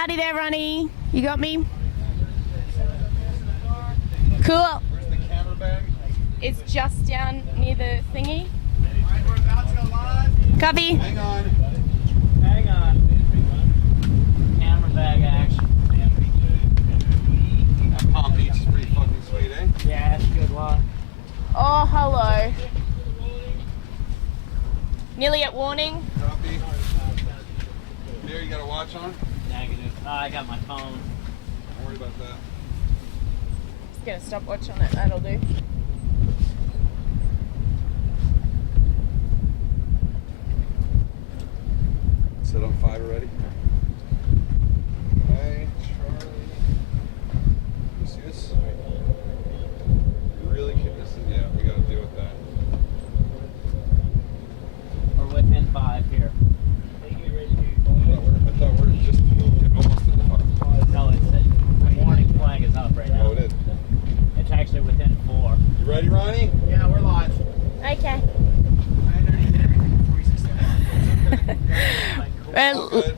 Howdy there, Ronnie. You got me? Cool. Where's the camera bag? It's just down near the thingy. Alright, we're about to go live. Copy. Hang on. Hang on. Camera bag action. That Palm Beach is pretty fucking sweet, eh? Yeah, that's a good one. Oh, hello. Nearly at warning. Copy. There, you got a watch on? Negative. Oh, I got my phone. Don't worry about that. Just get a stopwatch on it, that'll do. Set on 5 already. Hey, Charlie. You see this? You really keep this in? Yeah, we gotta deal with that. We're within 5 here. I thought we were just almost at the 5. No, it's the warning flag is up right now. Oh, it is. It's actually within 4. You ready, Ronnie? Yeah, we're live. Okay.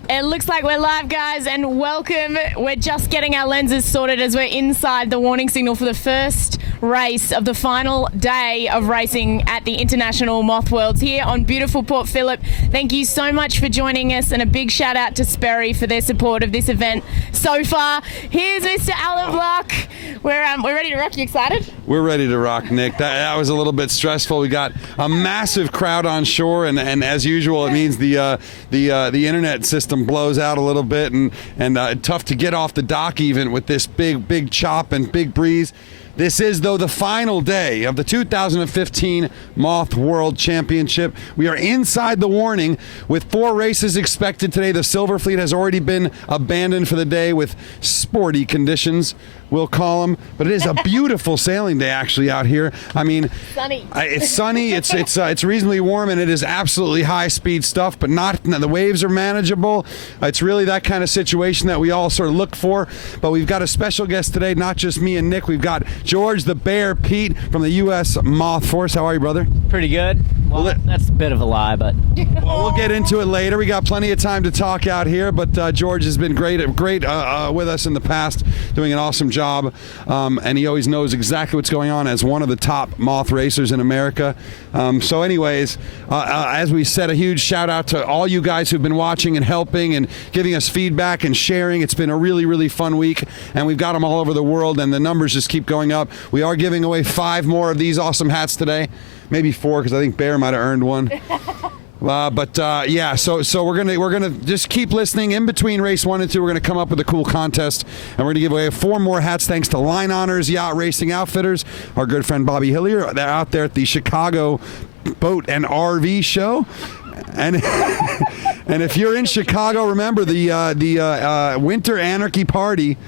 It looks like we're live, guys, and welcome. We're just getting our lenses sorted as we're inside the warning signal for the first race of the final day of racing at the International Moth Worlds here on beautiful Port Phillip. Thank you so much for joining us, and a big shout out to Sperry for their support of this event so far. Here's Mr. Alan Block. We're ready to rock. You excited? We're ready to rock, Nick. That was a little bit stressful. We got a massive crowd on shore, and as usual, it means the internet system blows out a little bit, and tough to get off the dock even with this big chop and big breeze. This is, though, the final day of the 2015 Moth World Championship. We are inside the warning with 4 races expected today. The Silver Fleet has already been abandoned for the day with sporty conditions, we'll call them. But it is a beautiful sailing day, actually, out here. I mean, Sunny. It's sunny. It's reasonably warm, and it is absolutely high-speed stuff. But the waves are manageable. It's really that kind of situation that we all sort of look for. But we've got a special guest today, not just me and Nick. We've got George the Bear Pete from the U.S. Moth Force. How are you, brother? Pretty good. Well, that's a bit of a lie, but well, we'll get into it later. We got plenty of time to talk out here, but George has been great with us in the past, doing an awesome job, and he always knows exactly what's going on as one of the top moth racers in America. So anyways, as we said, a huge shout out to all you guys who've been watching and helping and giving us feedback and sharing. It's been a really, really fun week, and we've got them all over the world, and the numbers just keep going up. We are giving away 5 more of these awesome hats today. Maybe 4, because I think Bear might have earned one. Yeah, so we're gonna just keep listening. In between race 1 and 2, we're gonna come up with a cool contest, and we're gonna give away 4 more hats thanks to Line Honors Yacht Racing Outfitters. Our good friend Bobby Hillier, they're out there at the Chicago Boat and RV Show. And and if you're in Chicago, remember the Winter Anarchy Party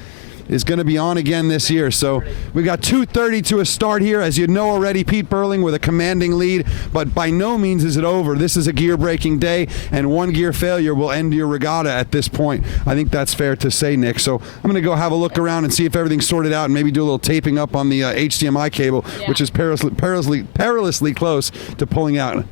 is going to be on again this year. So we've got 2:30 to a start here. As you know already, Pete Burling with a commanding lead, but by no means is it over. This is a gear-breaking day, and 1 gear failure will end your regatta at this point. I think that's fair to say, Nick. So I'm going to go have a look around and see if everything's sorted out, and maybe do a little taping up on the HDMI cable, which is perilously close to pulling out.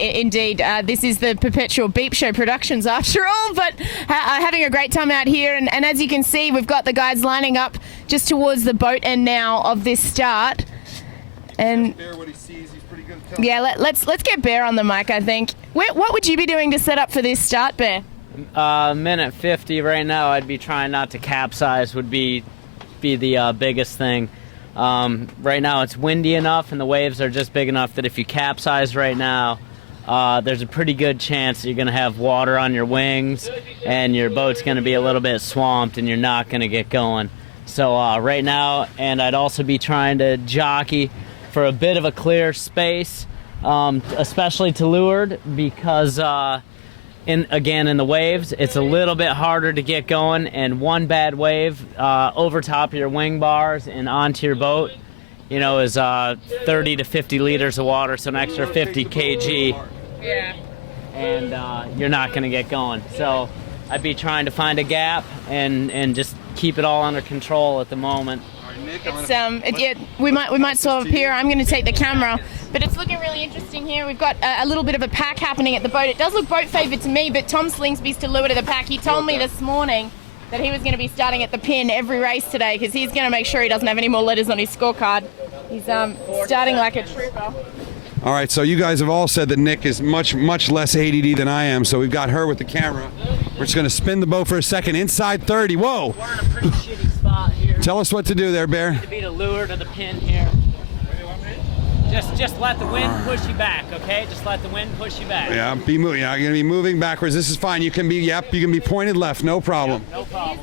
Indeed, this is the Perpetual Beep Show Productions after all, but having a great time out here, and as you can see, we've got the guys lining up just towards the boat end now of this start. And Bear, what he sees, he's pretty good at telling. yeah, let's get Bear on the mic, I think. What would you be doing to set up for this start, Bear? minute 50 right now. I'd be trying not to capsize would be the biggest thing. Right now it's windy enough and the waves are just big enough that if you capsize right now, there's a pretty good chance that you're going to have water on your wings and your boat's going to be a little bit swamped and you're not going to get going. So right now, and I'd also be trying to jockey for a bit of a clear space, especially to leeward, because in the waves, it's a little bit harder to get going, and one bad wave over top of your wing bars and onto your boat, you know, is 30 to 50 liters of water, so an extra 50 kg. Yeah. And you're not going to get going. So I'd be trying to find a gap and just keep it all under control at the moment. It's we might sort of here. I'm going to take the camera, but it's looking really interesting here. We've got a little bit of a pack happening at the boat. It does look boat favored to me, but Tom Slingsby's to leeward of the pack. He told me this morning that he was going to be starting at the pin every race today because he's going to make sure he doesn't have any more letters on his scorecard. He's starting like a trooper. All right, so you guys have all said that Nick is much less ADD than I am, so we've got her with the camera. We're just going to spin the boat for a second. Inside 30. Whoa! We're in a pretty shitty spot here. Tell us what to do there, Bear. To beat a lure to the pin here. Just let the wind push you back, okay? Just let the wind push you back. Yeah, be moving. Yeah, you're going to be moving backwards. This is fine. You can be, you can be pointed left. No problem. Yep, no problem.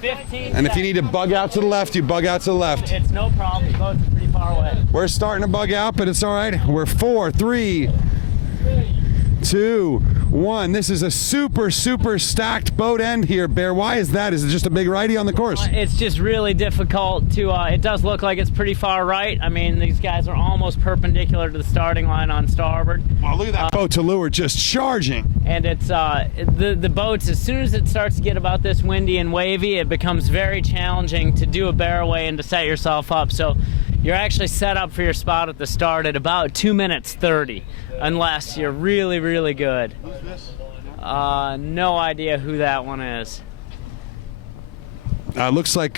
15 And if you need to bug out to the left, you bug out to the left. It's no problem. The boats are pretty far away. We're starting to bug out, but it's all right. We're 4, 3, 2, 1. This is a super stacked boat end here, Bear. Why is that? Is it just a big righty on the course? It's just really difficult to, it does look like it's pretty far right. I mean, these guys are almost perpendicular to the starting line on starboard. Wow, look at that boat to leeward just charging. And it's, the boats, as soon as it starts to get about this windy and wavy, it becomes very challenging to do a barroway and to set yourself up. So you're actually set up for your spot at the start at about 2 minutes 30, unless you're really good. Who's this? No idea who that one is. Looks like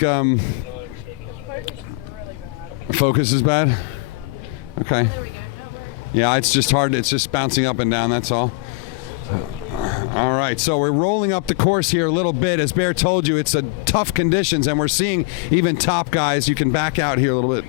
focus is bad. Okay. Yeah, it's just hard. It's just bouncing up and down. That's all. All right, so we're rolling up the course here a little bit. As Bear told you, it's a tough conditions, and we're seeing even top guys. You can back out here a little bit.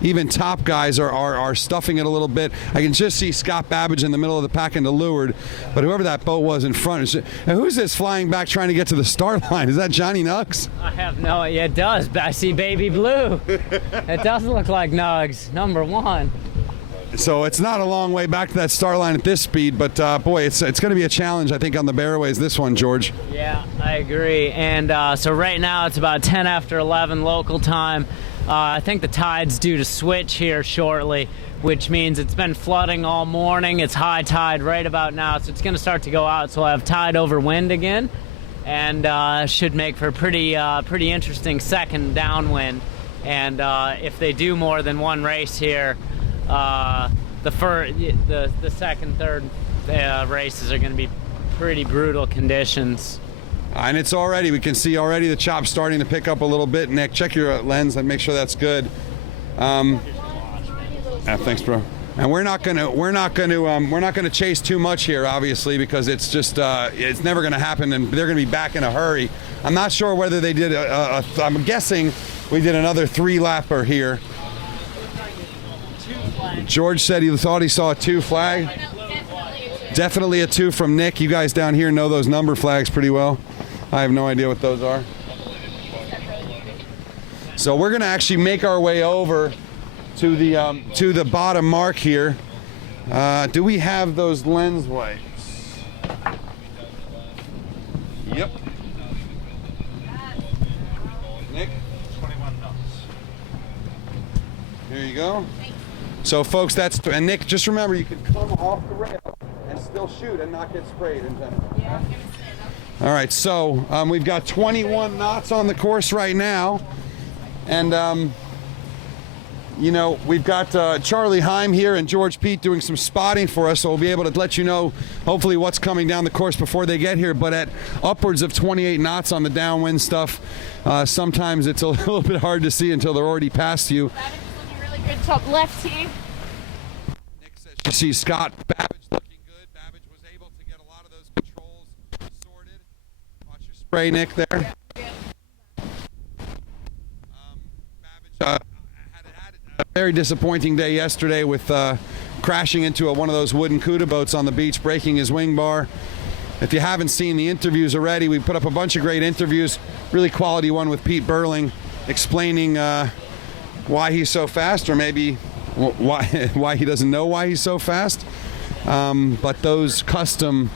Even top guys are stuffing it a little bit. I can just see Scott Babbage in the middle of the pack into leeward, but whoever that boat was in front. And who's this flying back trying to get to the start line? Is that Johnny Nugs? I have no idea. It does. I see Baby Blue. It does look like Nugs, number 1. So it's not a long way back to that start line at this speed, but boy, it's going to be a challenge, I think, on the barroways, this one, George. Yeah, I agree. And so right now it's about 10 after 11 local time. I think the tide's due to switch here shortly, which means it's been flooding all morning. It's high tide right about now, so it's going to start to go out. So we'll have tide over wind again, and should make for a pretty interesting second downwind. And if they do more than one race here, the second, third races are going to be pretty brutal conditions. And it's already, we can see already the chop starting to pick up a little bit. Nick, check your lens and make sure that's good. Thanks, bro. And we're not gonna chase too much here, obviously, because it's just it's never gonna happen, and they're gonna be back in a hurry. I'm not sure whether they did I'm guessing we did another 3-lapper here. George said he thought he saw a 2 flag. Definitely a 2 from Nick. You guys down here know those number flags pretty well. I have no idea what those are. So we're gonna actually make our way over to the bottom mark here. Do we have those lens wipes? Yep. Nick? 21 knots. There you go. So folks, and Nick, just remember, you can come off the rail and still shoot and not get sprayed in general. Yeah. All right, so we've got 21 knots on the course right now, and you know, we've got Charlie Heim here and George Peet doing some spotting for us, so we'll be able to let you know hopefully what's coming down the course before they get here. But at upwards of 28 knots on the downwind stuff, sometimes it's a little bit hard to see until they're already past you. Babbage is looking really good top left here. Nick says you see Scott Babbage looking good. Babbage was able to get a lot of those controls sorted. Watch your spray, Nick, there. Babbage had a very disappointing day yesterday with crashing into one of those wooden Couta boats on the beach, breaking his wing bar. If you haven't seen the interviews already, we put up a bunch of great interviews. Really quality one with Pete Burling, explaining why he's so fast, or maybe why he doesn't know why he's so fast. But those customized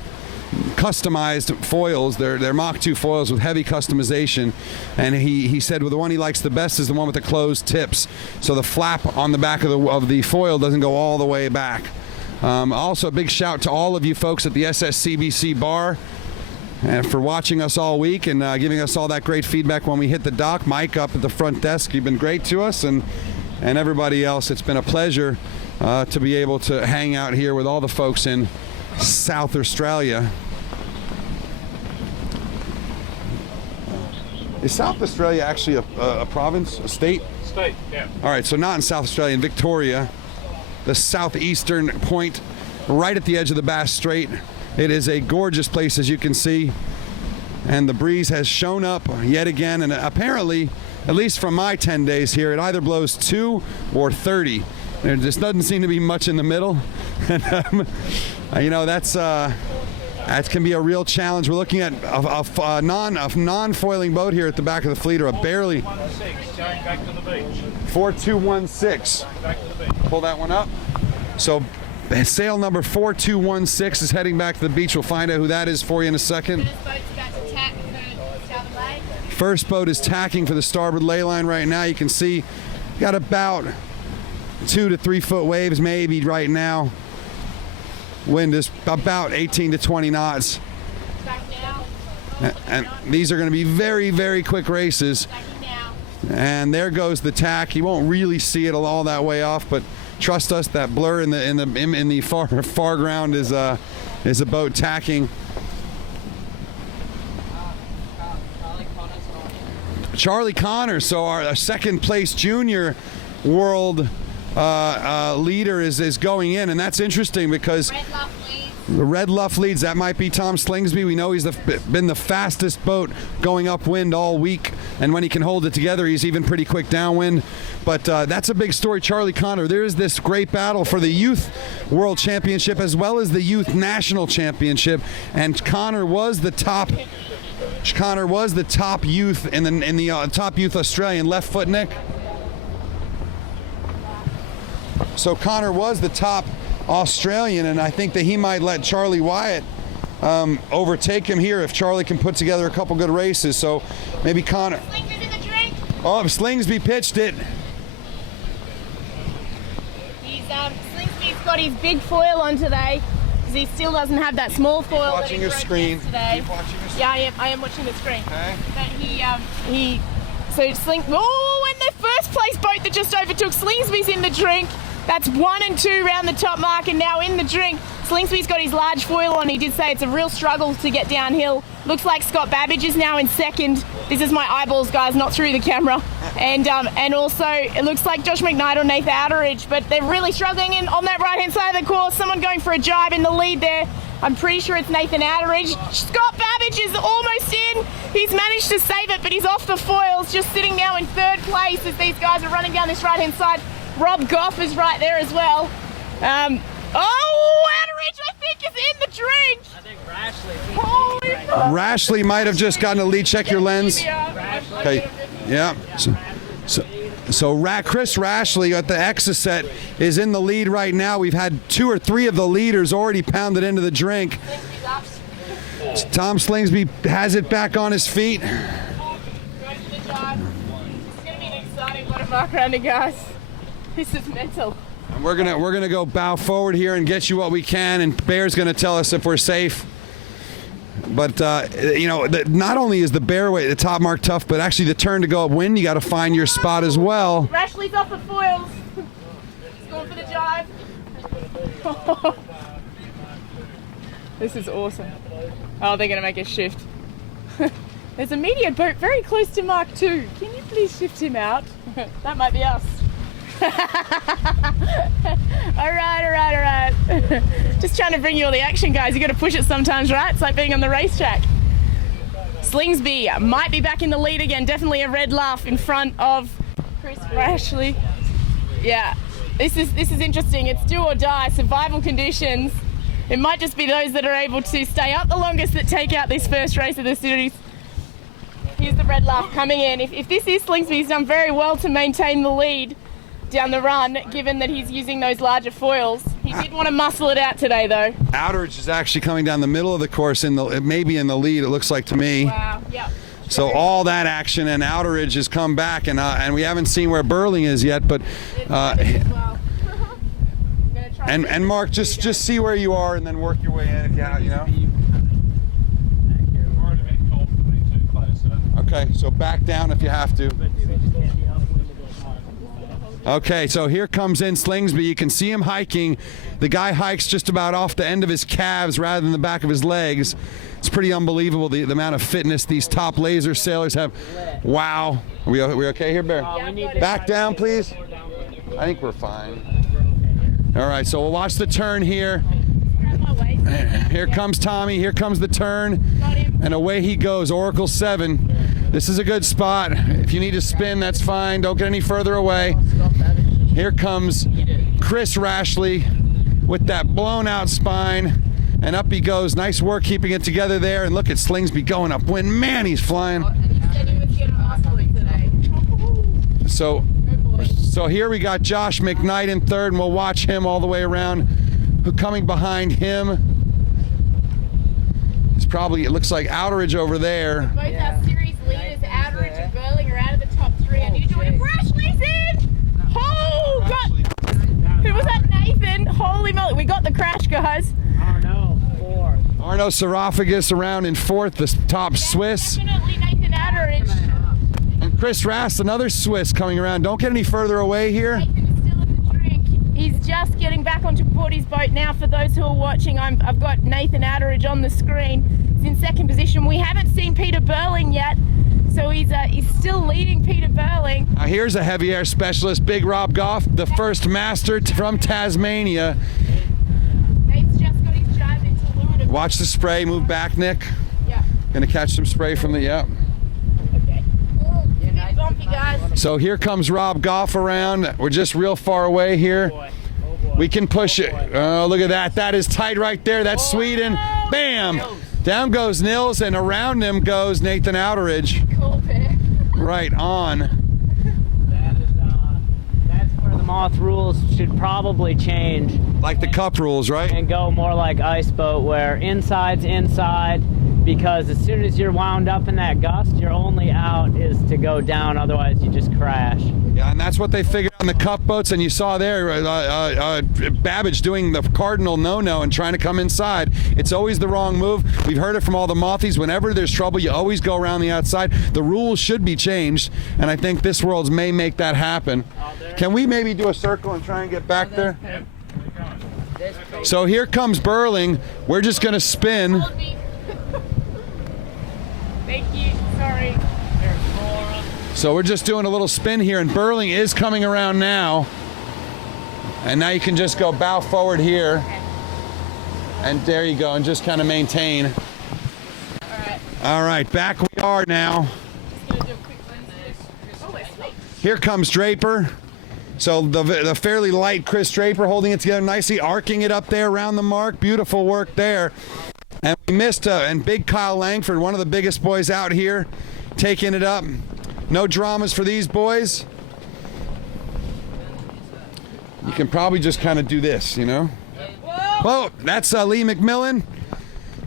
foils, they're Mach 2 foils with heavy customization, and he said, well, the one he likes the best is the one with the closed tips, so the flap on the back of the foil doesn't go all the way back. Also, a big shout to all of you folks at the SSCBC bar for watching us all week and giving us all that great feedback when we hit the dock. Mike up at the front desk, you've been great to us, and everybody else. It's been a pleasure to be able to hang out here with all the folks in South Australia. Is South Australia actually a province, a state? State, yeah. All right, so not in South Australia, in Victoria, the southeastern point, right at the edge of the Bass Strait. It is a gorgeous place, as you can see, and the breeze has shown up yet again, and apparently, at least from my 10 days here, it either blows 2 or 30. There just doesn't seem to be much in the middle. And, you know, that can be a real challenge. We're looking at a non-foiling boat here at the back of the fleet, or a barely. 4216 going back to the beach. 4216. Back to the beach. Pull that one up. So sail number 4216 is heading back to the beach. We'll find out who that is for you in a second. First boat is tacking for the starboard ley line right now. You can see got about 2 to 3 foot waves maybe right now. Wind is about 18 to 20 knots. And these are going to be very, very quick races. And there goes the tack. You won't really see it all that way off, but trust us, that blur in the far ground is a boat tacking. Charlie Connor, so our second place junior world leader is going in, and that's interesting because the Red Luff leads. That might be Tom Slingsby. We know he's been the fastest boat going upwind all week, and when he can hold it together, he's even pretty quick downwind. But that's a big story. Charlie Connor, there is this great battle for the Youth World Championship as well as the Youth National Championship, and Connor was the top youth in the top youth Australian. Left foot, Nick. So Connor was the top Australian, and I think that he might let Charlie Wyatt overtake him here if Charlie can put together a couple good races. So maybe Connor. Slingsby's in the drink. Oh, Slingsby pitched it. Slingsby's got his big foil on today because he still doesn't have that small foil. Keep watching your screen. Today. Keep watching your screen. Yeah, I am watching the screen. Okay. But and the first place boat that just overtook Slingsby's in the drink. That's 1 and 2 round the top mark, and now in the drink. Slingsby's got his large foil on. He did say it's a real struggle to get downhill. Looks like Scott Babbage is now in second. This is my eyeballs, guys, not through the camera. And also, it looks like Josh McKnight or Nathan Outeridge, but they're really struggling in on that right-hand side of the course. Someone going for a jibe in the lead there. I'm pretty sure it's Nathan Outeridge. Scott Babbage is almost in. He's managed to save it, but he's off the foils, just sitting now in third place as these guys are running down this right-hand side. Rob Goff is right there as well. Outeridge, I think, is in the drink. I think RASHLE. Holy fuck. RASHLE might have just gotten a lead. Check your lens. Okay. Yeah. So Chris RASHLE at the Exocet is in the lead right now. We've had 2 or 3 of the leaders already pounded into the drink. Tom Slingsby has it back on his feet. Going for the jibe. It's going to be an exciting watermark rounding, guys. This is mental. And we're gonna go bow forward here and get you what we can, and Bear's gonna tell us if we're safe. But you know, not only is the Bearway, the top mark, tough, but actually the turn to go upwind, you got to find your spot as well. RASHLE's off the foils. He's going for the jibe. This is awesome. Oh, they're gonna make a shift. There's a media boat very close to Mark 2. Can you please shift him out? That might be us. all right. Just trying to bring you all the action, guys. You got to push it sometimes, right? It's like being on the racetrack. Slingsby might be back in the lead again. Definitely a red laugh in front of Chris RASHLE. Yeah, this is interesting. It's do or die, survival conditions. It might just be those that are able to stay up the longest that take out this first race of the series. Here's the red laugh coming in. If this is Slingsby, he's done very well to maintain the lead down the run, given that he's using those larger foils. He did want to muscle it out today, though. Outeridge is actually coming down the middle of the course, maybe in the lead, it looks like to me. Wow, yep. So all that action, and Outeridge has come back, and we haven't seen where Burling is yet, but and Mark, just see where you are, and then work your way in, you know. Okay, so back down if you have to. Okay, so here comes in Slingsby. You can see him hiking. The guy hikes just about off the end of his calves rather than the back of his legs. It's pretty unbelievable the amount of fitness these top laser sailors have. Wow. Are we okay here, Bear? Back down, please. I think we're fine. All right, so we'll watch the turn here. Here comes Tommy. Here comes the turn. And away he goes, Oracle 7. This is a good spot. If you need to spin, that's fine. Don't get any further away. Here comes Chris RASHLE with that blown out spine. And up he goes. Nice work keeping it together there. And look at Slingsby going upwind. Man, he's flying. So here we got Josh McKnight in third, and we'll watch him all the way around. Coming behind him is probably, it looks like Outeridge over there. Both our series leaders, Outeridge and Burling, are out of the top three. And you join RASHLE's in! Oh, God! Who was that, Nathan? Holy moly, we got the crash, guys. Arno Saraphagus around in fourth, the top Swiss. Definitely Nathan Outeridge. And Chris Rast, another Swiss coming around. Don't get any further away here. Nathan is still in the drink. He's just getting back onto board his boat now. For those who are watching, I've got Nathan Outeridge on the screen. He's in second position. We haven't seen Peter Burling yet, so he's still leading Peter Burling. Now here's a heavy air specialist, Big Rob Goff, the first master from Tasmania. Nate's just got his jive into leeward. Watch the spray, move back, Nick. Yeah. Gonna catch some spray from the, Okay. Bumpy, guys. So here comes Rob Goff around. We're just real far away here. We can push it. Oh, look at that. That is tight right there. That's Sweden. Bam! Down goes Nils, and around him goes Nathan Outeridge. Cool, Bear. Right on. That's where the Moth rules should probably change. Like the cup rules, right? And go more like ice boat, where inside's inside, because as soon as you're wound up in that gust, your only out is to go down, otherwise you just crash. Yeah, and that's what they figured on the cup boats, and you saw there Babbage doing the cardinal no-no and trying to come inside. It's always the wrong move. We've heard it from all the Mothies. Whenever there's trouble, you always go around the outside. The rules should be changed, and I think this Worlds may make that happen. Can we maybe do a circle and try and get back there? So here comes Burling. We're just going to spin. Thank you. Sorry. So we're just doing a little spin here, and Burling is coming around now. And now you can just go bow forward here. And there you go, and just kind of maintain. All right, back we are now. Here comes Draper. So the fairly light Chris Draper holding it together nicely, arcing it up there around the mark. Beautiful work there. And we missed, and big Kyle Langford, one of the biggest boys out here, taking it up. No dramas for these boys. You can probably just kind of do this, you know? Whoa, that's Lee McMillan.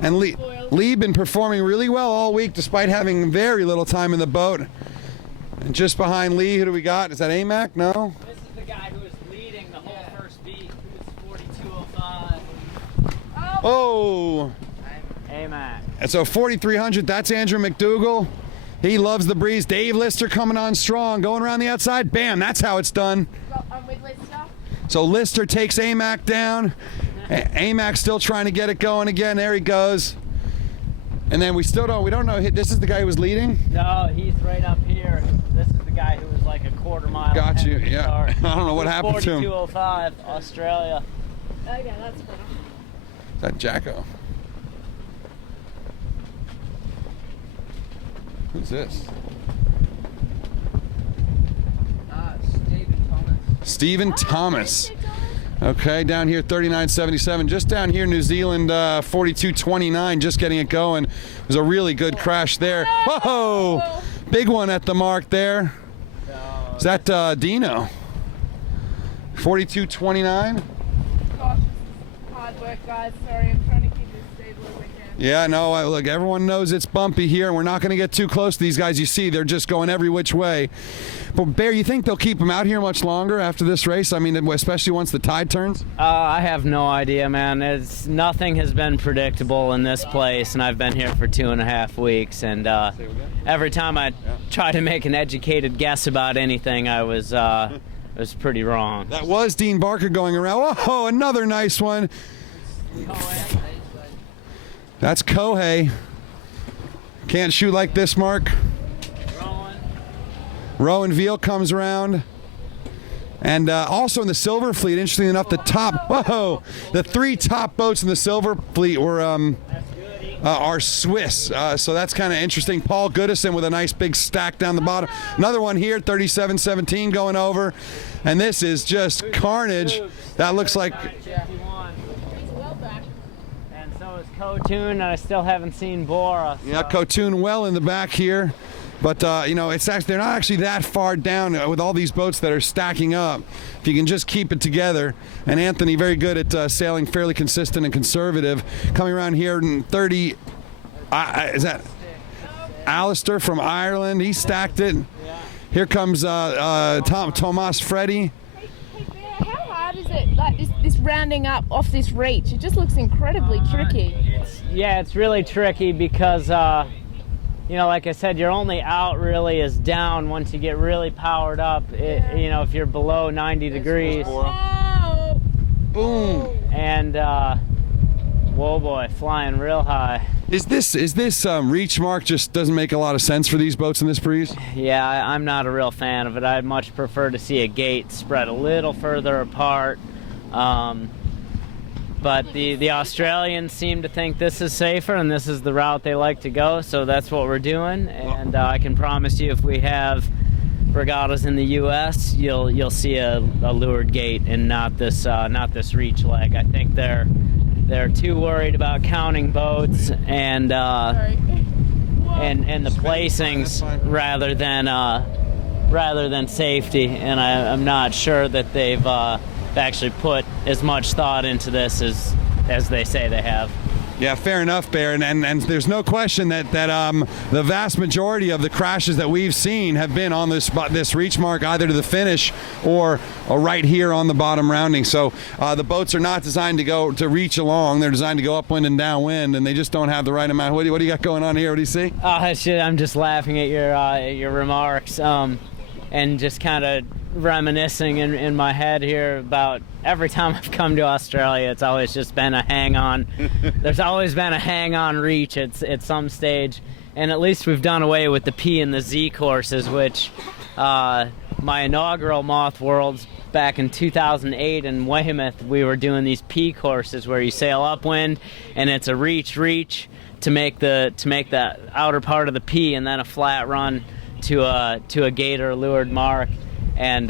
And Lee been performing really well all week despite having very little time in the boat. And just behind Lee, who do we got? Is that AMAC? No? This is the guy who was leading the whole first beat, who's 42.05. Oh! AMAC. And so 4,300, that's Andrew McDougall. He loves the breeze. Dave Lister coming on strong, going around the outside. Bam, that's how it's done. I'm with Lister. So Lister takes AMAC down. AMAC still trying to get it going again. There he goes. And then we don't know. This is the guy who was leading? No, he's right up here. This is the guy who was like a quarter mile. Got you, ahead of the yeah. start. I don't know what happened to him. 42.05, Australia. Okay, that's better. Is that Jacko? Who's this? Stephen Thomas. Okay, down here 39.77. Just down here, New Zealand 42.29. Just getting it going. It was a really good crash there. Whoa! Big one at the mark there. Is that Dino? 42.29. Gosh, hard work, guys. Sorry, I'm trying to keep this stable as I can. Yeah, no, look, everyone knows it's bumpy here, and we're not going to get too close to these guys. You see, they're just going every which way. But, Bear, you think they'll keep them out here much longer after this race? I mean, especially once the tide turns? I have no idea, man. Nothing has been predictable in this place, and I've been here for 2.5 weeks, and every time I try to make an educated guess about anything, I was pretty wrong. That was Dean Barker going around. Oh, another nice one. That's Kohei. Can't shoot like this, Mark. Rowan Veal comes around. And also in the Silver Fleet, interestingly enough, the 3 top boats in the Silver Fleet were are Swiss. So that's kind of interesting. Paul Goodison with a nice big stack down the bottom. Another one here, 37-17 going over. And this is just carnage. That looks like... And so is Couta, and I still haven't seen Bora. So. Yeah, Couta well in the back here. But, you know, they're not actually that far down with all these boats that are stacking up. If you can just keep it together. And Anthony, very good at sailing, fairly consistent and conservative. Coming around here in 30, is that Alistair from Ireland? He stacked it. Here comes Tomas Freddy. Hey, Bear, how hard is it, like this rounding up off this reach? It just looks incredibly tricky. It's really tricky because... you know, like I said, your only out really is down once you get really powered up. You know, if you're below 90 degrees. Oh. Boom. And, whoa boy, flying real high. Is this reach, Mark, just doesn't make a lot of sense for these boats in this breeze? Yeah, I'm not a real fan of it. I'd much prefer to see a gate spread a little further apart. But the Australians seem to think this is safer and this is the route they like to go, so that's what we're doing. And I can promise you, if we have regattas in the U.S., you'll see a leeward gate and not this reach leg. I think they're too worried about counting boats and the placings rather than safety. And I'm not sure that they've actually put as much thought into this as they say they have. Yeah, fair enough, Bear. And there's no question that the vast majority of the crashes that we've seen have been on this reach mark, either to the finish or right here on the bottom rounding. So the boats are not designed to reach along. They're designed to go upwind and downwind, and they just don't have the right amount. What do you got going on here? What do you see? I'm just laughing at your remarks and just kind of reminiscing in my head here about every time I've come to Australia. It's always just been a hang-on. There's always been a hang-on reach at some stage, and at least we've done away with the P and the Z courses, which my inaugural Moth Worlds back in 2008 in Weymouth, we were doing these P courses where you sail upwind and it's a reach to make that outer part of the P, and then a flat run to a gate or leeward mark. And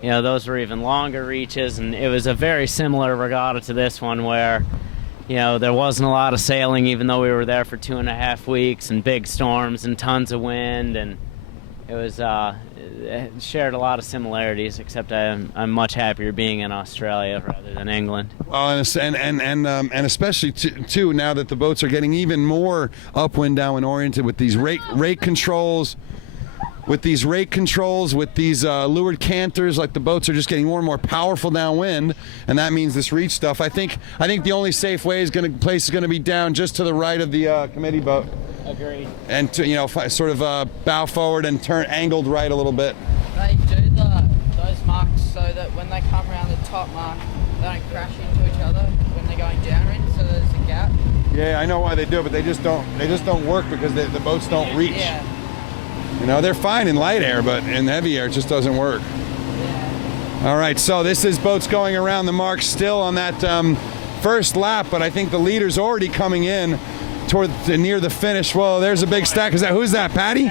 you know, those were even longer reaches, and it was a very similar regatta to this one where, you know, there wasn't a lot of sailing, even though we were there for 2.5 weeks, and big storms and tons of wind, and it was it shared a lot of similarities, except I'm much happier being in Australia rather than England. Well, and especially too now that the boats are getting even more upwind downwind oriented with these rake controls. With these leeward canters, like the boats are just getting more and more powerful downwind, and that means this reach stuff. I think the only safe way is going to be down just to the right of the committee boat. Agreed. And to, you know, sort of bow forward and turn angled right a little bit. They do those marks so that when they come around the top mark, they don't crash into each other when they're going downwind, so there's a gap. Yeah, I know why they do it, but they just don't work because the boats don't reach. Yeah. You know, they're fine in light air, but in heavy air it just doesn't work. All right, so this is boats going around the mark still on that first lap, but I think the leader's already coming in near the finish. Whoa, there's a big stack. Who's that, Patty?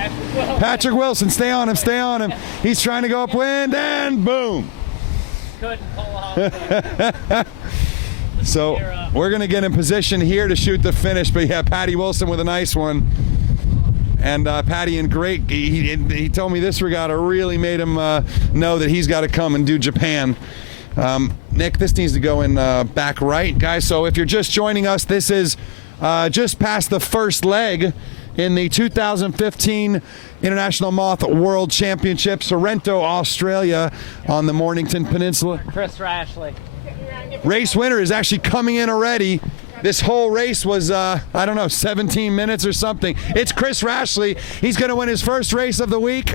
Patrick Wilson. Stay on him. He's trying to go upwind, and boom. Couldn't pull off. So we're going to get in position here to shoot the finish, but yeah, Patty Wilson with a nice one. And Patty and great, he told me this regatta really made him know that he's got to come and do Japan. Nick, this needs to go in back right, guys. So if you're just joining us, this is just past the first leg in the 2015 International Moth World Championship, Sorrento, Australia, on the Mornington Peninsula. Chris RASHLE. Race winner is actually coming in already. This whole race was, I don't know, 17 minutes or something. It's Chris RASHLE. He's going to win his first race of the week.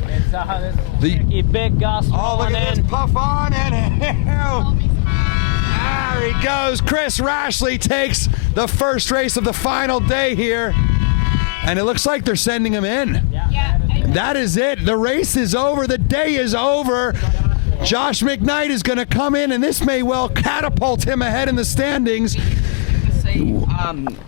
It's this big gust oh, look at this. Puff on and There he goes. Chris RASHLE takes the first race of the final day here. And it looks like they're sending him in. That is it. The race is over. The day is over. Josh McKnight is going to come in, and this may well catapult him ahead in the standings.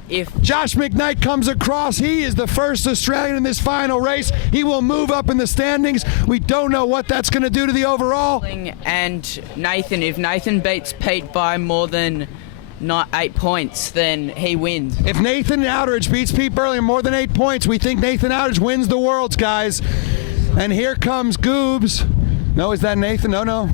If Josh McKnight comes across, he is the first Australian in this final race. He will move up in the standings. We don't know what that's going to do to the overall. and Nathan, if Nathan beats Pete by more than 8 points, then he wins. If Nathan Outteridge beats Pete Burling more than 8 points, we think Nathan Outteridge wins the Worlds, guys. And here comes Goobs. No, is that Nathan? No.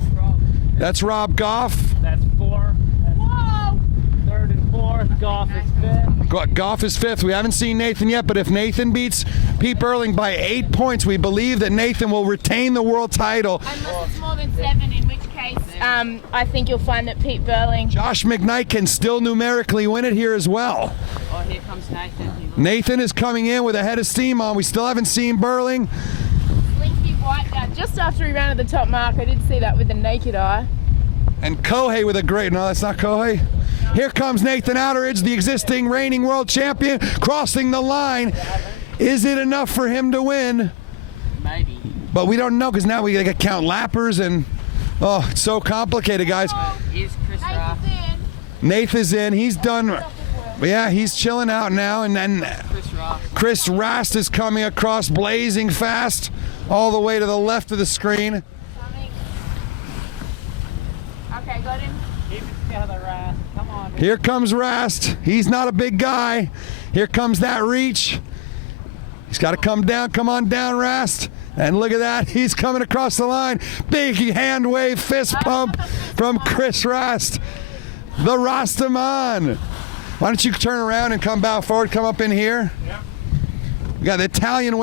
That's Rob Goff. That's 4. Whoa! 3rd and 4th. Goff is 5th. Goff is 5th. We haven't seen Nathan yet, but if Nathan beats Pete Burling by 8 points, we believe that Nathan will retain the world title. Unless it's more than 7, in which case I think you'll find that Pete Burling. Josh McKnight can still numerically win it here as well. Oh, here comes Nathan. Nathan is coming in with a head of steam on. We still haven't seen Burling. Slinksby wiped out just after he ran at the top mark. I did see that with the naked eye. And Kohei with a great, no, that's not Kohei. Here comes Nathan Outteridge, the existing reigning world champion, crossing the line. Is it enough for him to win? Maybe. But we don't know, because now we gotta count lappers, and oh, it's so complicated, guys. Here's Chris Raff. Nathan's in, he's done, yeah, he's chilling out now, and then Chris Rast is coming across, blazing fast, all the way to the left of the screen. Okay, got him. Keep it together, Rast. Come on. Here comes Rast. He's not a big guy. Here comes that reach. He's got to come down. Come on down, Rast. And look at that. He's coming across the line. Big hand wave, fist pump from Chris Rast. The Rastaman. Why don't you turn around and come back forward? Come up in here. We got the Italian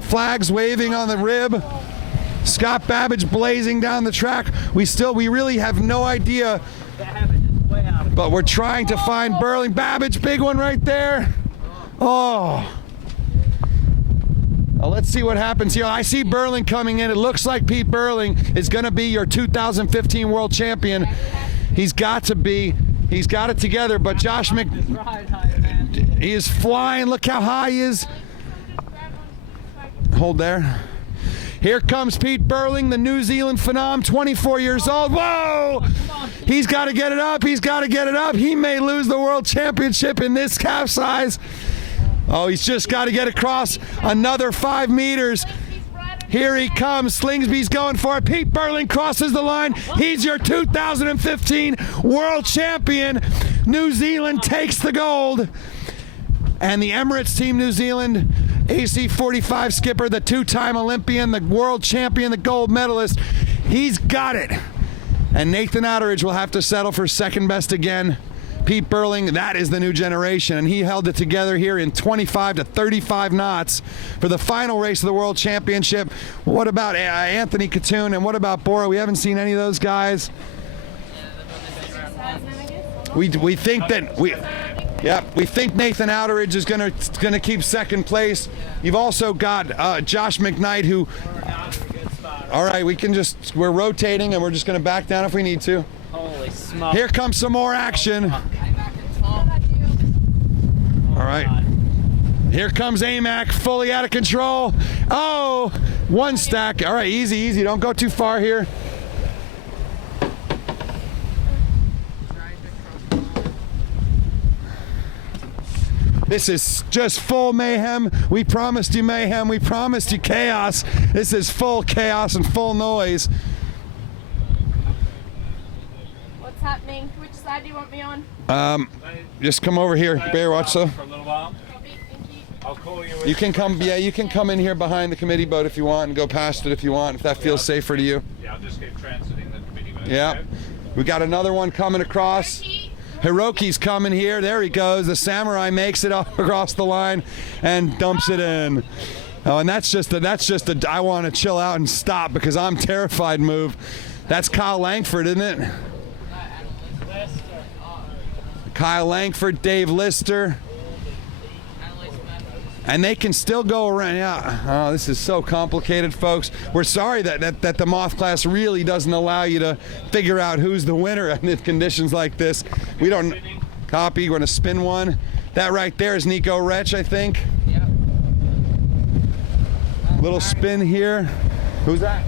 flags waving on the rib. Scott Babbage blazing down the track. We really have no idea, but we're trying to find Burling. Babbage, big one right there. Oh. Well, let's see what happens here. I see Burling coming in. It looks like Pete Burling is going to be your 2015 world champion. He's got to be. He's got it together, but Josh he is flying. Look how high he is. Hold there. Here comes Pete Burling, the New Zealand phenom, 24 years old. Whoa! He's got to get it up. He's got to get it up. He may lose the world championship in this calf size. Oh, he's just got to get across another 5 meters. Here he comes. Slingsby's going for it. Pete Burling crosses the line. He's your 2015 world champion. New Zealand takes the gold. And the Emirates Team New Zealand AC-45 skipper, the 2-time Olympian, the world champion, the gold medalist, he's got it. And Nathan Outteridge will have to settle for second best again. Pete Burling, that is the new generation, and he held it together here in 25 to 35 knots for the final race of the World Championship. What about Anthony Katoon, and what about Bora? We haven't seen any of those guys. We think that we think Nathan Outteridge is gonna keep second place. You've also got Josh McKnight, who. All right, we're rotating, and we're just gonna back down if we need to. Holy smoke. Here comes some more action. All right. Here comes AMAC, fully out of control. Oh, one stack. All right, easy, easy. Don't go too far here. This is just full mayhem. We promised you mayhem. We promised you chaos. This is full chaos and full noise. What's happening? Which side do you want me on? Just come over here. Bear, watch so. For a little while. I'll call you. You can come. Yeah, you can come in here behind the committee boat if you want, and go past it if you want, if that feels safer to you. Yeah, I'll just keep transiting the committee boat. Yeah. Okay? We got another one coming across. Hiroki's coming here. There he goes. The samurai makes it up across the line and dumps it in. Oh, and that's just a I want to chill out and stop because I'm terrified move. That's Kyle Langford, isn't it? Kyle Langford, Dave Lister. And they can still go around. Yeah. Oh, this is so complicated, folks. We're sorry that the Moth class really doesn't allow you to figure out who's the winner in conditions like this. We don't copy. We're going to spin one. That right there is Nico Retch, I think. Yep. Little spin here. Who's that?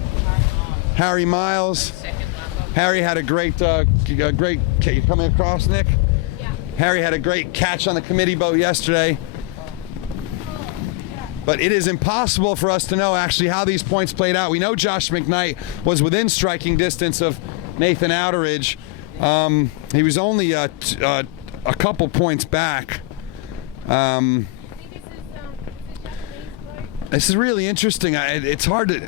Harry Miles. Second number. Harry had a great, you coming across, Nick? Yeah. Harry had a great catch on the committee boat yesterday. But it is impossible for us to know actually how these points played out. We know Josh McKnight was within striking distance of Nathan Outeridge. He was only a couple points back. This is really interesting. It's hard to...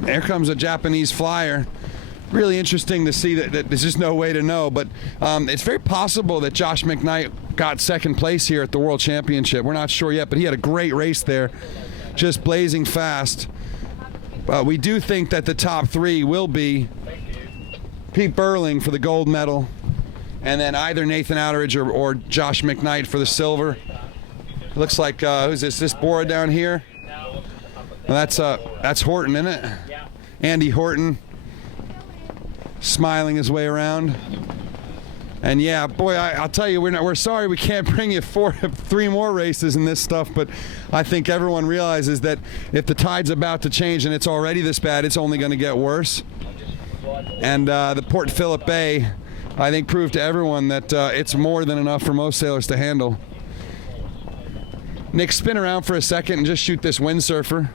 There comes a Japanese flyer. Really interesting to see that there's just no way to know, but it's very possible that Josh McKnight got second place here at the World Championship. We're not sure yet, but he had a great race there, just blazing fast. We do think that the top three will be Pete Burling for the gold medal, and then either Nathan Outeridge or Josh McKnight for the silver. Looks like who's this? This Bora down here? Well, that's Horton, isn't it? Andy Horton. Smiling his way around, and yeah, boy, I'll tell you, we're sorry we can't bring you three more races in this stuff, but I think everyone realizes that if the tide's about to change and it's already this bad, it's only going to get worse. And the Port Phillip Bay, I think, proved to everyone that it's more than enough for most sailors to handle. Nick, spin around for a second and just shoot this windsurfer.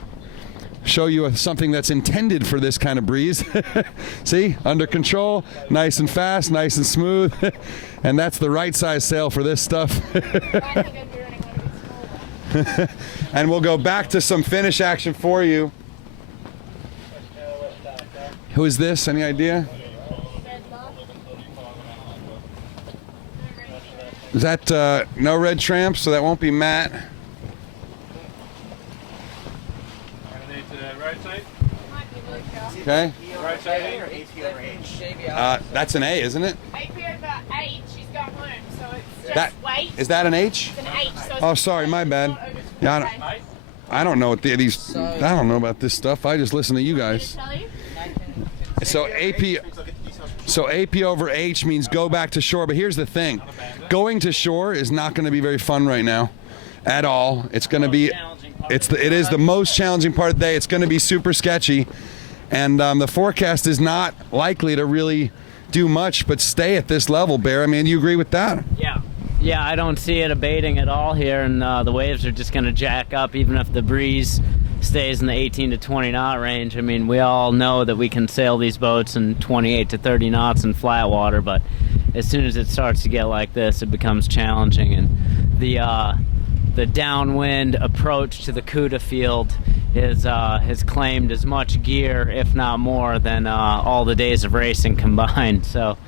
Show you something that's intended for this kind of breeze. See, under control, nice and fast, nice and smooth. And that's the right size sail for this stuff. And we'll go back to some finish action for you. Who is this? Any idea? Is that no red tramp? So that won't be Matt. Okay. Right side. That's an A, isn't it? AP over H, she's gone home, so it's just That wait. is that an H? It's an H, so it's Oh, sorry, my bad. Yeah, I don't know what these. I don't know about this stuff. I just listen to you guys. Tell you? So AP over H means go back to shore. But here's the thing: going to shore is not going to be very fun right now, at all. It's going to be. It is the most challenging part of the day. It's going to be super sketchy. And the forecast is not likely to really do much but stay at this level, Bear. I mean, do you agree with that? Yeah, I don't see it abating at all here, and the waves are just going to jack up even if the breeze stays in the 18 to 20 knot range. I mean, we all know that we can sail these boats in 28 to 30 knots in flat water, but as soon as it starts to get like this, it becomes challenging. And the downwind approach to the Couta field has claimed as much gear, if not more, than all the days of racing combined. So,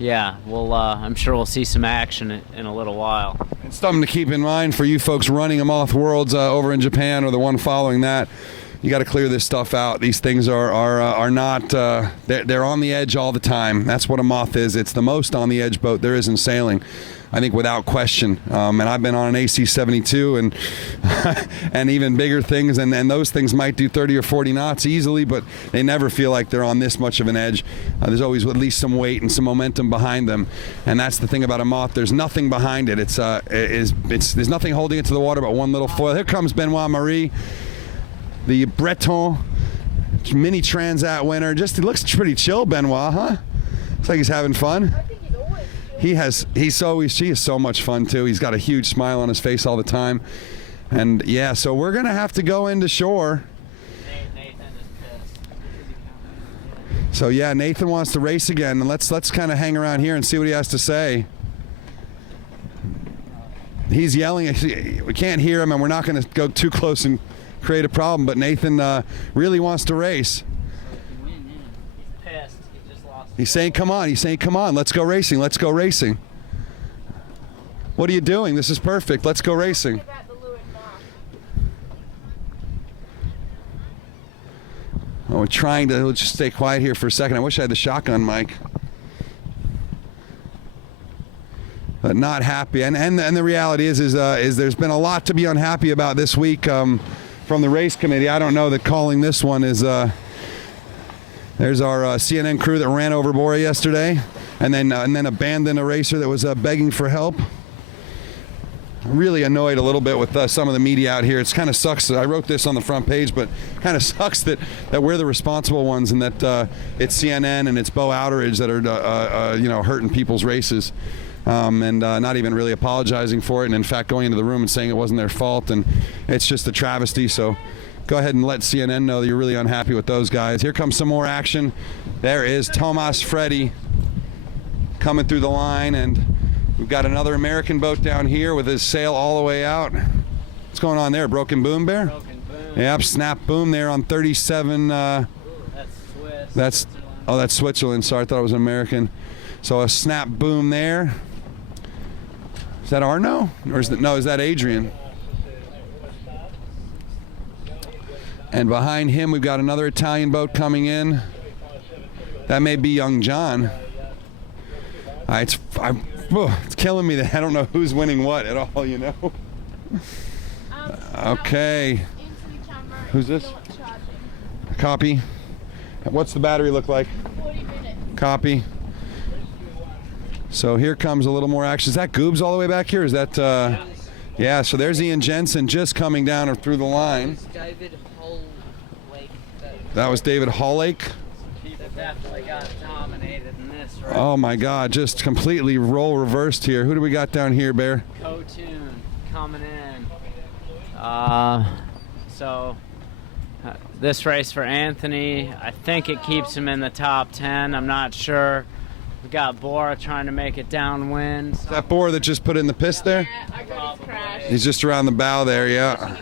yeah, I'm sure we'll see some action in a little while. It's something to keep in mind for you folks running a Moth Worlds over in Japan or the one following that. You got to clear this stuff out. These things are not. They're on the edge all the time. That's what a Moth is. It's the most on the edge boat there is in sailing, I think, without question. And I've been on an AC-72 and and even bigger things, and those things might do 30 or 40 knots easily, but they never feel like they're on this much of an edge. There's always at least some weight and some momentum behind them, and that's the thing about a Moth. There's nothing behind it. There's nothing holding it to the water but one little foil. Here comes Benoit Marie, the Breton mini Transat winner. He looks pretty chill, Benoit, huh? Looks like he's having fun. She is so much fun too. He's got a huge smile on his face all the time. And yeah, so we're gonna have to go into shore. Nathan is pissed. So yeah, Nathan wants to race again, and let's kind of hang around here and see what he has to say. He's yelling. We can't hear him, and we're not going to go too close and create a problem. But Nathan really wants to race. He's pissed. He just lost. He's saying, "Come on!" He's saying, "Come on! Let's go racing! Let's go racing!" What are you doing? This is perfect. Let's go racing. Oh, we're trying to just stay quiet here for a second. I wish I had the shotgun mic. not happy. And the reality is there's been a lot to be unhappy about this week from the race committee. I don't know that calling this one is. There's our CNN crew that ran over Bora yesterday, and then abandoned a racer that was begging for help. I'm really annoyed a little bit with some of the media out here. It kind of sucks. I wrote this on the front page, but kind of sucks that we're the responsible ones, and that it's CNN and it's Bo Outeridge that are hurting people's races. And not even really apologizing for it, and in fact going into the room and saying it wasn't their fault, and it's just a travesty. So go ahead and let CNN know that you're really unhappy with those guys. Here comes some more action. There is Tomas Freddy coming through the line, and we've got another American boat down here with his sail all the way out. What's going on there? Broken boom, Bear? Broken boom. Yep, snap boom there on 37. That's Swiss. That's Switzerland. Sorry, I thought it was American. So a snap boom there. Is that Arno? Or is that Adrian? And behind him, we've got another Italian boat coming in. That may be Young John. It's killing me that I don't know who's winning what at all, you know. Okay. Who's this? Copy. What's the battery look like? 40 minutes. Copy. So here comes a little more action. Is that Goobs all the way back here? Is that, yeah, so there's Ian Jensen just coming down through the line. David Hollake. That was David Hollake. People definitely got dominated in this race. Oh my God, just completely role reversed here. Who do we got down here, Bear? Couta coming in. So this race for Anthony, I think it keeps him in the top 10. I'm not sure. We got Bora trying to make it downwind. Is that Bora that just put in the piss there? Yeah, I got his crash. He's just around the bow there, yeah.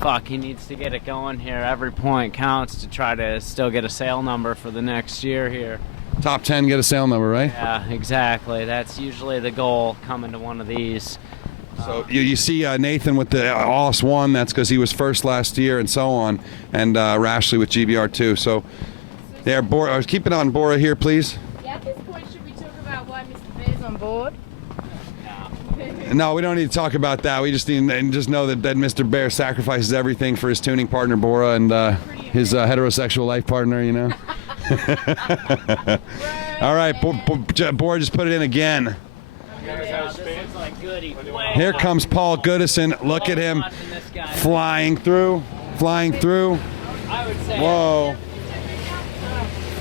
Fuck, he needs to get it going here. Every point counts to try to still get a sail number for the next year here. Top 10, get a sail number, right? Yeah, exactly. That's usually the goal coming to one of these. So you see Nathan with the Aus 1, that's because he was first last year and so on, and Rashley with GBR2. So there, Bora, I was keeping on Bora here, please. Yeah, at this point, should we talk about why Mr. Bear's on board? No, we don't need to talk about that. We just need and just know that Mr. Bear sacrifices everything for his tuning partner, Bora, and his heterosexual life partner, you know. All right, Bora just put it in again. Here comes Paul Goodison. Look at him flying through. Whoa.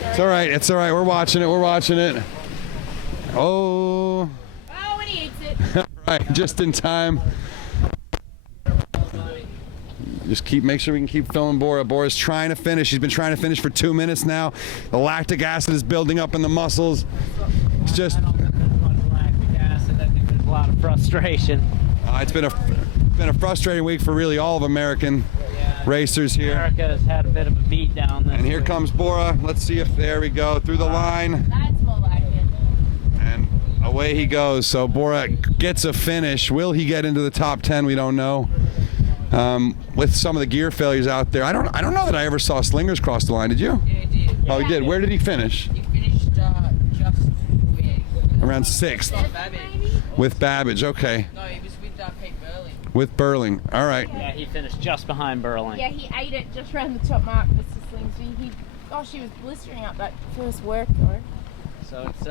It's all right. It's all right. We're watching it. Oh. Oh, and he eats it. Right, just in time. Just make sure we can keep filming Bora. Bora's trying to finish. He's been trying to finish for 2 minutes now. The lactic acid is building up in the muscles. It's just. I don't think there's much lactic acid. I think there's a lot of frustration. It's been a frustrating week for really all of American racers here. America has had a bit of a beat down this And here week. comes Bora. Let's see if there we go through the line. That's more like it. And away he goes. So Bora gets a finish. Will he get into the top 10? We don't know. With some of the gear failures out there, I don't know that I ever saw Slingers cross the line. Did you? Yeah, he did. Oh, he did. Where did he finish? He finished just with Around 6th Babbage. with Babbage. Okay, No, he was with Pete Burling. with Burling. All right. Yeah, he finished just behind Burling. Yeah, he ate it just around the top mark, Mr. Slingsby. Gosh, he was blistering up that first work, though. So it's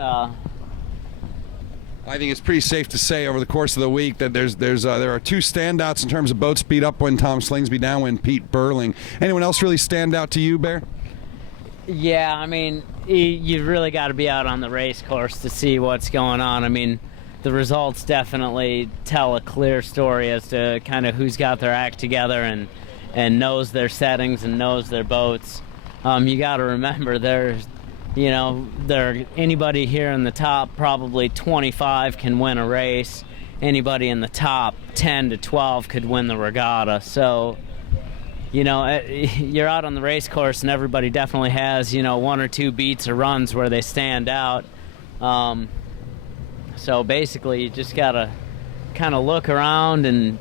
I think it's pretty safe to say over the course of the week that there are two standouts in terms of boat speed upwind, Tom Slingsby, downwind, Pete Burling. Anyone else really stand out to you, Bear? yeah, I mean, you really got to be out on the race course to see what's going on. I mean, the results definitely tell a clear story as to kind of who's got their act together and knows their settings and knows their boats. You got to remember anybody here in the top probably 25 can win a race. Anybody in the top 10 to 12 could win the regatta. So, you're out on the race course and everybody definitely has, 1 or 2 beats or runs where they stand out. So basically you just got to kind of look around and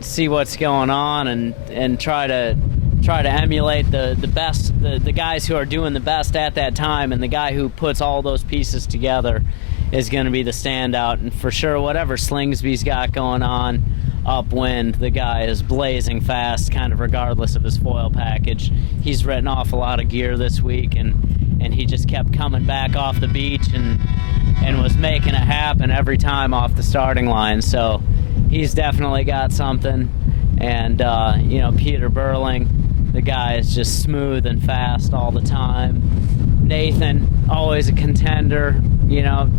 see what's going on and try to try to emulate the best, the guys who are doing the best at that time, and the guy who puts all those pieces together is going to be the standout. And for sure, whatever Slingsby's got going on upwind, the guy is blazing fast, kind of regardless of his foil package. He's written off a lot of gear this week, and he just kept coming back off the beach and was making it happen every time off the starting line. So he's definitely got something. And you know, Peter Burling, the guy is just smooth and fast all the time. Nathan, always a contender. You know,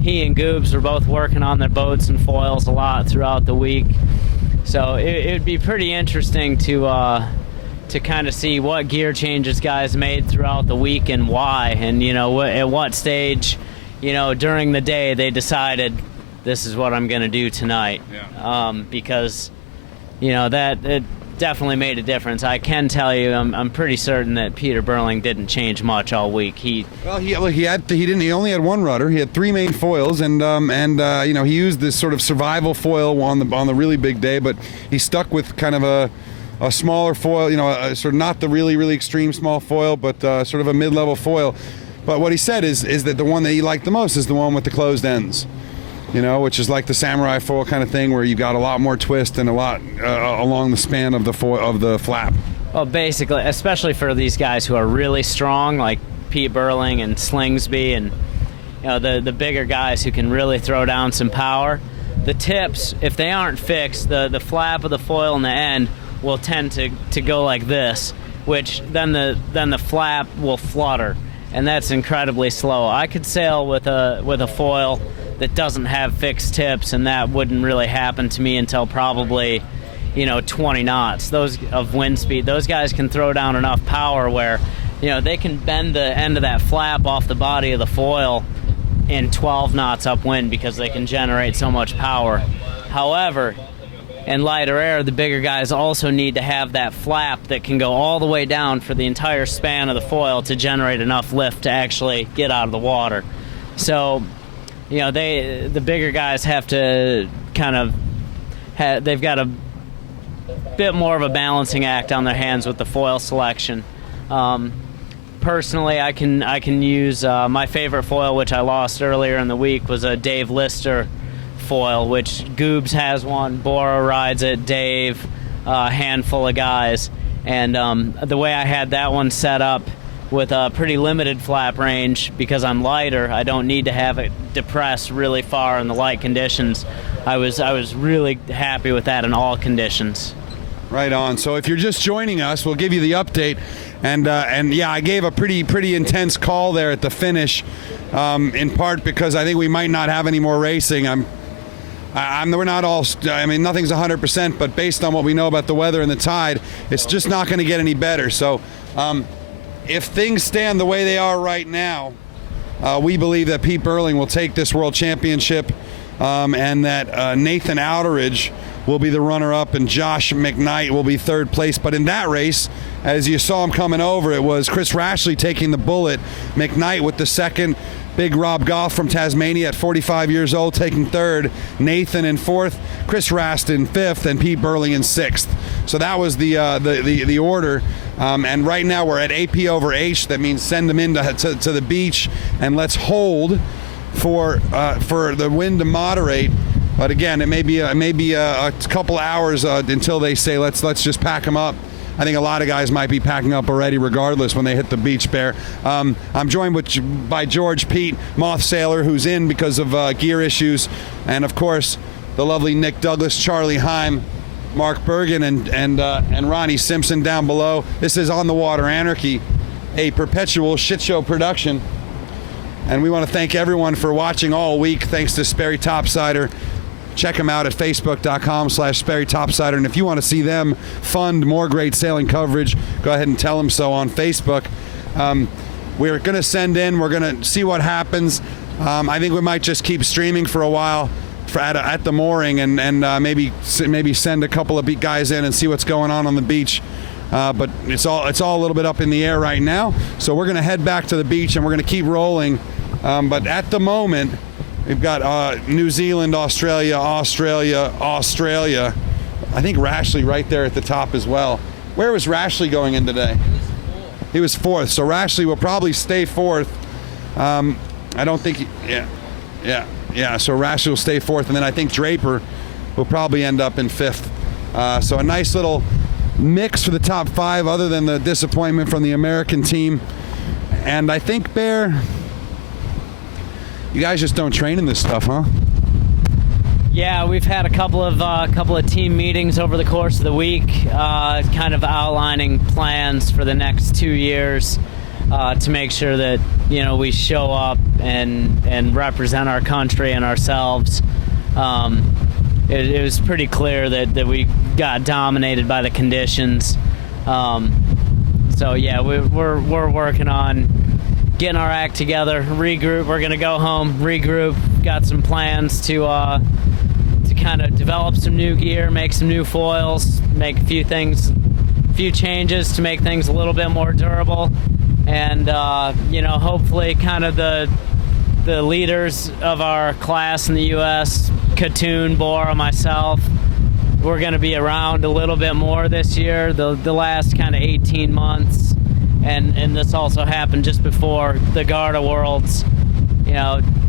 he and Goobs are both working on their boats and foils a lot throughout the week. So it would be pretty interesting to kind of see what gear changes guys made throughout the week and why, and you know, at what stage, you know, during the day they decided this is what I'm going to do tonight. Yeah. Because, you know, that it definitely made a difference. I can tell you, I'm pretty certain that Peter Burling didn't change much all week. He only had one rudder. He had 3 main foils, and you know, he used this sort of survival foil on the really big day, but he stuck with kind of a smaller foil, you know, sort of not the really extreme small foil, but sort of a mid-level foil. But what he said is that the one that he liked the most is the one with the closed ends, you know, which is like the samurai foil kind of thing, where you've got a lot more twist and a lot along the span of the flap. Well, basically, especially for these guys who are really strong, like Pete Burling and Slingsby, and you know, the bigger guys who can really throw down some power. The tips, if they aren't fixed, the flap of the foil in the end will tend to go like this, which then the flap will flutter, and that's incredibly slow. I could sail with a foil that doesn't have fixed tips, and that wouldn't really happen to me until probably, you know, 20 knots. Those of wind speed, those guys can throw down enough power where, you know, they can bend the end of that flap off the body of the foil in 12 knots upwind because they can generate so much power. However, in lighter air, the bigger guys also need to have that flap that can go all the way down for the entire span of the foil to generate enough lift to actually get out of the water. So, you know, the bigger guys have to kind of they've got a bit more of a balancing act on their hands with the foil selection. Personally, I can use my favorite foil, which I lost earlier in the week, was a Dave Lister foil, which Goobs has one, Bora rides it, Dave, a handful of guys. And the way I had that one set up with a pretty limited flap range, because I'm lighter, I don't need to have it depressed really far in the light conditions. I was really happy with that in all conditions. Right on. So if you're just joining us, we'll give you the update. And yeah, I gave a pretty intense call there at the finish, in part because I think we might not have any more racing. We're not all, I mean, nothing's 100%, but based on what we know about the weather and the tide, it's just not going to get any better. So if things stand the way they are right now, we believe that Pete Burling will take this World Championship, and that Nathan Outeridge will be the runner-up, and Josh McKnight will be 3rd place. But in that race, as you saw him coming over, it was Chris RASHLE taking the bullet, McKnight with the 2nd, Big Rob Goff from Tasmania at 45 years old taking 3rd, Nathan in 4th, Chris Rast in 5th, and Pete Burling in 6th. So that was the order. And right now we're at AP over H. That means send them in to the beach, and let's hold for the wind to moderate. But again, it may be a couple hours until they say let's just pack them up. I think a lot of guys might be packing up already regardless when they hit the beach, Bear. I'm joined by George Pete, Moth sailor, who's in because of gear issues, and of course the lovely Nick Douglas, Charlie Heim, Mark Bergen, and Ronnie Simpson down below. This is On the Water Anarchy, a perpetual shit show production. And we want to thank everyone for watching all week. Thanks to Sperry Topsider. Check them out at facebook.com/Sperry Topsider. And if you want to see them fund more great sailing coverage, go ahead and tell them so on Facebook. We're going to send in. We're going to see what happens. I think we might just keep streaming for a while at the mooring, and maybe send a couple of guys in and see what's going on the beach. But it's all a little bit up in the air right now. So we're going to head back to the beach, and we're going to keep rolling. But at the moment, we've got New Zealand, Australia. I think RASHLE right there at the top as well. Where was RASHLE going in today? He was fourth. So RASHLE will probably stay fourth. I don't think, yeah. So RASHLE will stay fourth, and then I think Draper will probably end up in fifth. So a nice little mix for the top 5, other than the disappointment from the American team. And I think, Bear, you guys just don't train in this stuff, huh? Yeah, we've had a couple of team meetings over the course of the week, kind of outlining plans for the next 2 years to make sure that we show up and represent our country and ourselves. It was pretty clear that we got dominated by the conditions. So yeah, we're working on getting our act together, regroup. We're gonna go home, regroup. Got some plans to kind of develop some new gear, make some new foils, make a few changes to make things a little bit more durable, and hopefully kind of the leaders of our class in the U.S., Couta, Bora, myself, we're going to be around a little bit more this year, the last kind of 18 months, and this also happened just before the Garda Worlds.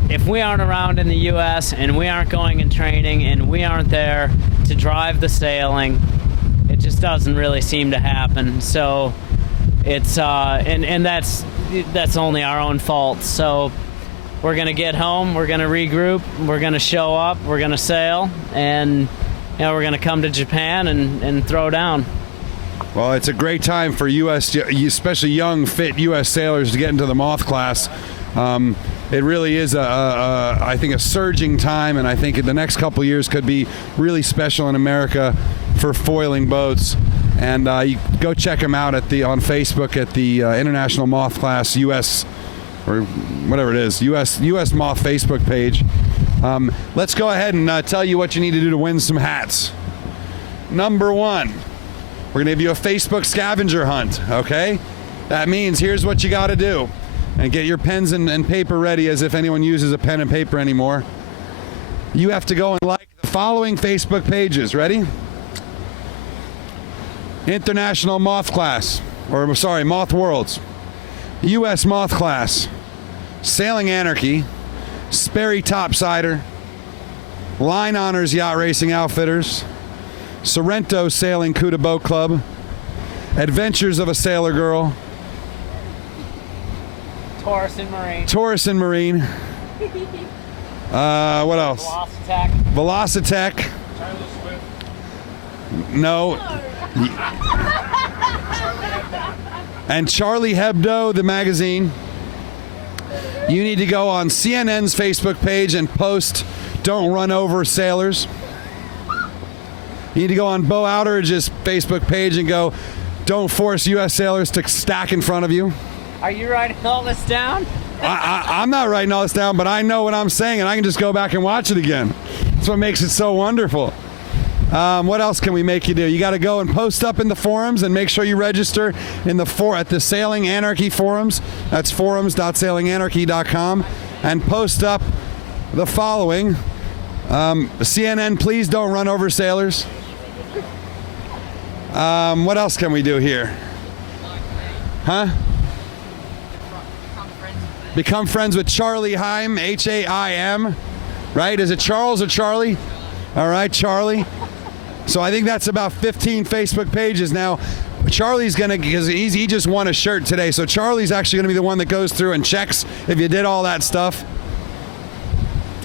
If we aren't around in the U.S. and we aren't going and training and we aren't there to drive the sailing, it just doesn't really seem to happen. So it's and that's only our own fault. So we're gonna get home, we're gonna regroup, we're gonna show up, we're gonna sail, and we're gonna come to Japan and throw down. Well, it's a great time for U.S., especially young, fit U.S. sailors to get into the Moth class. It really is, I think, a surging time, and I think the next couple of years could be really special in America for foiling boats. And you go check them out on Facebook at the International Moth Class U.S. or whatever it is, U.S. Moth Facebook page. Let's go ahead and tell you what you need to do to win some hats. Number 1, we're going to give you a Facebook scavenger hunt, okay? That means here's what you got to do. And get your pens and paper ready, as if anyone uses a pen and paper anymore. You have to go and like the following Facebook pages. Ready? International Moth Class, Moth Worlds, U.S. Moth Class, Sailing Anarchy, Sperry Topsider, Line Honors Yacht Racing Outfitters, Sorrento Sailing Couta Boat Club, Adventures of a Sailor Girl, Taurus and Marine. What else? Velocitech. No. And Charlie Hebdo, the magazine. You need to go on CNN's Facebook page and post "Don't Run Over Sailors." You need to go on Bo Outeridge's Facebook page and go, "Don't force U.S. sailors to stack in front of you." Are you writing all this down? I'm not writing all this down, but I know what I'm saying, and I can just go back and watch it again. That's what makes it so wonderful. What else can we make you do? You got to go and post up in the forums and make sure you register at the Sailing Anarchy forums. That's forums.sailinganarchy.com, and post up the following. CNN, please don't run over sailors. What else can we do here? Huh? Become friends with Charlie Haim, Haim, right? Is it Charles or Charlie? All right, Charlie. So I think that's about 15 Facebook pages now. Charlie's gonna, because he just won a shirt today, so Charlie's actually gonna be the one that goes through and checks if you did all that stuff.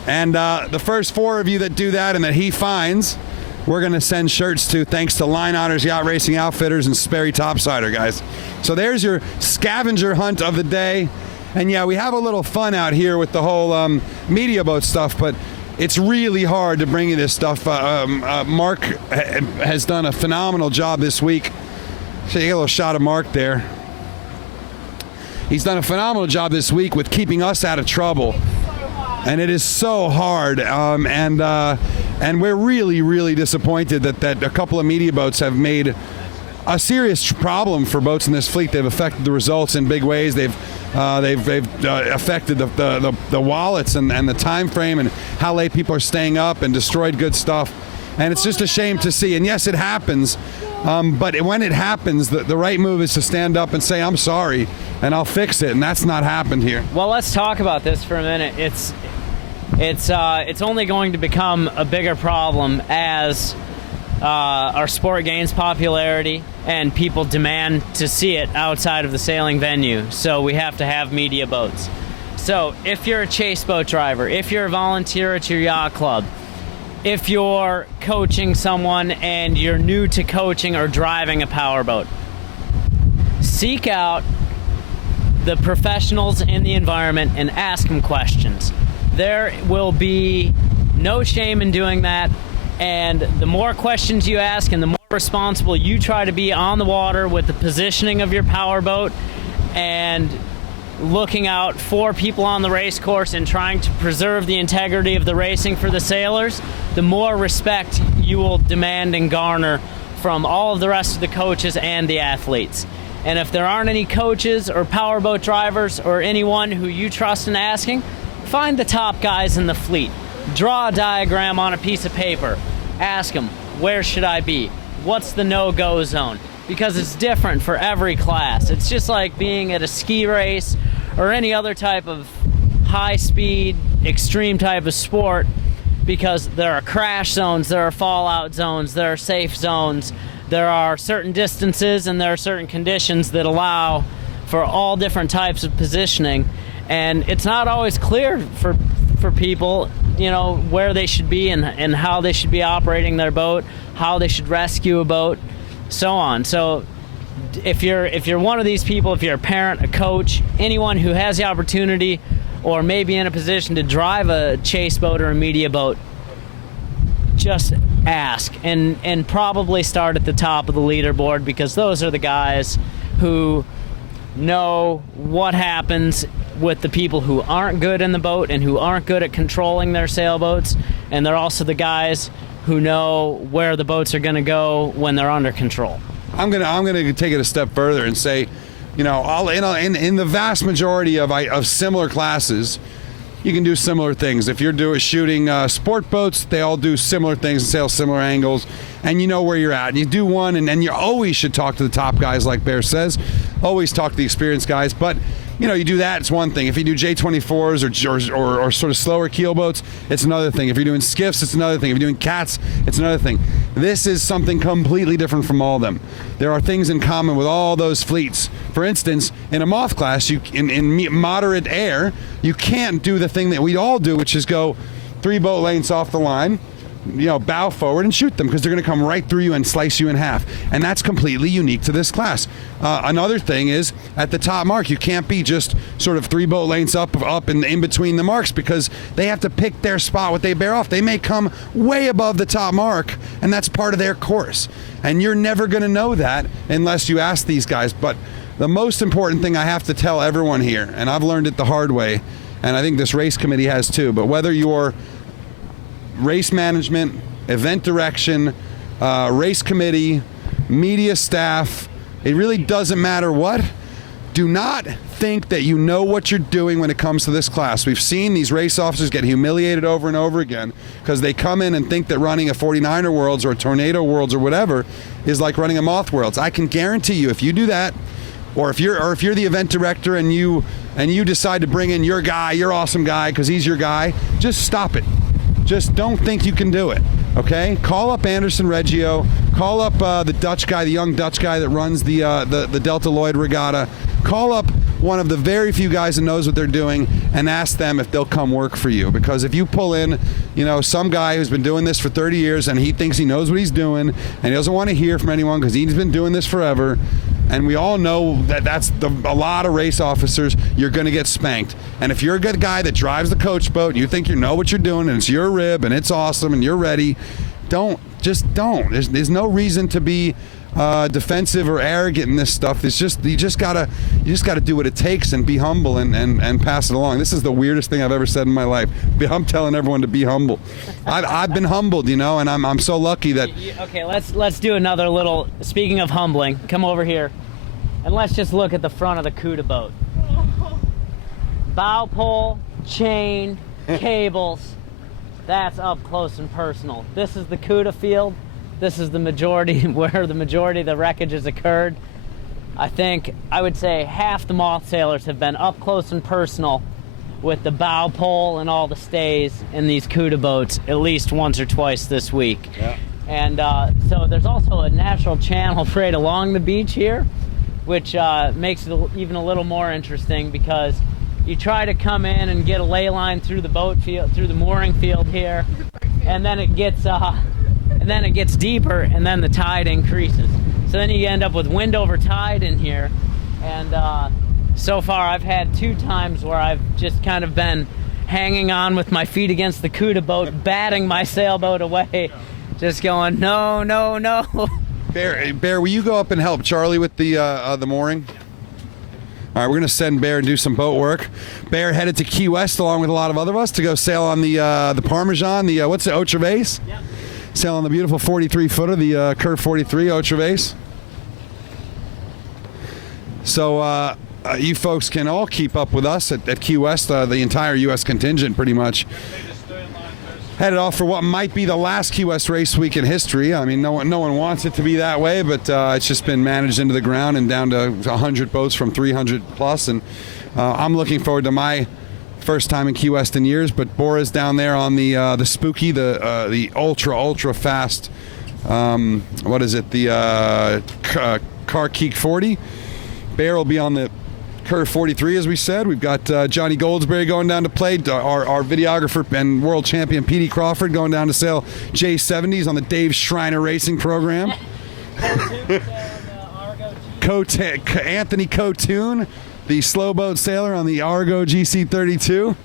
And the first 4 of you that do that and that he finds, we're gonna send shirts to, thanks to Line Honors Yacht Racing Outfitters and Sperry Topsider, guys. So there's your scavenger hunt of the day. And yeah, we have a little fun out here with the whole media boat stuff, but it's really hard to bring you this stuff. Mark has done a phenomenal job this week. So you get a little shot of Mark there. He's done a phenomenal job this week with keeping us out of trouble. And it is so hard. And we're really, really disappointed that a couple of media boats have made a serious problem for boats in this fleet. They've affected the results in big ways. They've affected the wallets and the time frame and how late people are staying up, and destroyed good stuff. And it's just a shame to see. And yes, it happens. But when it happens, the right move is to stand up and say, I'm sorry, and I'll fix it. And that's not happened here. Well, let's talk about this for a minute. It's only going to become a bigger problem as our sport gains popularity and people demand to see it outside of the sailing venue. So we have to have media boats. So if you're a chase boat driver, if you're a volunteer at your yacht club, if you're coaching someone and you're new to coaching or driving a powerboat, seek out the professionals in the environment and ask them questions. There will be no shame in doing that, and the more questions you ask and the more responsible you try to be on the water with the positioning of your powerboat and looking out for people on the race course and trying to preserve the integrity of the racing for the sailors, the more respect you will demand and garner from all of the rest of the coaches and the athletes. And if there aren't any coaches or powerboat drivers or anyone who you trust in asking, find the top guys in the fleet. Draw a diagram on a piece of paper. Ask them, where should I be? What's the no-go zone? Because it's different for every class. It's just like being at a ski race or any other type of high-speed, extreme type of sport, because there are crash zones, there are fallout zones, there are safe zones, there are certain distances and there are certain conditions that allow for all different types of positioning. And it's not always clear for people, you know, where they should be and how they should be operating their boat, how they should rescue a boat, so on. So if you're one of these people, if you're a parent, a coach, anyone who has the opportunity or maybe in a position to drive a chase boat or a media boat, just ask and probably start at the top of the leaderboard, because those are the guys who know what happens with the people who aren't good in the boat and who aren't good at controlling their sailboats, and they're also the guys who know where the boats are going to go when they're under control. I'm gonna take it a step further and say, you know, in the vast majority of similar classes, you can do similar things. If you're shooting sport boats, they all do similar things and sail similar angles, and you know where you're at. And you do one, and then you always should talk to the top guys, like Bear says. Always talk to the experienced guys. But you know, you do that, it's one thing. If you do J24s or sort of slower keel boats, it's another thing. If you're doing skiffs, it's another thing. If you're doing cats, it's another thing. This is something completely different from all of them. There are things in common with all those fleets. For instance, in a Moth class, in moderate air, you can't do the thing that we all do, which is go 3 boat lengths off the line, you know, bow forward and shoot them, because they're going to come right through you and slice you in half. And that's completely unique to this class. Another thing is, at the top mark, you can't be just sort of 3 boat lengths up and in between the marks, because they have to pick their spot what they bear off. They may come way above the top mark, and that's part of their course. And you're never going to know that unless you ask these guys. But the most important thing I have to tell everyone here, and I've learned it the hard way, and I think this race committee has too, but whether you're race management, event direction, race committee, media staff, it really doesn't matter what. Do not think that you know what you're doing when it comes to this class. We've seen these race officers get humiliated over and over again because they come in and think that running a 49er Worlds or a Tornado Worlds or whatever is like running a Moth Worlds. I can guarantee you, if you do that, or if you're the event director and you decide to bring in your guy, your awesome guy, because he's your guy, just stop it. Just don't think you can do it, okay? Call up Anderson Reggio. Call up the Dutch guy, the young Dutch guy that runs the Delta Lloyd Regatta. Call up one of the very few guys that knows what they're doing and ask them if they'll come work for you. Because if you pull in, you know, some guy who's been doing this for 30 years and he thinks he knows what he's doing and he doesn't want to hear from anyone because he's been doing this forever, and we all know that that's a lot of race officers, you're going to get spanked. And if you're a good guy that drives the coach boat and you think you know what you're doing and it's your rib and it's awesome and you're ready, don't. There's no reason to be defensive or arrogant in this stuff. It's just you just gotta do what it takes and be humble and pass it along. This is the weirdest thing I've ever said in my life. I'm telling everyone to be humble. I've been humbled, you know, and I'm so lucky that. Okay, let's do another little. Speaking of humbling, come over here, and let's just look at the front of the Couta boat. Bow pole, chain, cables. That's up close and personal. This is the Couta field. This is the majority, where the majority of the wreckage has occurred. I would say half the Moth sailors have been up close and personal with the bow pole and all the stays in these Couta boats at least once or twice this week. Yeah. And so there's also a natural channel right along the beach here, which makes it even a little more interesting, because you try to come in and get a ley line through the boat field, through the mooring field here, and then it gets deeper, and then the tide increases. So then you end up with wind over tide in here. And so far I've had 2 times where I've just kind of been hanging on with my feet against the Couta boat, batting my sailboat away, just going, no, no, no. Bear, will you go up and help Charlie with the mooring? All right, we're going to send Bear and do some boat work. Bear headed to Key West along with a lot of other of us to go sail on the Parmesan, what's it, Otra Vez? Yep. Sail on the beautiful 43-footer, the Curve 43 Otra Vez. So you folks can all keep up with us at Key West, the entire U.S. contingent pretty much. Headed off for what might be the last Key West race week in history. I mean, no one wants it to be that way, but it's just been managed into the ground and down to 100 boats from 300 plus. And I'm looking forward to my first time in Key West in years. But Bora's down there on the Spooky, the ultra fast. What is it? The Car Keek 40. Bear will be on the Curve 43, as we said. We've got Johnny Goldsberry going down to play, our videographer and world champion Petey Crawford going down to sail J70s on the Dave Schreiner Racing program. Anthony Cotoon, the slow boat sailor on the Argo GC32.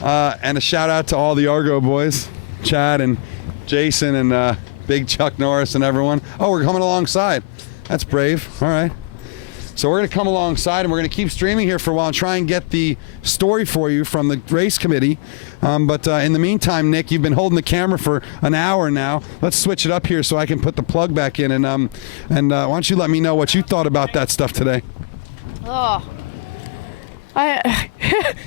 And a shout out to all the Argo boys, Chad and Jason and Big Chuck Norris and everyone. Oh, we're coming alongside. That's brave. All right. So we're going to come alongside and we're going to keep streaming here for a while and try and get the story for you from the race committee. But in the meantime, Nick, you've been holding the camera for an hour now. Let's switch it up here so I can put the plug back in. And why don't you let me know what you thought about that stuff today? Oh,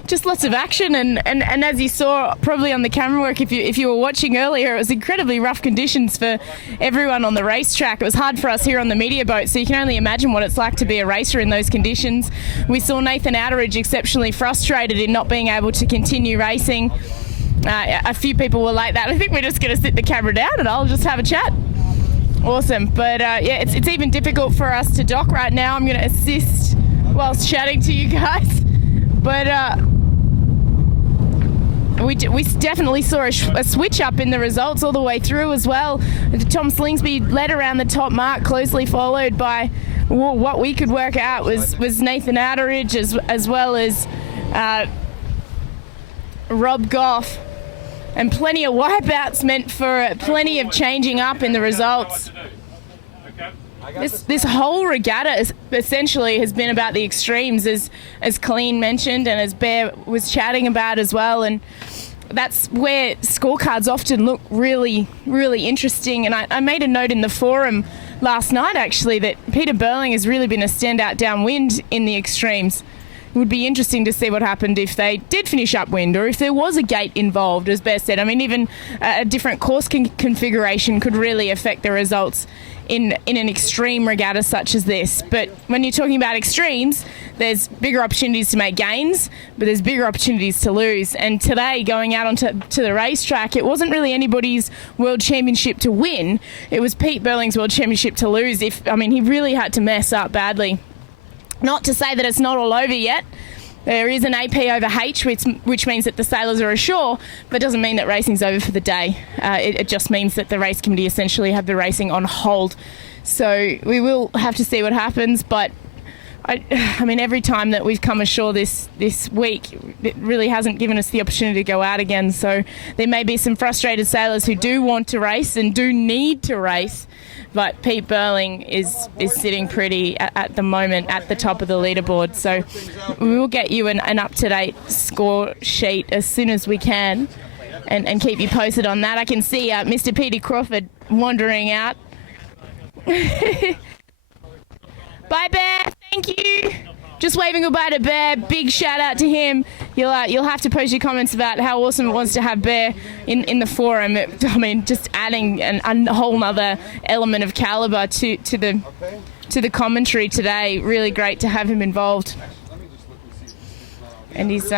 just lots of action, and as you saw probably on the camera work, if you were watching earlier, it was incredibly rough conditions for everyone on the racetrack. It was hard for us here on the media boat, so you can only imagine what it's like to be a racer in those conditions. We saw Nathan Outeridge exceptionally frustrated in not being able to continue racing. A few people were like that. I think we're just going to sit the camera down and I'll just have a chat. Awesome. But yeah, it's even difficult for us to dock right now. I'm going to assist whilst chatting to you guys. But we definitely saw a switch up in the results all the way through as well. Tom Slingsby led around the top mark, closely followed by what we could work out was Nathan Outeridge as well as Rob Goff. And plenty of wipeouts meant for plenty of changing up in the results. This whole regatta essentially has been about the extremes, as Colleen mentioned and as Bear was chatting about as well. And that's where scorecards often look really, really interesting. And I made a note in the forum last night, actually, that Peter Burling has really been a standout downwind in the extremes. It would be interesting to see what happened if they did finish upwind or if there was a gate involved, as Bear said. I mean, even a different course configuration could really affect the results in an extreme regatta such as this. But when you're talking about extremes, there's bigger opportunities to make gains, but there's bigger opportunities to lose. And today, going out onto the racetrack, it wasn't really anybody's world championship to win. It was Pete Burling's world championship to lose. He really had to mess up badly. Not to say that it's not all over yet. There is an AP over H, which means that the sailors are ashore, but doesn't mean that racing's over for the day. It just means that the race committee essentially have the racing on hold. So we will have to see what happens, but I mean, every time that we've come ashore this week, it really hasn't given us the opportunity to go out again. So there may be some frustrated sailors who do want to race and do need to race, but Pete Burling is sitting pretty at the moment at the top of the leaderboard. So we will get you an up-to-date score sheet as soon as we can and keep you posted on that. I can see Mr. Peter Crawford wandering out. Bye, Bear. Thank you. just waving goodbye to Bear. Big shout out to him. You'll have to post your comments about how awesome it was to have Bear in the forum. I mean, just adding a whole nother element of caliber to the commentary today. Really great to have him involved. And he's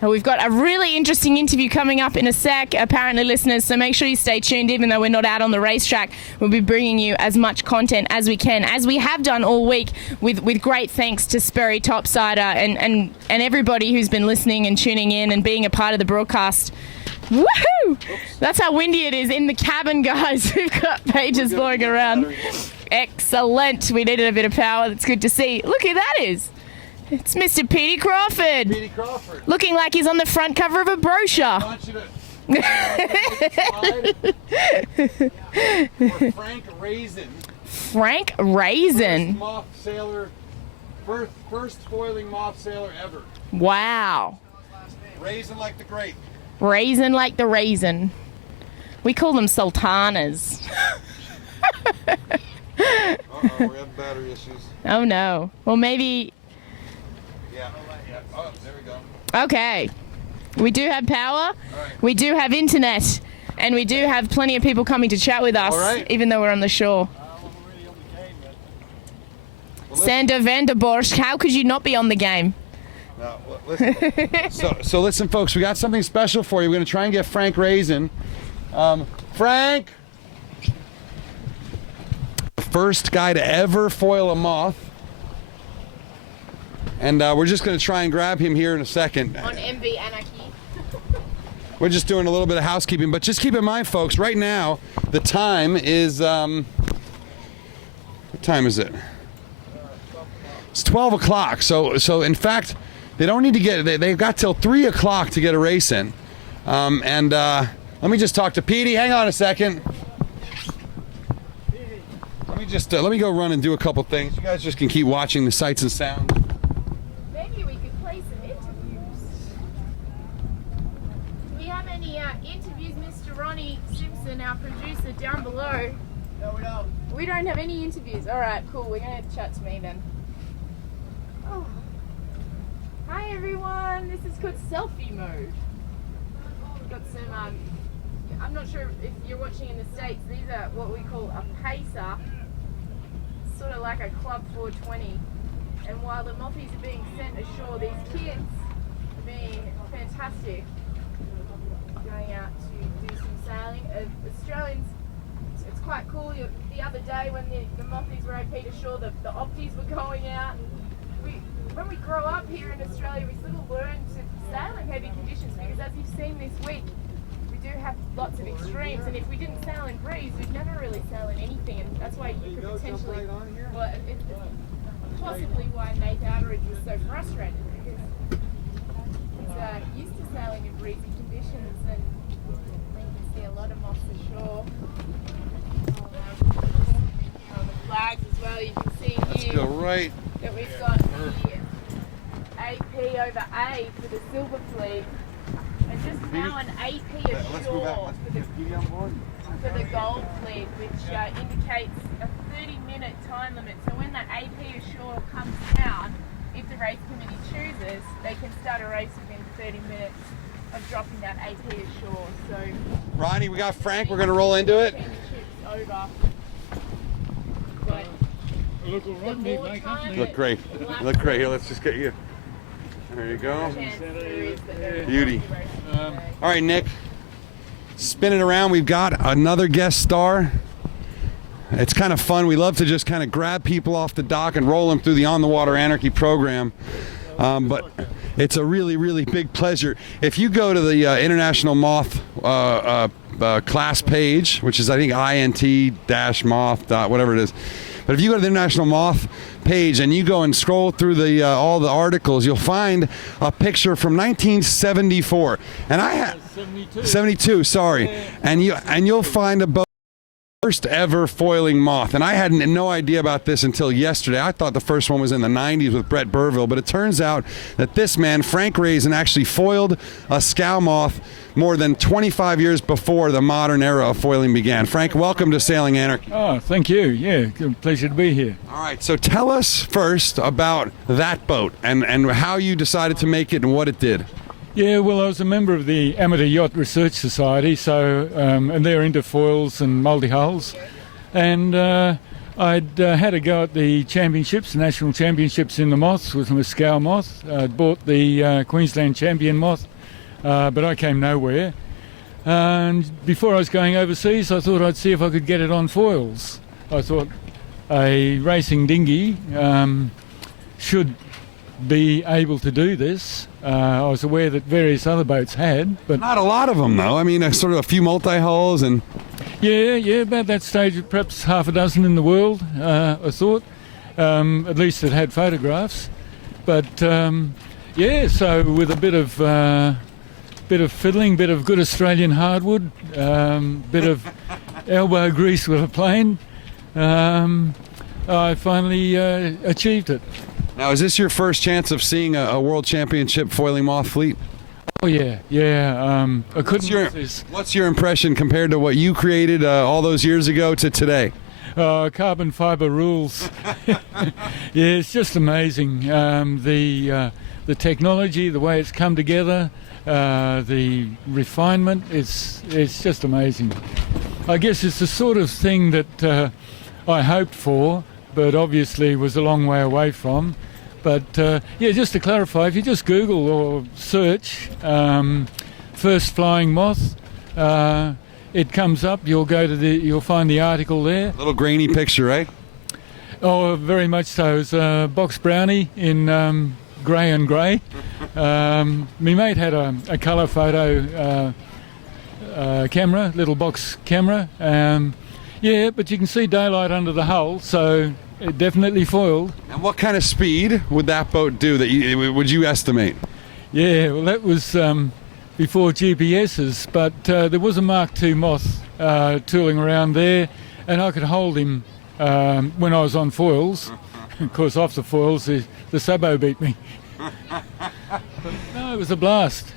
we've got a really interesting interview coming up in a sec, apparently, listeners, so make sure you stay tuned. Even though we're not out on the racetrack, we'll be bringing you as much content as we can, as we have done all week, with great thanks to Sperry Topsider and everybody who's been listening and tuning in and being a part of the broadcast. Woohoo! That's how windy it is in the cabin, guys. We've got pages blowing around. Excellent. We needed a bit of power. That's good to see. Look who that is. It's Mr. Petey Crawford. Petey Crawford. Looking like he's on the front cover of a brochure. I want you to for Frank Raisin. Frank Raisin. First moth sailor, first foiling moth sailor ever. Wow. Raisin like the grape. Raisin like the raisin. We call them sultanas. Uh-oh, we're having battery issues. Oh no. Well, maybe. Yeah. Oh, there we go. Okay. We do have power. Right. We do have internet. And we do have plenty of people coming to chat with us, right. even though we're on the shore. Sander Vanderborsch, how could you not be on the game? No, listen. so listen, folks, we got something special for you. We're going to try and get Frank Raisin. Frank! The first guy to ever foil a moth. And we're just going to try and grab him here in a second. On MV Anarchy. We're just doing a little bit of housekeeping, but just keep in mind, folks, right now, the time is, what time is it? It's 12 o'clock, so in fact, they don't need to get, they've got till 3 o'clock to get a race in. Let me just talk to Petey. Hang on a second. Let me go run and do a couple things. You guys just can keep watching the sights and sounds. Maybe we could play some interviews. Do we have any interviews, Mr. Ronnie Simpson, our producer, down below? No, we don't. We don't have any interviews. All right, cool. We're going to chat to me then. Oh. Hi, everyone. This is called selfie mode. We've got some, I'm not sure if you're watching in the States, these are what we call a pacer. Sort of like a Club 420. And while the mothies are being sent ashore, these kids are being fantastic, going out to do some sailing. Australians, it's quite cool. The other day when the mothies were OP'd ashore, the opties were going out. When we grow up here in Australia, we sort of learn to sail in heavy conditions, because as you've seen this week, we do have lots of extremes, and if we didn't sail in breeze, we'd never really sail in anything, and that's why you could potentially, well, it's possibly why Nate Outteridge was so frustrated, because he's used to sailing in breezy conditions, and you can see a lot of moths ashore. On the flags as well, you can see here. Let's go right. That we've got the AP over A for the silver fleet, and just now an AP ashore for the gold fleet, which indicates a 30-minute time limit. So when that AP ashore comes down, if the race committee chooses, they can start a race within 30 minutes of dropping that AP ashore. So Ronnie, we got Frank. We're going to roll into it. Championship's over. But You look great. You look great. Here, let's just get you. There you go. Beauty. All right, Nick. Spin it around. We've got another guest star. It's kind of fun. We love to just kind of grab people off the dock and roll them through the On the Water Anarchy program. But it's a really, really big pleasure. If you go to the International Moth class page, which is, I think, int-moth. Whatever it is. But if you go to the International Moth page and you go and scroll through the all the articles, you'll find a picture from 1974. And I had 72, sorry. And you'll find a boat first ever foiling Moth, and I had no idea about this until yesterday. I thought the first one was in the 90s with Brett Burville, but it turns out that this man, Frank Raisin, actually foiled a scow moth more than 25 years before the modern era of foiling began. Frank, welcome to Sailing Anarchy. Oh, thank you. Yeah, good pleasure to be here. All right, so tell us first about that boat and how you decided to make it and what it did. Yeah, well, I was a member of the Amateur Yacht Research Society, so and they're into foils and multi-hulls, and I'd had a go at the championships, national championships in the Moths with my scow moth. I'd bought the Queensland Champion Moth, but I came nowhere. And before I was going overseas, I thought I'd see if I could get it on foils. I thought a racing dinghy should be able to do this. I was aware that various other boats had, but Not a lot of them, though. I mean, sort of a few multi-hulls and... yeah, about that stage, perhaps half a dozen in the world, I thought. At least it had photographs. But yeah, so with a bit of fiddling, bit of good Australian hardwood, bit of elbow grease with a plane, I finally achieved it. Now, is this your first chance of seeing a World Championship foiling moth fleet? Oh yeah. I couldn't miss this. What's your impression compared to what you created all those years ago to today? Carbon fibre rules. Yeah, it's just amazing. The technology, the way it's come together, the refinement, it's just amazing. I guess it's the sort of thing that I hoped for, but obviously was a long way away from. But yeah, just to clarify, if you just Google or search first flying moth, it comes up. You'll find the article there. Little grainy picture, right? Oh, very much so. It's a box brownie in grey and grey. My mate had a colour photo camera, little box camera. Yeah, but you can see daylight under the hull, so it definitely foiled. And what kind of speed would that boat do would you estimate? Yeah, well, that was before GPSs, but there was a Mark II Moth tooling around there, and I could hold him when I was on foils. Of course, off the foils, the sabo beat me. But no, it was a blast.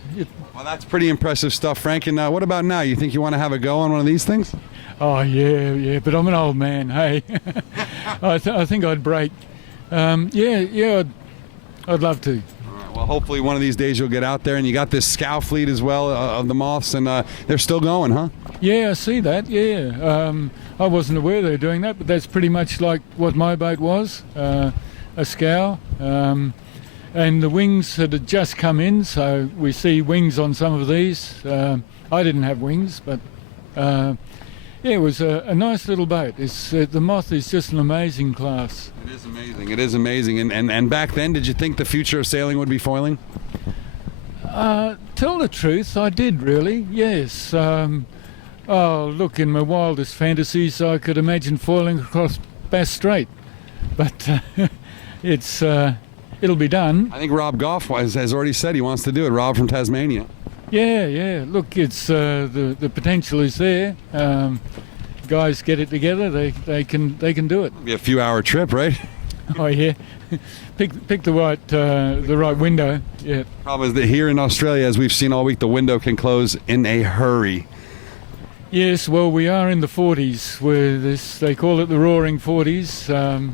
Well, that's pretty impressive stuff, Frank. And what about now? You think you want to have a go on one of these things? Oh, yeah, but I'm an old man, hey. I think I'd break. Yeah, I'd love to. All right, well, hopefully one of these days you'll get out there, and you got this scow fleet as well of the Moths, and they're still going, huh? Yeah, I see that, yeah. I wasn't aware they were doing that, but that's pretty much like what my boat was, a scow. And the wings had just come in, so we see wings on some of these. I didn't have wings, but yeah, it was a nice little boat. The Moth is just an amazing class. It is amazing. It is amazing. And back then, did you think the future of sailing would be foiling? Tell the truth, I did really, yes. Oh, look, in my wildest fantasies, I could imagine foiling across Bass Strait. But it'll be done. I think Rob Goff has already said he wants to do it. Rob from Tasmania. Yeah. Look, it's the potential is there. Guys get it together. They can do it. It'll be a few-hour trip, right? Oh yeah. Pick the right window. Yeah. Problem is that here in Australia, as we've seen all week, the window can close in a hurry. Yes. Well, we are in the 40s. Where they call it the Roaring 40s.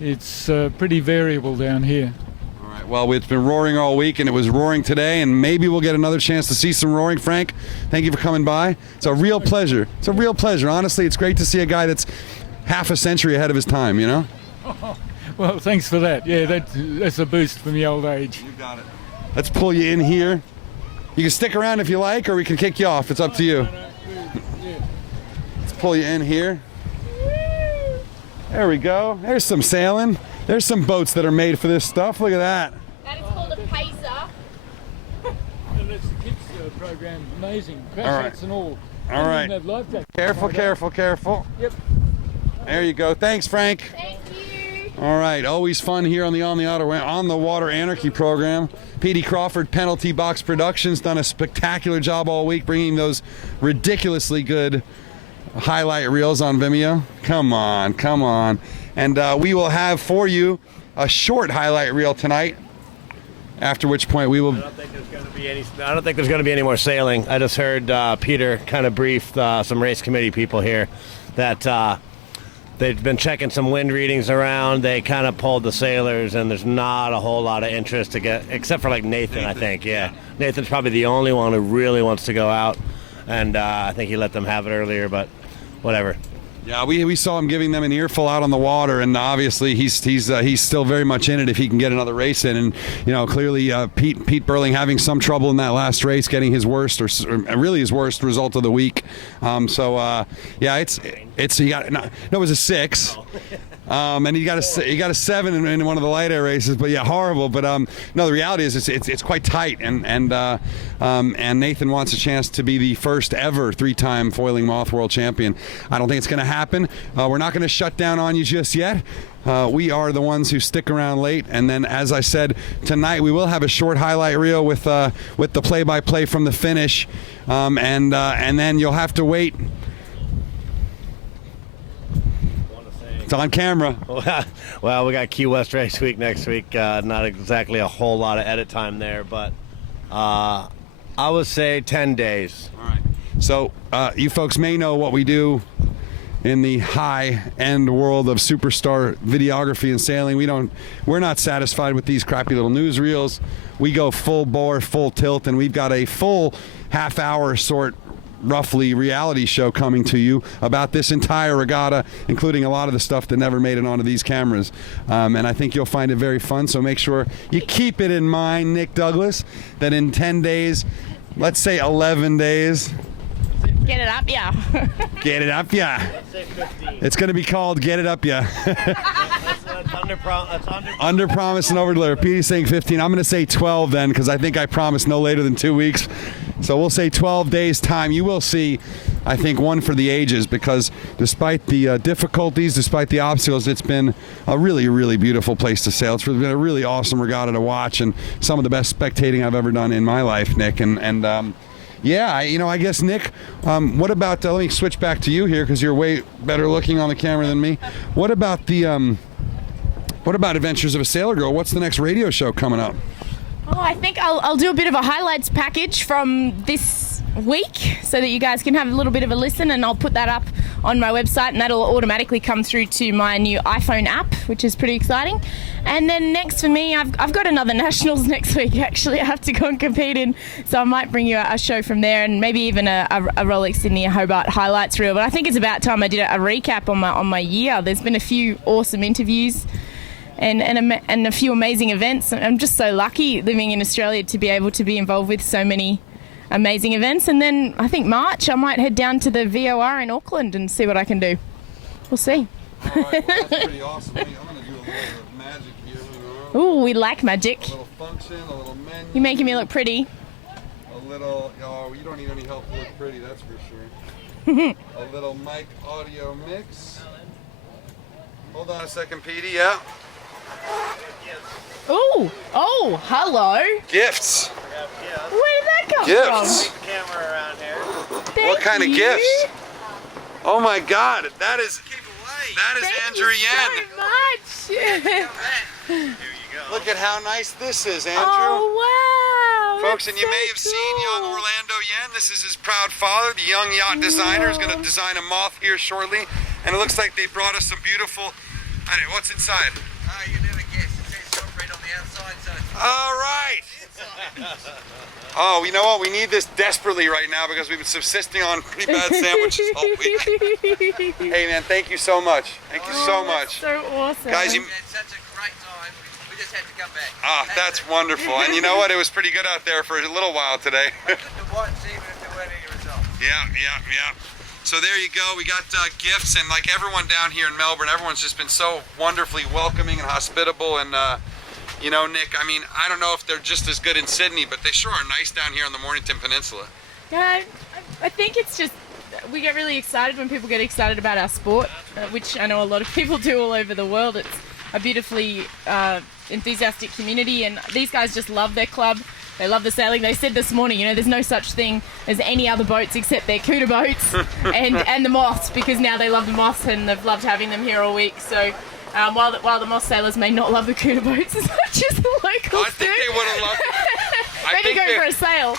It's pretty variable down here. Well, it's been roaring all week, and it was roaring today, and maybe we'll get another chance to see some roaring. Frank, thank you for coming by. It's a real pleasure. It's a real pleasure. Honestly, it's great to see a guy that's half a century ahead of his time, you know? Oh, well, thanks for that. Yeah, that's a boost from the old age. You got it. Let's pull you in here. You can stick around if you like, or we can kick you off. It's up to you. Yeah. Let's pull you in here. There we go. There's some sailing. There's some boats that are made for this stuff. Look at that. That is called a pacer. And that's the kids program. Amazing. Crash All right. hats and all. All right. Have life jackets. Careful. Yep. There you go. Thanks, Frank. Thank you. All right. Always fun here on the On the Water Anarchy program. Petey Crawford, Penalty Box Productions, done a spectacular job all week bringing those ridiculously good highlight reels on Vimeo? Come on, come on. And we will have for you a short highlight reel tonight, after which point we will... I don't think there's going to be any more sailing. I just heard Peter kind of brief some race committee people here that they've been checking some wind readings around. They kind of pulled the sailors, and there's not a whole lot of interest to get, except for like Nathan. I think. Yeah. Nathan's probably the only one who really wants to go out, and I think he let them have it earlier, but whatever. Yeah, we saw him giving them an earful out on the water, and obviously he's still very much in it if he can get another race in. And clearly Pete Burling having some trouble in that last race, getting his worst or really his worst result of the week. Yeah, it's he got no, it was a 6. And he got a 7 in one of the light air races, but yeah, horrible. But no, the reality is it's quite tight, and Nathan wants a chance to be the first ever 3-time foiling Moth world champion. I don't think it's going to happen. We're not going to shut down on you just yet. We are the ones who stick around late, and then, as I said, tonight we will have a short highlight reel with the play-by-play from the finish, and then you'll have to wait. It's on camera. Well, we got Key West Race Week next week. Not exactly a whole lot of edit time there, but I would say 10 days. All right. So you folks may know what we do in the high-end world of superstar videography and sailing. We're not satisfied with these crappy little newsreels. We go full bore, full tilt, and we've got a full half-hour sort roughly reality show coming to you about this entire regatta, including a lot of the stuff that never made it onto these cameras. And I think you'll find it very fun, so make sure you keep it in mind, Nick Douglas, that in 10 days, let's say 11 days... Get it up, yeah. Get it up, yeah. Let's say 15. It's going to be called Get It Up, yeah. That's Under promise and over deliver. Petey's saying 15. I'm going to say 12 then, because I think I promised no later than 2 weeks. So we'll say 12 days time. You will see, I think, one for the ages, because despite the difficulties, despite the obstacles, it's been a really, really beautiful place to sail. It's been a really awesome regatta to watch, and some of the best spectating I've ever done in my life, Nick. Yeah, I guess, Nick, what about, let me switch back to you here, because you're way better looking on the camera than me. What about Adventures of a Sailor Girl? What's the next radio show coming up? Oh, I think I'll do a bit of a highlights package from this week so that you guys can have a little bit of a listen, and I'll put that up on my website, and that'll automatically come through to my new iPhone app, which is pretty exciting. And then next for me, I've got another nationals next week. Actually, I have to go and compete in, so I might bring you a show from there, and maybe even a Rolex Sydney Hobart highlights reel. But I think it's about time I did a recap on my year. There's been a few awesome interviews and a few amazing events. I'm just so lucky living in Australia to be able to be involved with so many amazing events. And then I think March I might head down to the VOR in Auckland and see what I can do. We'll see. All right, well, that's pretty awesome. I'm going to do a little bit of magic here. Ooh, we like magic. A little function, a little menu. You're making me look pretty. A little, you don't need any help to look pretty, that's for sure. A little mic audio mix. Hold on a second, Petey, yeah. Ooh, oh, hello. Gifts. Where did that come Gifts. from? the camera around here. What kind of gifts? Oh my God, that is Thank Andrew Yen. you so much. Here you go. Look at how nice this is, Andrew. Oh, wow. Folks, and you may have seen young Orlando Yen. This is his proud father, the young yacht designer, who's going to design a Moth here shortly. And it looks like they brought us some beautiful... what's inside? You never guess. It says shortbread on the outside, so it's All right. Oh, you know what? We need this desperately right now because we've been subsisting on pretty bad sandwiches all week. Hey, man, thank you so much. Thank you so much. So awesome. Guys, we had such a great time. We just had to come back. Oh, that's wonderful. And you know what? It was pretty good out there for a little while today. I couldn't watch even if there weren't any results. Yeah. So there you go. We got gifts, and like everyone down here in Melbourne, everyone's just been so wonderfully welcoming and hospitable. And Nick, I don't know if they're just as good in Sydney, but they sure are nice down here on the Mornington Peninsula. Yeah, I think it's just we get really excited when people get excited about our sport, which I know a lot of people do all over the world. It's a beautifully enthusiastic community, and these guys just love their club. They love the sailing. They said this morning, there's no such thing as any other boats except their Couta boats and the Moths, because now they love the Moths and they've loved having them here all week. So while the Moth sailors may not love the Couta boats as much as the locals I think they would have loved it. Maybe go for a sail.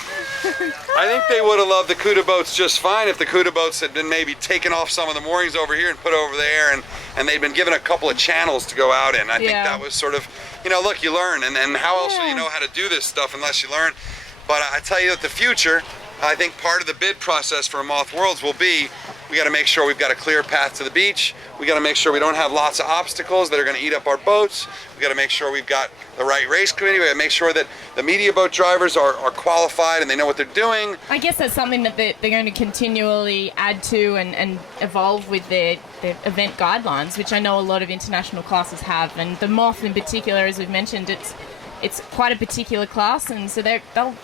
I think they would have loved the Couta boats just fine if the Couta boats had been maybe taken off some of the moorings over here and put over there, and they'd been given a couple of channels to go out in. I think that was sort of, look, you learn, and how else will you know how to do this stuff unless you learn? But I tell you that the future, I think part of the bid process for Moth Worlds will be, we got to make sure we've got a clear path to the beach. We got to make sure we don't have lots of obstacles that are going to eat up our boats. We got to make sure we've got the right race committee. We got to make sure that the media boat drivers are qualified and they know what they're doing. I guess that's something that they're going to continually add to and evolve with their event guidelines, which I know a lot of international classes have. And the Moth in particular, as we've mentioned, it's quite a particular class, and so they'll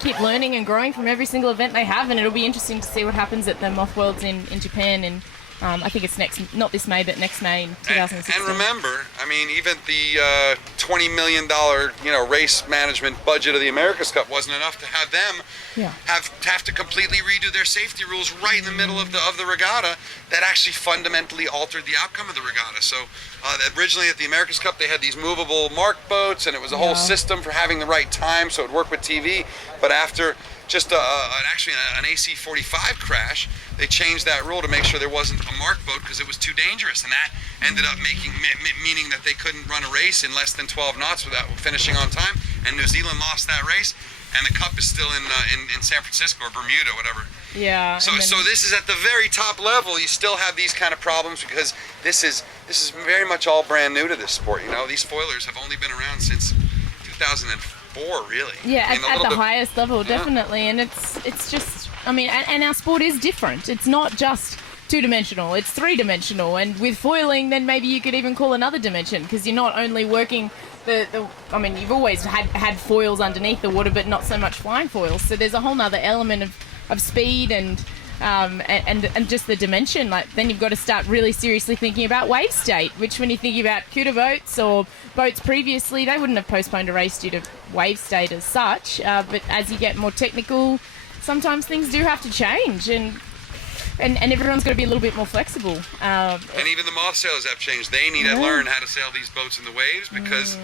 keep learning and growing from every single event they have, and it'll be interesting to see what happens at the Moth Worlds in Japan, and I think it's not this May, but next May in 2016. And remember, even the $20 million, race management budget of the America's Cup wasn't enough to have them have to completely redo their safety rules right in the middle of the regatta. That actually fundamentally altered the outcome of the regatta. So originally at the America's Cup, they had these movable mark boats, and it was a whole system for having the right time, so it worked with TV. But after just an AC-45 crash, they changed that rule to make sure there wasn't a mark boat because it was too dangerous, and that ended up meaning that they couldn't run a race in less than 12 knots without finishing on time, and New Zealand lost that race, and the cup is still in San Francisco or Bermuda, whatever. Yeah. So this is at the very top level. You still have these kind of problems because this is very much all brand new to this sport. These foilers have only been around since 2004, really. Yeah, at the highest level, definitely. And it's just, and our sport is different. It's not just two-dimensional, it's three-dimensional. And with foiling, then maybe you could even call another dimension, because you're not only working you've always had foils underneath the water, but not so much flying foils. So there's a whole nother element of speed and just the dimension. Then you've got to start really seriously thinking about wave state, which when you think about Couta boats or boats previously, they wouldn't have postponed a race due to wave state as such. But as you get more technical, sometimes things do have to change, and everyone's got to be a little bit more flexible. And even the Moth sailors have changed. They need to learn how to sail these boats in the waves because,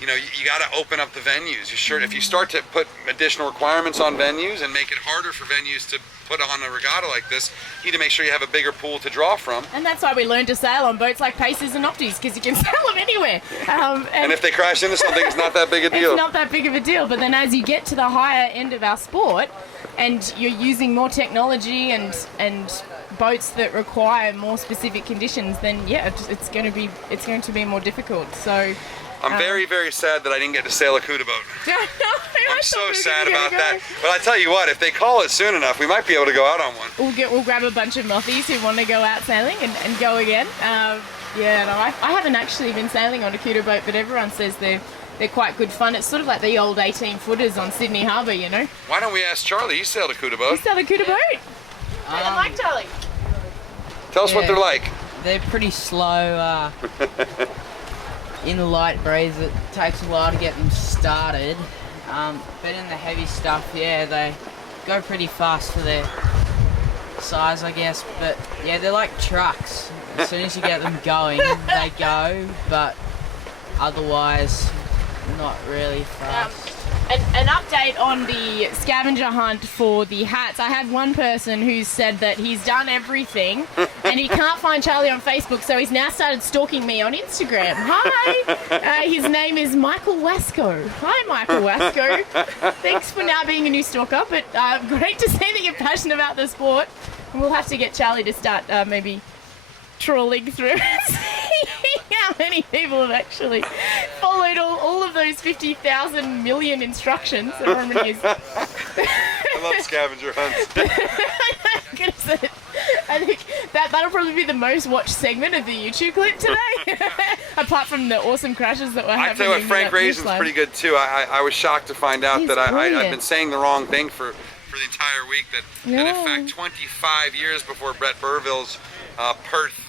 you got to open up the venues. If you start to put additional requirements on venues and make it harder for venues to put on a regatta like this, you need to make sure you have a bigger pool to draw from. And that's why we learned to sail on boats like Pacers and Opties, because you can sail them anywhere. And if they crash into something, it's not that big a deal. It's not that big of a deal. But then as you get to the higher end of our sport, and you're using more technology and boats that require more specific conditions, then it's going to be more difficult. So I'm very, very sad that I didn't get to sail a Couta boat. I'm so sad about that. But I tell you what, if they call it soon enough, we might be able to go out on one. We'll grab a bunch of Mothies who want to go out sailing and go again. I haven't actually been sailing on a Couta boat, but everyone says they're quite good fun. It's sort of like the old 18-footers on Sydney Harbour, Why don't we ask Charlie? He sailed a Couta boat. You sailed a Couta boat? What's it like, Charlie? Tell us what they're like. They're pretty slow. In the light breeze, it takes a while to get them started. But in the heavy stuff, they go pretty fast for their size, I guess. But they're like trucks. As soon as you get them going, they go. But otherwise, not really fast. An update on the scavenger hunt for the hats. I have one person who said that he's done everything and he can't find Charlie on Facebook, so he's now started stalking me on Instagram. Hi, his name is Michael Wasco. Hi, Michael Wasco. Thanks for now being a new stalker, but great to see that you're passionate about the sport. And we'll have to get Charlie to start maybe trawling through and seeing how many people have actually followed all of those 50,000 million instructions that I'm going to use. I love scavenger hunts. I think that'll probably be the most watched segment of the YouTube clip today. Apart from the awesome crashes that were happening. I tell you what, Frank Raisin's pretty good too. I was shocked to find out that I've been saying the wrong thing for the entire week. That in fact 25 years before Brett Burville's Perth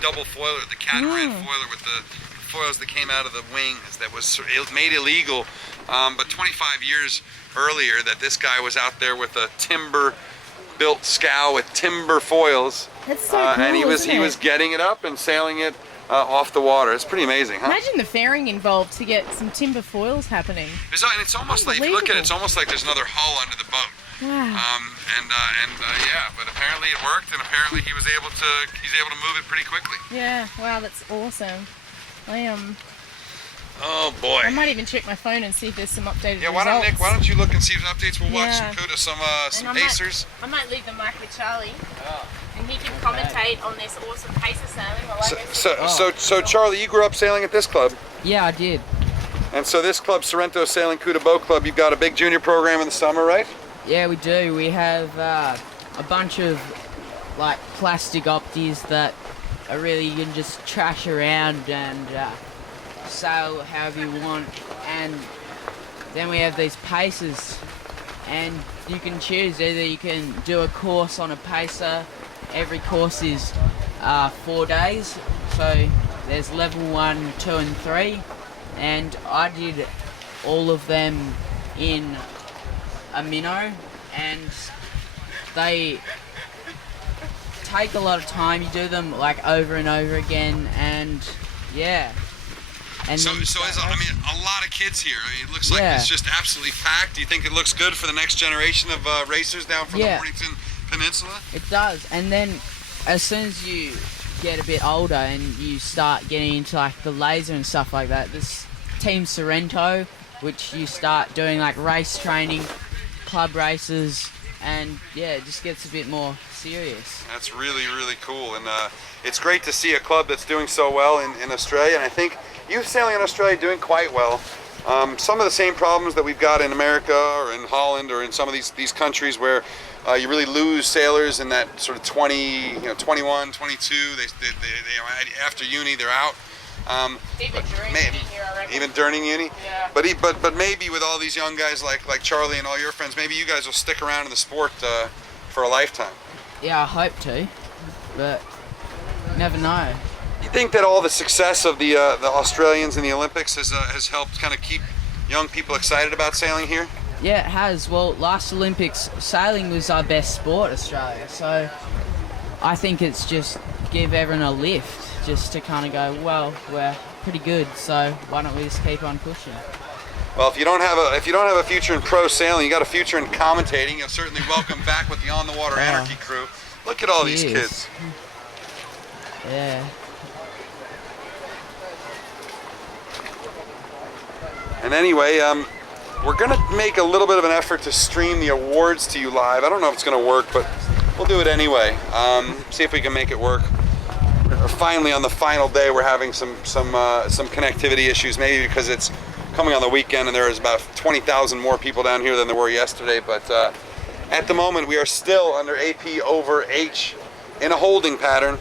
double foiler, the catamaran foiler with the foils that came out of the wings that was made illegal, but 25 years earlier that this guy was out there with a timber-built scow with timber foils. That's so cool, and he isn't was it? getting it up and sailing it off the water. It's pretty amazing, huh? Imagine the fairing involved to get some timber foils happening. And it's almost like, if you look at it, it's almost like there's another hull under the boat. Wow. Yeah, but apparently it worked, and apparently he's able to move it pretty quickly. Yeah, wow, that's awesome. Oh boy. I might even check my phone and see if there's some updated Yeah, results. Nick, why don't you look and see if there's updates? We'll watch Yeah. some Couta, some And pacers. I might leave the mic with Charlie, and he can commentate on this awesome pacer sailing. While I go So Charlie, you grew up sailing at this club, Yeah, I did. and so this club, Sorrento Sailing Couta Boat Club, you've got a big junior program in the summer, right? Yeah, we do. We have a bunch of like plastic opties that are really you can just trash around and sail however you want. And then we have these paces, and you can choose either you can do a course on a pacer. Every course is 4 days, so there's level 1, 2, and 3, and I did all of them in a minnow, and they take a lot of time. You do them like over and over again, and yeah. And So then you is, start I mean, a lot of kids here. I mean, it looks like Yeah. it's just absolutely packed. Do you think it looks good for the next generation of racers down from the Yeah. Mornington Peninsula? It does, and then as soon as you get a bit older and you start getting into like the laser and stuff like that, this Team Sorrento, which you start doing like race training, club races, and yeah, it just gets a bit more serious. That's really, really cool, and it's great to see a club that's doing so well in Australia, and I think youth sailing in Australia doing quite well. Some of the same problems that we've got in America or in Holland or in some of these countries where you really lose sailors in that sort of 21, 22, they after uni they're out. Even during Maybe. uni here, I reckon. Even during uni, Yeah. but maybe with all these young guys like Charlie and all your friends, maybe you guys will stick around in the sport for a lifetime. Yeah, I hope to, but never know. You think that all the success of the Australians in the Olympics has helped kind of keep young people excited about sailing here? Yeah, it has. Well, last Olympics, sailing was our best sport, Australia. So I think it's just give everyone a lift, just to kind of go, well, we're pretty good, so why don't we just keep on pushing? Well, if you don't have a future in pro sailing, you got a future in commentating. You're certainly welcome back with the On the Water Anarchy crew. Look at all these Cheers. kids. Yeah. And anyway, we're going to make a little bit of an effort to stream the awards to you live. I don't know if it's going to work, but we'll do it anyway. See if we can make it work. Finally, on the final day, we're having some connectivity issues, maybe because it's coming on the weekend and there's about 20,000 more people down here than there were yesterday. But at the moment, we are still under AP over H in a holding pattern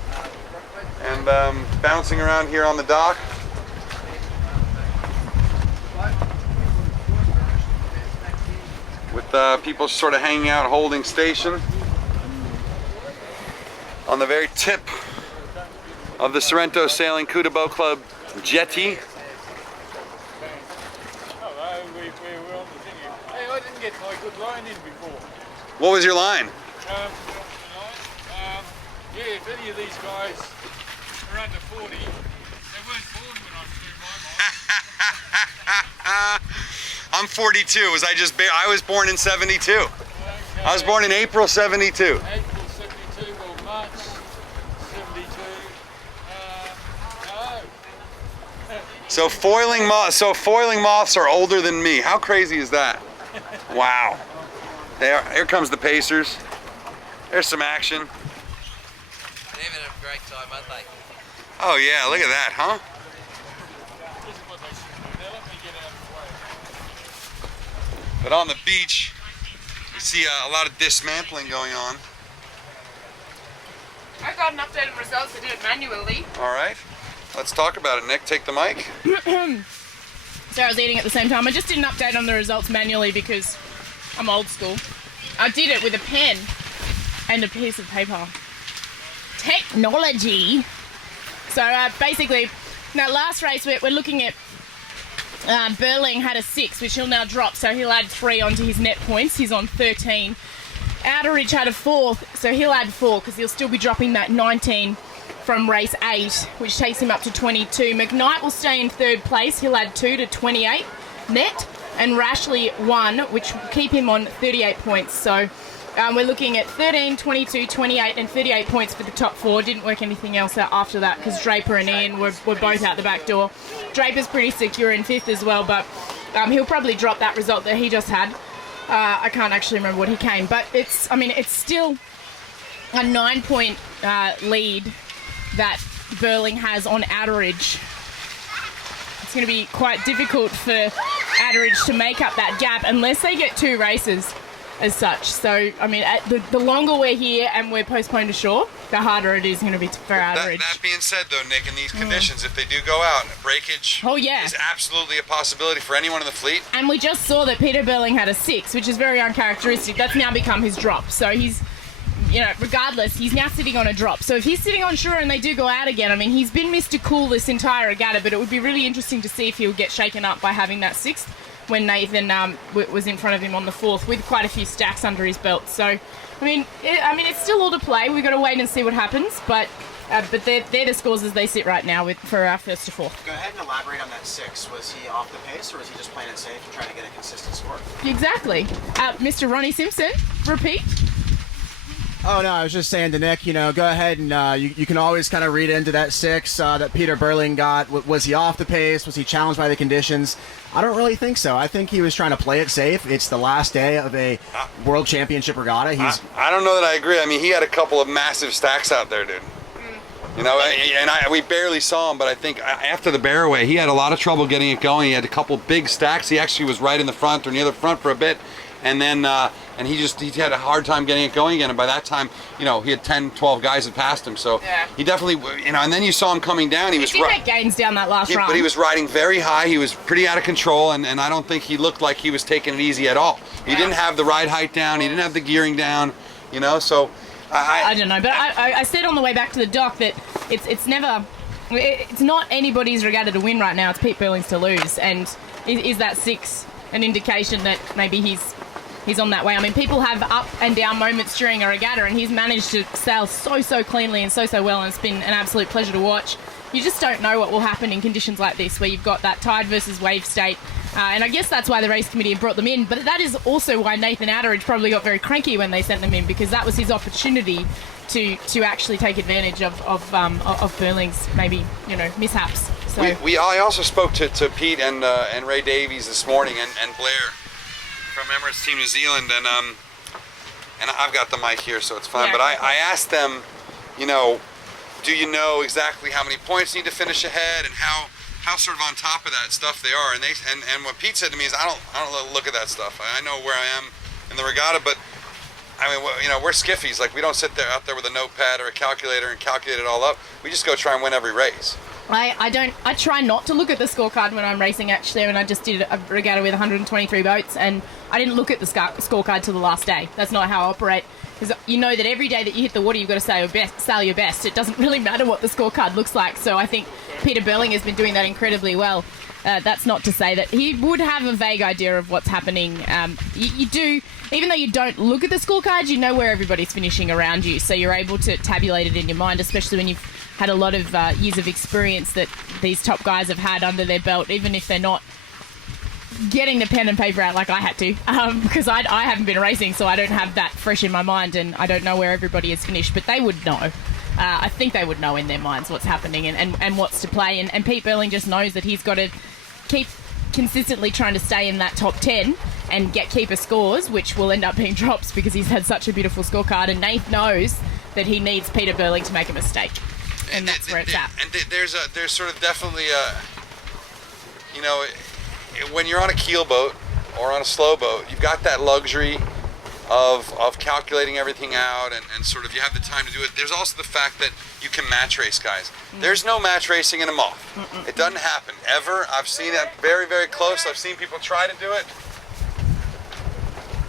and bouncing around here on the dock. With people sort of hanging out, holding station on the very tip of the Sorrento Sailing Couta Boat Club jetty. Hello, we were on the dinghy. Hey, I didn't get my good line in before. What was your line? Yeah, if any of these guys are under 40, they weren't born when I flew my line. I'm 42. I was born in 72. I was born in April 72. April 72 or March 72. No. So foiling moths are older than me. How crazy is that? Wow. Here comes the Pacers. There's some action. They're having a great time, aren't they? Oh yeah, look at that, huh? This is what they should do. Now let me get out of the way. But on the beach, you see a lot of dismantling going on. I got an updated results. I did it manually. All right, let's talk about it. Nick, take the mic. So I was eating at the same time. I just did an update on the results manually because I'm old school. I did it with a pen and a piece of paper. Technology. So basically, Now, last race, we're looking at Burling had a 6, which he'll now drop, so he'll add 3 onto his net points. He's on 13. Outeridge had a 4th, so he'll add 4 because he'll still be dropping that 19 from race 8, which takes him up to 22. MCKNIGHT will stay in 3rd place. He'll add 2 to 28 net, and RASHLE 1, which will keep him on 38 points. So we're looking at 13, 22, 28, and 38 points for the top 4. Didn't work anything else out after that because Draper and Ian were both out the back door. Draper's pretty secure in 5th as well, but he'll probably drop that result that he just had. I can't actually remember what he came, but it's still a 9-point lead that Burling has on Outeridge. It's going to be quite difficult for Outeridge to make up that gap unless they get 2 races as such. So, I mean, the longer we're here and we're postponed to shore, the harder it is going to be for Outeridge. That being said, though, Nick, in these conditions, if they do go out, breakage is absolutely a possibility for anyone in the fleet. And we just saw that Peter Burling had a 6, which is very uncharacteristic. That's now become his drop. So he's, regardless, he's now sitting on a drop. So if he's sitting on shore and they do go out again, I mean, he's been Mr. Cool this entire regatta, but it would be really interesting to see if he'll get shaken up by having that 6th when Nathan was in front of him on the 4th with quite a few stacks under his belt. So, I mean, it's still all to play. We've got to wait and see what happens, but they're the scores as they sit right now for our 1st to 4th. Go ahead and elaborate on that 6. Was he off the pace, or was he just playing it safe and trying to get a consistent score? Exactly. Mr. Ronnie Simpson, repeat. Oh, no, I was just saying to Nick, go ahead and you can always kind of read into that 6 that Peter Burling got. Was he off the pace? Was he challenged by the conditions? I don't really think so. I think he was trying to play it safe. It's the last day of a World Championship regatta. I don't know that I agree. I mean, he had a couple of massive stacks out there, dude. We barely saw him, but I think after the bear away, he had a lot of trouble getting it going. He had a couple big stacks. He actually was right in the front or near the front for a bit, and then he had a hard time getting it going again. And by that time, he had 10, 12 guys that passed him. So he definitely, and then you saw him coming down. He did make gains down that last run. But he was riding very high. He was pretty out of control, and I don't think he looked like he was taking it easy at all. He didn't have the ride height down. He didn't have the gearing down. So. I don't know, but I said on the way back to the dock that it's not anybody's regatta to win right now. It's Pete Burling's to lose, and is that 6 an indication that maybe he's on that way? I mean, people have up and down moments during a regatta, and he's managed to sail so cleanly and so well, and it's been an absolute pleasure to watch. You just don't know what will happen in conditions like this, where you've got that tide versus wave state. And I guess that's why the race committee brought them in. But that is also why Nathan Outeridge probably got very cranky when they sent them in, because that was his opportunity to actually take advantage of Burling's maybe mishaps. So I also spoke to Pete and Ray Davies this morning and Blair from Emirates Team New Zealand, and I've got the mic here, so it's fine. But I asked them, do you know exactly how many points you need to finish ahead and how sort of on top of that stuff they are, and what Pete said to me is, I don't look at that stuff. I know where I am in the regatta, but I mean, we're skiffies. Like, we don't sit out there with a notepad or a calculator and calculate it all up. We just go try and win every race. I try not to look at the scorecard when I'm racing, actually. I mean, I just did a regatta with 123 boats, and I didn't look at the scorecard till the last day. That's not how I operate. Because you know that every day that you hit the water, you've got to sail your best. It doesn't really matter what the scorecard looks like. So I think Peter Burling has been doing that incredibly well. That's not to say that he would have a vague idea of what's happening. You do, even though you don't look at the scorecards, you know where everybody's finishing around you. So you're able to tabulate it in your mind, especially when you've had a lot of years of experience that these top guys have had under their belt, even if they're not getting the pen and paper out like I had to, because I haven't been racing, so I don't have that fresh in my mind, and I don't know where everybody has finished, but they would know. I think they would know in their minds what's happening and what's to play, and Pete Burling just knows that he's got to keep consistently trying to stay in that top 10 and get keeper scores, which will end up being drops because he's had such a beautiful scorecard, and Nath knows that he needs Peter Burling to make a mistake, and that's where it's at. And there's sort of definitely when you're on a keel boat or on a slow boat, you've got that luxury of calculating everything out and sort of you have the time to do it. There's also the fact that you can match race guys. There's no match racing in a Moth. It doesn't happen ever. I've seen it very, very close. I've seen people try to do it.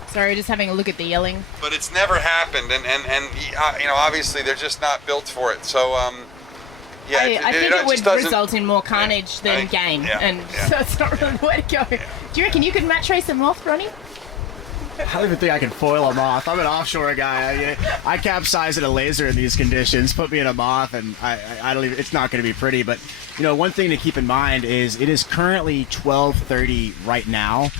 Sorry, just having a look at the yelling. But it's never happened, and obviously they're just not built for it. So Yeah, I think it would just doesn't- result in more carnage than gain, and so it's not really the way to go. Do you reckon you could match race a Moth, Ronnie? I don't even think I can foil a Moth. I'm an offshore guy. I capsize at a laser in these conditions. Put me in a Moth, and I don't even. It's not going to be pretty. But one thing to keep in mind is it is currently 12:30 right now.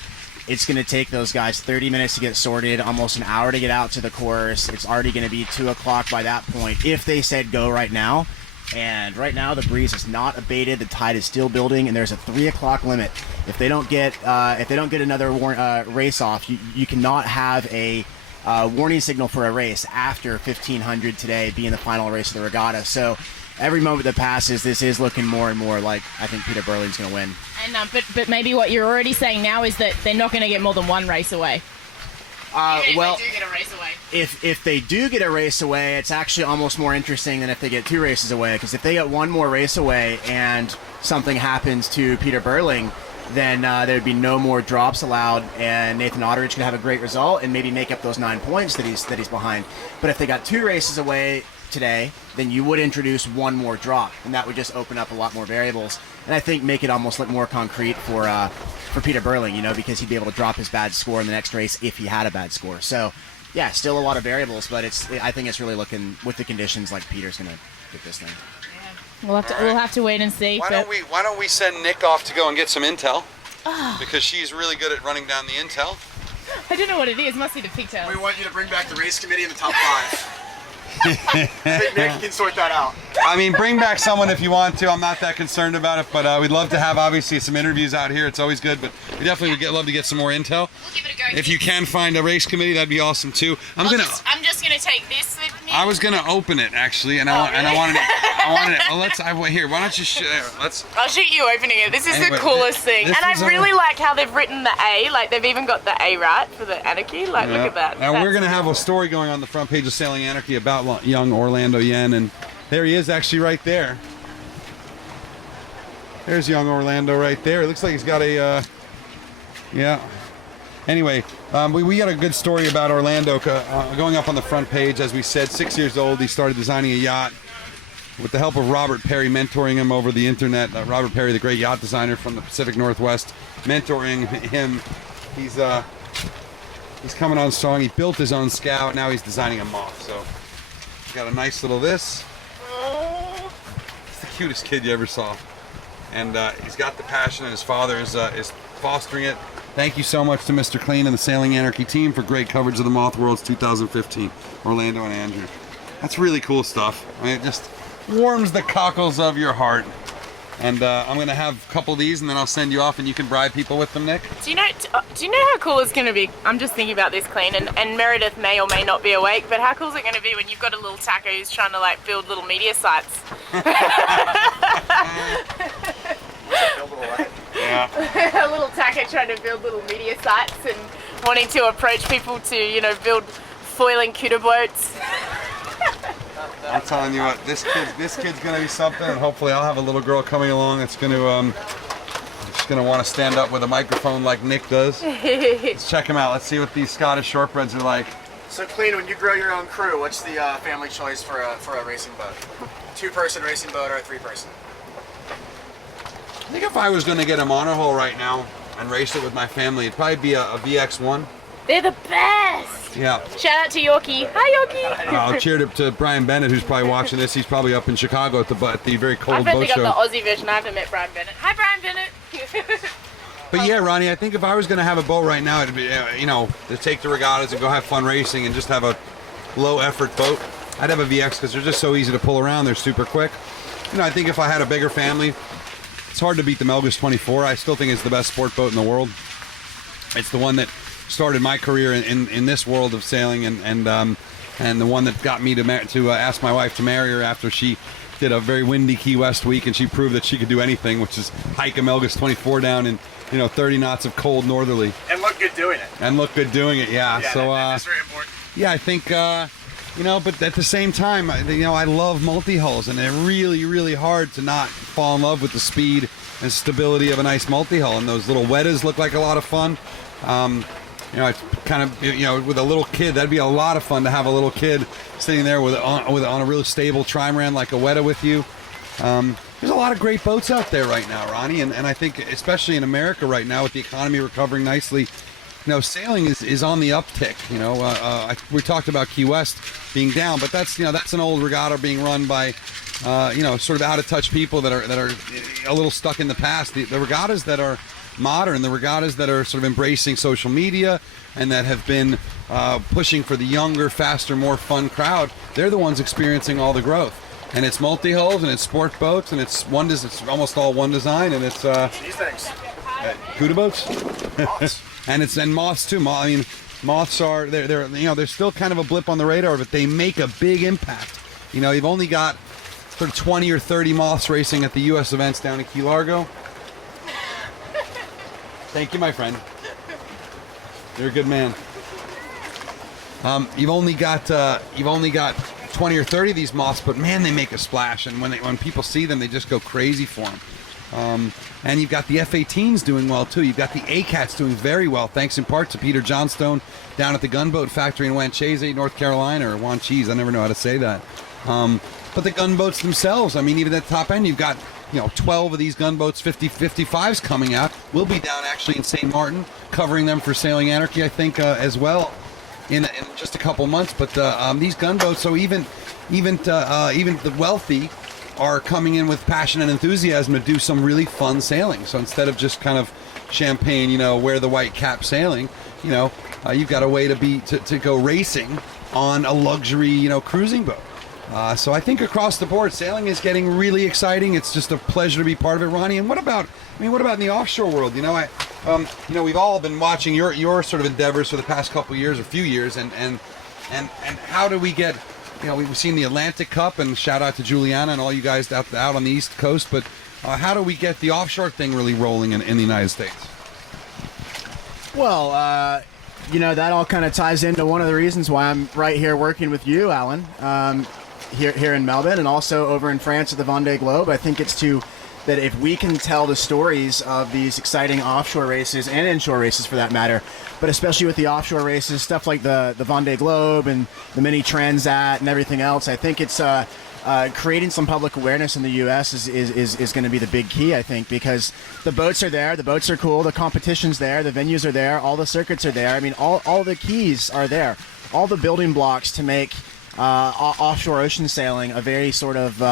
It's going to take those guys 30 minutes to get sorted, almost an hour to get out to the course. It's already going to be 2 o'clock by that point if they said go right now. And right now the breeze is not abated. The tide is still building, and there's a 3 o'clock limit. If they don't get another race off, you cannot have a warning signal for a race after 1500 today, being the final race of the regatta. So every moment that passes, this is looking more and more like I think Peter Burling's going to win. And but maybe what you're already saying now is that they're not going to get more than one race away. Well, if they do get a race away. If they do get a race away, it's actually almost more interesting than if they get 2 races away. Because if they get 1 more race away and something happens to Peter Burling, then there'd be no more drops allowed, and Nathan Otteridge could have a great result and maybe make up those 9 points that he's behind. But if they got 2 races away today, then you would introduce 1 more drop, and that would just open up a lot more variables, and I think make it almost look more concrete for Peter Burling, because he'd be able to drop his bad score in the next race if he had a bad score. So yeah, still a lot of variables, but I think it's really looking with the conditions like Peter's gonna get this thing. We'll have to wait and see. Why don't we send Nick off to go and get some intel? Because she's really good at running down the intel. I don't know what it is. Must be the pigtails. We want you to bring back the race committee in the top 5. I think Nick can sort that out. I mean, bring back someone if you want to. I'm not that concerned about it, but we'd love to have obviously some interviews out here. It's always good, but we definitely would love to get some more intel. We'll give it a go. If you can find a race committee, that'd be awesome too. I'm just gonna take this with me. I was gonna open it actually, and I wanted it. Well, here. Why don't you let's. I'll shoot you opening it. This is Anyway, the coolest thing, and I really like how they've written the A. Like they've even got the A right for the Anarchy. Like look at that. Now we're gonna have a story going on the front page of Sailing Anarchy about young Orlando Yen, and there he is actually right there. There's young Orlando right there. It looks like he's got a yeah. Anyway, we got a good story about Orlando going up on the front page. As we said, 6 years old, he started designing a yacht with the help of Robert Perry, mentoring him over the internet. Robert Perry, the great yacht designer from the Pacific Northwest, mentoring him. He's coming on strong. He built his own scout. Now he's designing a Moth. So he's got a nice little this. It's the cutest kid you ever saw. And he's got the passion, and his father is fostering it. Thank you so much to Mr. Clean and the Sailing Anarchy team for great coverage of the Moth Worlds 2015. Orlando and Andrew. That's really cool stuff. I mean, it just warms the cockles of your heart. And I'm going to have a couple of these, and then I'll send you off, and you can bribe people with them, Nick. Do you know how cool it's going to be? I'm just thinking about this, Clean, and Meredith may or may not be awake, but how cool is it going to be when you've got a little tacker who's trying to like build little media sites? Yeah. A little tacker trying to build little media sites and wanting to approach people to, build foiling Couta boats. I'm telling you what, this kid's gonna be something, and hopefully I'll have a little girl coming along that's gonna want to stand up with a microphone like Nick does. Let's check him out. Let's see what these Scottish shortbreads are like. So Clean, when you grow your own crew, what's the family choice for a racing boat? 2-person racing boat or a 3-person? I think if I was gonna get a monohull right now and race it with my family, it'd probably be a VX1. They're the best. Yeah. Shout out to Yorkie. Hi, Yorkie. I'll cheer to Brian Bennett, who's probably watching this. He's probably up in Chicago at the very cold I've boat only show. got the Aussie version. I haven't met Brian Bennett. Hi, Brian Bennett. But yeah, Ronnie, I think if I was going to have a boat right now, it'd be, to take the regattas and go have fun racing and just have a low-effort boat, I'd have a VX because they're just so easy to pull around. They're super quick. I think if I had a bigger family, it's hard to beat the Melgus 24. I still think it's the best sport boat in the world. It's the one that started my career in this world of sailing, and the one that got me to ask my wife to marry her after she did a very windy Key West week, and she proved that she could do anything, which is hike a Melgus 24 down in 30 knots of cold northerly. And look good doing it. Yeah. So that's very important. yeah, I think but at the same time, I love multi-hulls, and they're really, really hard to not fall in love with the speed and stability of a nice multi-hull. And those little Wettas look like a lot of fun. It's kind of, with a little kid, that'd be a lot of fun to have a little kid sitting there on a really stable trimaran like a Wetta with you. There's a lot of great boats out there right now, Ronnie, and I think especially in America right now with the economy recovering nicely, sailing is on the uptick. We talked about Key West being down, but that's an old regatta being run by sort of out of touch people that are a little stuck in the past. The regattas that are modern, the regattas that are sort of embracing social media and that have been pushing for the younger, faster, more fun crowd, they're the ones experiencing all the growth. And it's multi-hulls and it's sport boats and it's almost all one design, and it's These things. Couta boats. Moths. and moths too. Moths are they're still kind of a blip on the radar, but they make a big impact. You've only got sort of 20 or 30 moths racing at the U.S. events down in Key Largo. Thank you, my friend. You're a good man. You've only got 20 or 30 of these moths, but man, they make a splash, and when people see them, they just go crazy for them. And you've got the F-18s doing well too. You've got the A-Cats doing very well, thanks in part to Peter Johnstone down at the Gunboat Factory in Wanchese, North Carolina, or Wanchese, I never know how to say that. But the gunboats themselves, even at the top end, you've got 12 of these gunboats, 55s coming out. We'll be down actually in St. Martin covering them for Sailing Anarchy, I think, as well in just a couple months. But these gunboats, so even the wealthy are coming in with passion and enthusiasm to do some really fun sailing. So instead of just kind of champagne, wear the white cap sailing, you've got a way to go racing on a luxury, cruising boat. So I think across the board, sailing is getting really exciting. It's just a pleasure to be part of it, Ronnie. And what about in the offshore world? We've all been watching your sort of endeavors for the past couple of years or few years, and how do we get? We've seen the Atlantic Cup, and shout out to Juliana and all you guys out on the East Coast. But how do we get the offshore thing really rolling in the United States? Well, that all kind of ties into one of the reasons why I'm right here working with you, Alan, here in Melbourne, and also over in France at the Vendée Globe. I think it's that if we can tell the stories of these exciting offshore races and inshore races for that matter, but especially with the offshore races, stuff like the Vendée Globe and the Mini Transat and everything else, I think it's creating some public awareness in the U.S. is going to be the big key, I think, because the boats are there, the boats are cool, the competition's there, the venues are there, all the circuits are there. All the keys are there, all the building blocks to make offshore ocean sailing a very sort of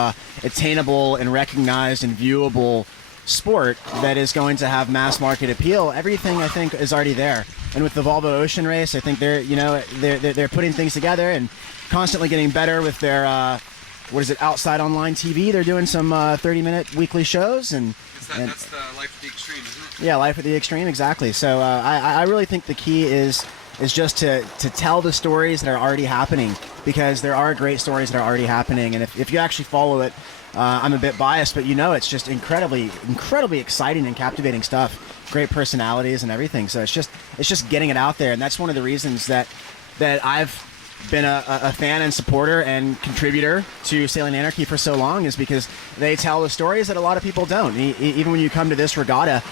attainable and recognized and viewable sport that is going to have mass market appeal. Everything, I think, is already there. And with the Volvo Ocean Race, I think they're putting things together and constantly getting better with their outside online TV. They're doing some 30-minute weekly shows, and that's the Life at the Extreme, isn't it? Yeah, Life at the Extreme, exactly. So I really think the key is just to tell the stories that are already happening, because there are great stories that are already happening, and if you actually follow it, I'm a bit biased, but it's just incredibly exciting and captivating stuff. Great personalities and everything. So it's just getting it out there, and that's one of the reasons that I've been a fan and supporter and contributor to Sailing Anarchy for so long, is because they tell the stories that a lot of people don't. Even when you come to this regatta,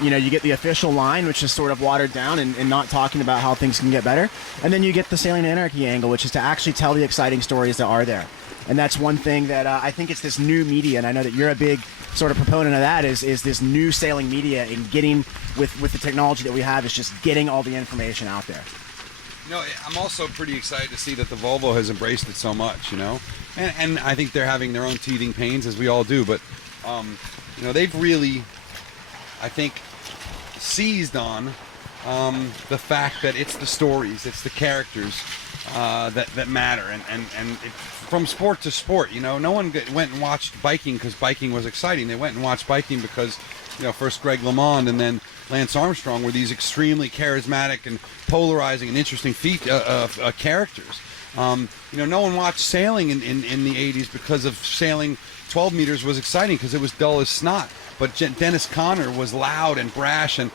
you get the official line, which is sort of watered down and not talking about how things can get better. And then you get the Sailing Anarchy angle, which is to actually tell the exciting stories that are there. And that's one thing that I think it's this new media, and I know that you're a big sort of proponent of that, is this new sailing media, and getting with the technology that we have, is just getting all the information out there. I'm also pretty excited to see that the Volvo has embraced it so much, and I think they're having their own teething pains, as we all do, but they've really, I think, seized on the fact that it's the stories, it's the characters that matter, and from sport to sport, no one went and watched biking because biking was exciting. They went and watched biking because, first Greg LeMond and then Lance Armstrong were these extremely charismatic and polarizing and interesting characters. No one watched sailing in the 80s because of sailing 12 meters was exciting because it was dull as snot. But Dennis Conner was loud and brash, and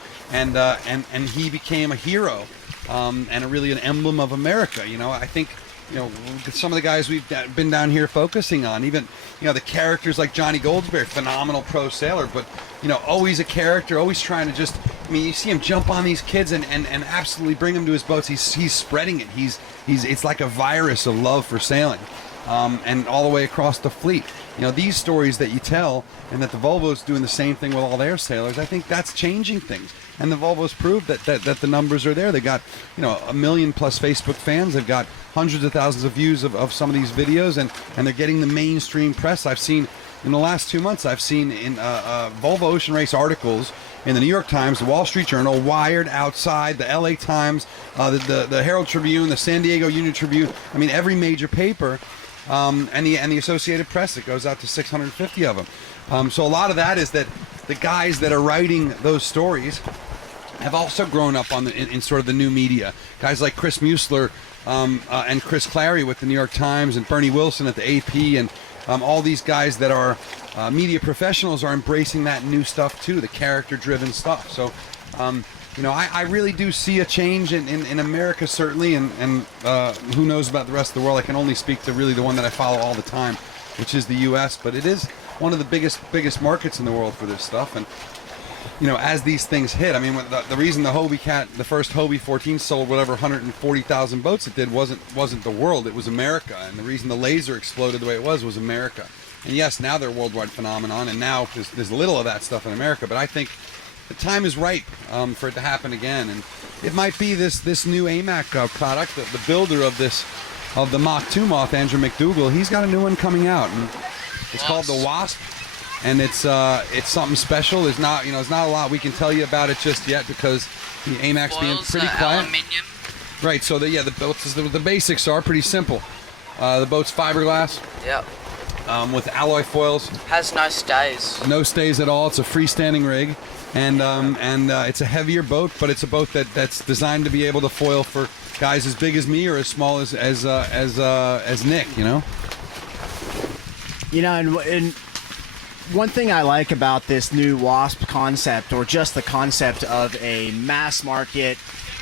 he became a hero and really an emblem of America. I think some of the guys we've been down here focusing on, even the characters like Johnny Goldsberry, phenomenal pro sailor, but always a character, always trying to just, you see him jump on these kids and absolutely bring them to his boats. He's spreading it. It's like a virus of love for sailing. and all the way across the fleet. You know, these stories that you tell, and that the Volvo's doing the same thing with all their sailors, I think that's changing things. And the Volvo's proved that the numbers are there. They got, you know, 1 million plus Facebook fans. They've got hundreds of thousands of views of some of these videos, and they're getting the mainstream press. I've seen, in the last 2 months, I've seen in Volvo Ocean Race articles in the New York Times, the Wall Street Journal, Wired, Outside, the LA Times, the Herald Tribune, the San Diego Union Tribune. I mean, every major paper, and the Associated Press. It goes out to 650 of them. So a lot of that is that the guys that are writing those stories have also grown up on in sort of the new media. Guys like Chris Muessler and Chris Clary with the New York Times, and Bernie Wilson at the AP, and all these guys that are media professionals are embracing that new stuff too, the character-driven stuff. So, you know, I really do see a change in America, certainly, and who knows about the rest of the world. I can only speak to really the one that I follow all the time, which is the U.S., but it is one of the biggest markets in the world for this stuff. And you know, as these things hit, I mean, the reason the Hobie Cat, the first Hobie 14 sold whatever 140,000 boats it did wasn't the world, it was America. And the reason the Laser exploded the way it was America. And yes, now they're a worldwide phenomenon, and now there's little of that stuff in America, but I think the time is right for it to happen again. And it might be this new AMAC product, the builder of the Mach 2 Moth, Andrew McDougall. He's got a new one coming out, and it's called the Wasp. And it's something special. There's not a lot we can tell you about it just yet because the AMAC's being pretty quiet. Aluminium. Right. So the basics are pretty simple. The boat's fiberglass. Yep. With alloy foils. Has no stays. No stays at all. It's a freestanding rig, and it's a heavier boat, but it's a boat that's designed to be able to foil for guys as big as me or as small as Nick. You know. You know, and one thing I like about this new Wasp concept, or just the concept of a mass market,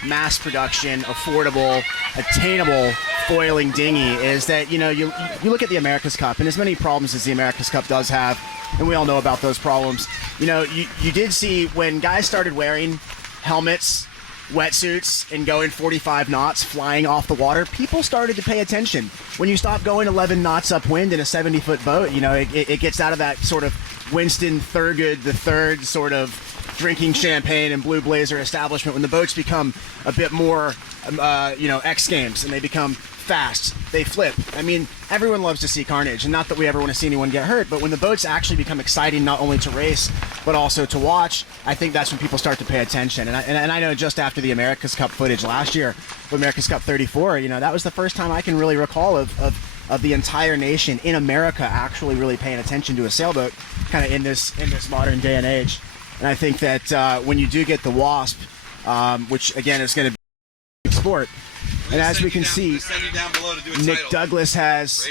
mass production, affordable, attainable foiling dinghy, is that, you know, you look at the America's Cup, and as many problems as the America's Cup does have, and we all know about those problems, you know, you did see when guys started wearing helmets, wetsuits, and going 45 knots flying off the water, people started to pay attention. When you stop going 11 knots upwind in a 70-foot boat, you know, it gets out of that sort of Winston Thurgood III sort of drinking champagne and blue blazer establishment. When the boats become a bit more, you know, X Games, and they become fast, they flip. I mean, everyone loves to see carnage, and not that we ever want to see anyone get hurt, but when the boats actually become exciting, not only to race, but also to watch, I think that's when people start to pay attention. And I know just after the America's Cup footage last year, with America's Cup 34, you know, that was the first time I can really recall of the entire nation in America actually really paying attention to a sailboat, kind of in this modern day and age. And I think that when you do get the Wasp, which again is going to be sport, and as we can see, Nick Douglas has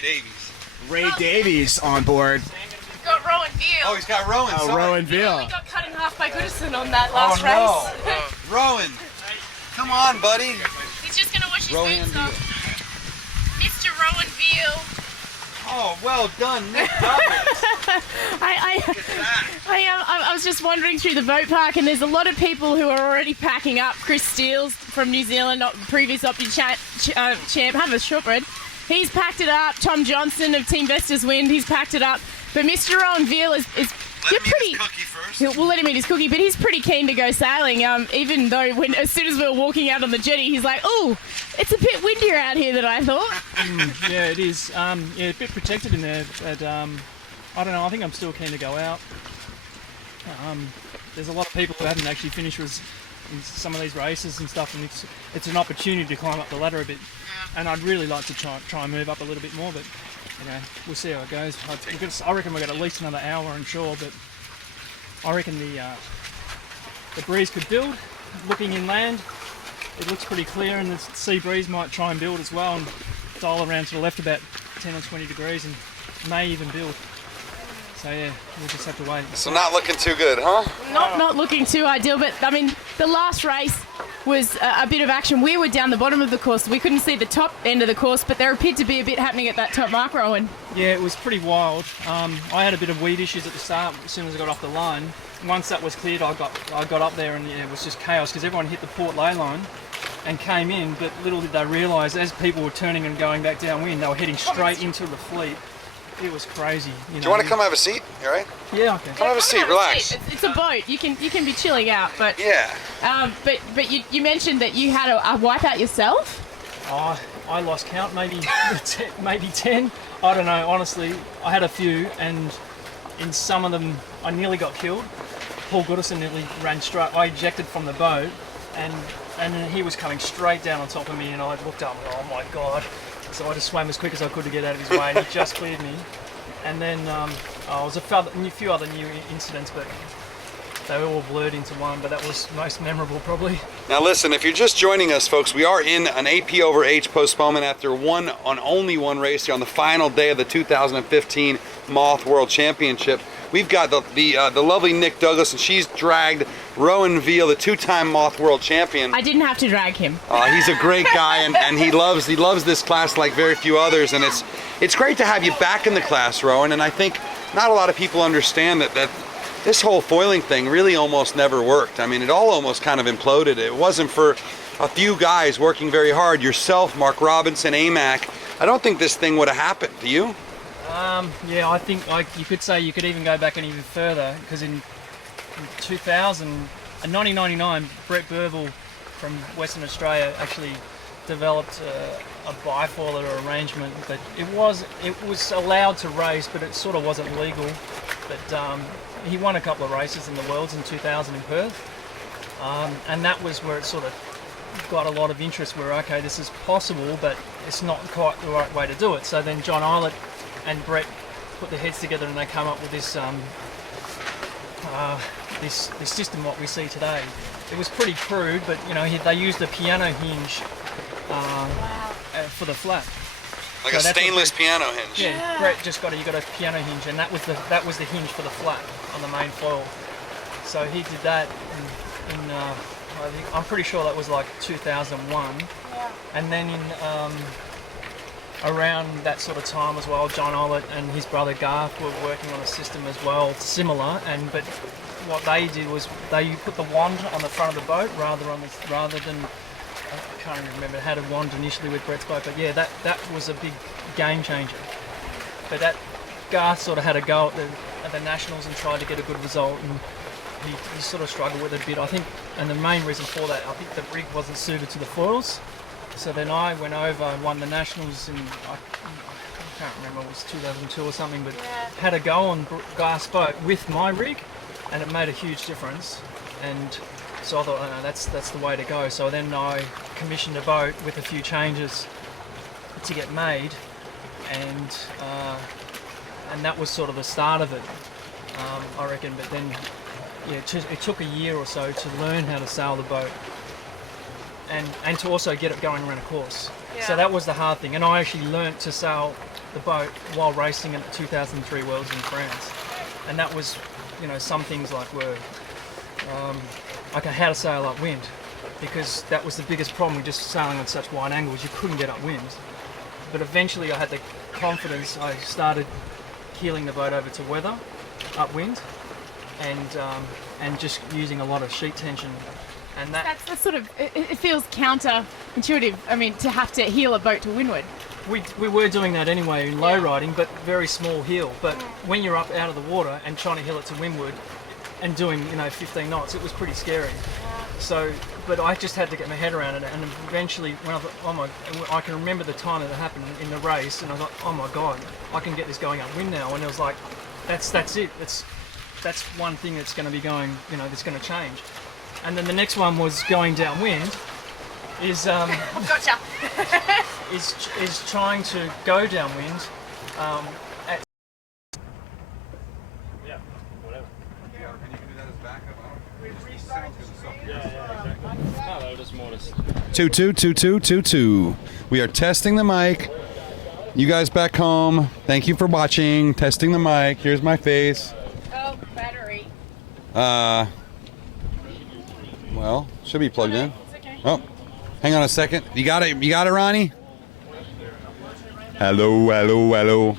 Ray Davies on board. We've got Rowan Veal. Oh, he's got Rowan. Oh, Rowan Veal. He got cut in half by Goodison on that last race. Rowan, come on, buddy. He's just going to wash his Rowan boots off. Mr. Rowan Veal. Oh, well done, Nick Douglas. I was just wandering through the boat park, and there's a lot of people who are already packing up. Chris Steele's from New Zealand, previous Opti champ, have a shortbread. He's packed it up. Tom Johnson of Team Vestas Wind, he's packed it up. But Mr. Rowan Veal is Let him eat his cookie first. We'll let him eat his cookie, but he's pretty keen to go sailing. Even though as soon as we were walking out on the jetty, he's like, "Oh, it's a bit windier out here than I thought." Yeah, it is. Yeah, a bit protected in there, but I don't know. I think I'm still keen to go out. There's a lot of people who haven't actually finished in some of these races and stuff, and it's an opportunity to climb up the ladder a bit. And I'd really like to try and move up a little bit more, but you know, we'll see how it goes. I reckon we've got at least another hour on shore, but I reckon the breeze could build. Looking inland, it looks pretty clear, and the sea breeze might try and build as well and dial around to the left about 10 or 20 degrees and may even build. So yeah, we'll just have to wait. So not looking too good, huh? Not looking too ideal, but I mean, the last race was a bit of action. We were down the bottom of the course. We couldn't see the top end of the course, but there appeared to be a bit happening at that top mark, Rowan. Yeah, it was pretty wild. I had a bit of weed issues at the start as soon as I got off the line. Once that was cleared, I got up there, and yeah, it was just chaos because everyone hit the port ley line, and came in, but little did they realise, as people were turning and going back downwind, they were heading straight into the fleet. It was crazy. Do you want to come have a seat? You all right? Yeah, I can. Come have a seat, relax. It's a boat. You can be chilling out, but yeah. But you mentioned that you had a wipeout yourself. I lost count, maybe 10. I don't know, honestly. I had a few, and in some of them, I nearly got killed. Paul Goodison nearly ran straight. I ejected from the boat, and then he was coming straight down on top of me, and I looked up and oh my God. So I just swam as quick as I could to get out of his way, and he just cleared me. And then there was a few other new incidents, but they were all blurred into one, but that was most memorable probably. Now listen, if you're just joining us, folks, we are in an AP/H postponement after only one race here on the final day of the 2015 Moth World Championship. We've got the lovely Nick Douglas, and she's dragged Rowan Veal, the two-time Moth World Champion. I didn't have to drag him. He's a great guy, and he loves this class like very few others, and it's great to have you back in the class, Rowan. And I think not a lot of people understand that this whole foiling thing really almost never worked. I mean, it all almost kind of imploded. It wasn't for a few guys working very hard, yourself, Mark Robinson, AMAC. I don't think this thing would have happened. Do you? Yeah, I think you could say you could even go back and even further, because in 1999, Brett Burville from Western Australia actually developed a bifoiler arrangement, but it was allowed to race, but it sort of wasn't legal. But he won a couple of races in the Worlds in 2000 in Perth, and that was where it sort of got a lot of interest, where okay, this is possible, but it's not quite the right way to do it. So then John Eilert and Brett put their heads together, and they come up with this this system what we see today. It was pretty crude, but you know they used a piano hinge for the flat. Like so a stainless piano hinge. Yeah, Brett just got a piano hinge, and that was the hinge for the flat on the main foil. So he did that in I'm pretty sure that was like 2001. Yeah. And then in around that sort of time as well, John Eilert and his brother Garth were working on a system as well, similar. But what they did was they put the wand on the front of the boat rather than I can't even remember. It had a wand initially with Brett's boat, but yeah, that was a big game changer. But that Garth sort of had a go at the Nationals and tried to get a good result, and he sort of struggled with it a bit, I think. And the main reason for that, I think the rig wasn't suited to the foils. So then I went over and won the Nationals in, I can't remember, it was 2002 or something, but had a go on Garth's boat with my rig, and it made a huge difference. And so I thought, oh, no, that's the way to go. So then I commissioned a boat with a few changes to get made, and that was sort of the start of it, I reckon. But then, yeah, it took a year or so to learn how to sail the boat, and to also get it going around a course. Yeah. So that was the hard thing. And I actually learnt to sail the boat while racing at the 2003 Worlds in France. And that was, some things like were, how to sail upwind, because that was the biggest problem with just sailing on such wide angles. You couldn't get upwind. But eventually I had the confidence. I started heeling the boat over to weather, upwind, and just using a lot of sheet tension. And that's sort of, it feels counterintuitive. I mean, to have to heel a boat to windward. We were doing that anyway in low riding, but very small heel. But when you're up out of the water and trying to heel it to windward and doing 15 knots, it was pretty scary. So, but I just had to get my head around it, and eventually when I thought, I can remember the time that it happened in the race, and I was like, oh my God, I can get this going upwind now. And it was like, that's it. That's one thing that's going to be going, that's going to change. And then the next one was going downwind. Gotcha. is trying to go downwind at. Yeah, whatever. Yeah, and you can do that as backup. Yeah, exactly. No, they were just more just. 222222. We are testing the mic. You guys back home, thank you for watching. Testing the mic. Here's my face. Oh, battery. Well, should be plugged in. It's okay. Oh, hang on a second. You got it, Ronnie? Hello.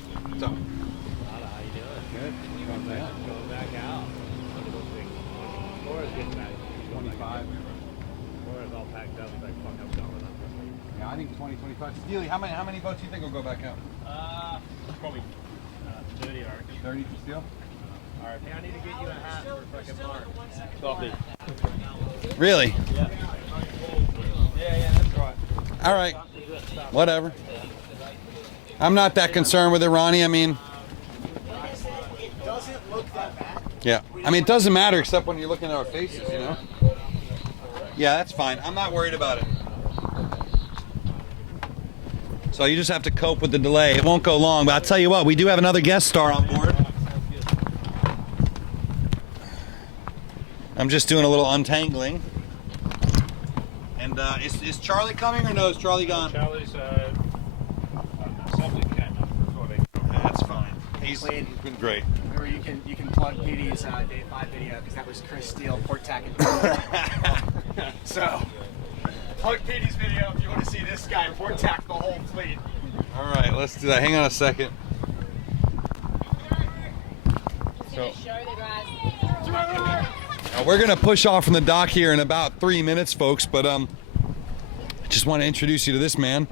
it's all packed up. Like, fuck, I'm going with them. Yeah, I think 2025. Steely, how many boats do you think will go back out? Probably 30, I reckon. 30 for steel? Alright, hey, I need to get you a hat for fucking Mark. Coffee. Really? Yeah. Yeah, that's right. All right. Whatever. I'm not that concerned with it, Ronnie. I mean, It doesn't look that bad. yeah. I mean, it doesn't matter except when you're looking at our faces, you know? Yeah, that's fine. I'm not worried about it. So you just have to cope with the delay. It won't go long, but I'll tell you what, we do have another guest star on board. I'm just doing a little untangling. And is Charlie coming or no? Is Charlie gone? Charlie's something came up before they That's fine. He's been great. Or you can plug Petey's Day 5 video because that was Chris Steele port tacking. So plug Petey's video if you want to see this guy port tack the whole fleet. All right, let's do that. Hang on a second. So, we're going to push off from the dock here in about 3 minutes, folks, but I just want to introduce you to this man,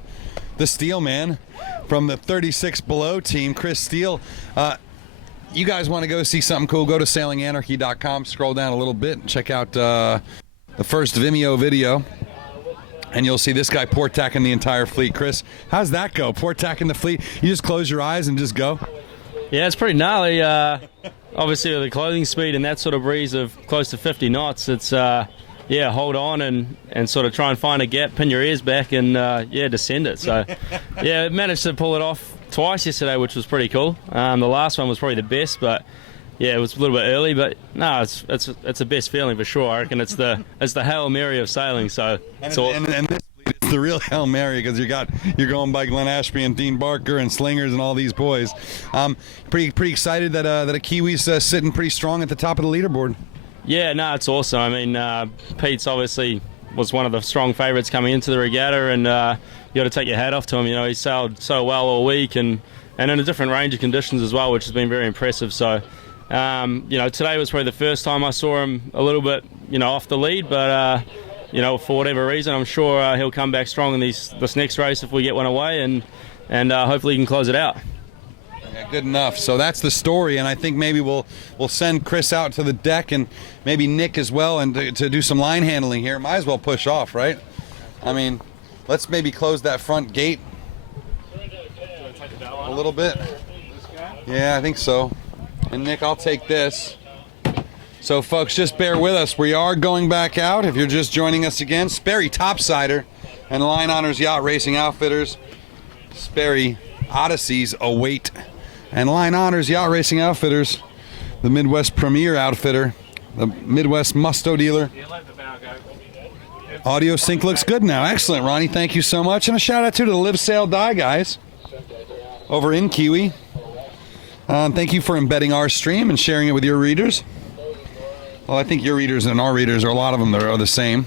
the Steel Man from the 36 Below team, Chris Steele. You guys want to go see something cool, go to sailinganarchy.com, scroll down a little bit, and check out the first Vimeo video, and you'll see this guy port tacking the entire fleet. Chris, how's that go, port tacking the fleet? You just close your eyes and just go? Yeah, it's pretty gnarly. Obviously, with the clothing speed and that sort of breeze of close to 50 knots, it's, yeah, hold on and sort of try and find a gap, pin your ears back, and, yeah, descend it. So, yeah, managed to pull it off twice yesterday, which was pretty cool. The last one was probably the best, but, yeah, it was a little bit early, but, no, it's the best feeling for sure. I reckon it's the Hail Mary of sailing, so it's awesome. And this fleet is the real Hail Mary because you're going by Glenn Ashby and Dean Barker and Slingers and all these boys. Pretty excited that a Kiwi's sitting pretty strong at the top of the leaderboard. Yeah, no, it's awesome. I mean, Pete's obviously was one of the strong favourites coming into the regatta, and you got to take your hat off to him. You know, he sailed so well all week and in a different range of conditions as well, which has been very impressive. So, you know, today was probably the first time I saw him a little bit, you know, off the lead, but you know, for whatever reason, I'm sure he'll come back strong in this next race if we get one away, and hopefully he can close it out. Yeah, good enough. So that's the story, and I think maybe we'll send Chris out to the deck and maybe Nick as well, and to do some line handling here. Might as well push off, right? I mean, let's maybe close that front gate a little bit. Yeah, I think so. And Nick, I'll take this. So, folks, just bear with us. We are going back out. If you're just joining us again, Sperry Topsider and Line Honors Yacht Racing Outfitters. Sperry Odysseys await. And Line Honors Yacht Racing Outfitters, the Midwest premier outfitter, the Midwest musto dealer. Audio sync looks good now. Excellent, Ronnie. Thank you so much. And a shout out to the Live Sail Die guys over in Kiwi. Thank you for embedding our stream and sharing it with your readers. Well, I think your readers and our readers, or a lot of them, are the same.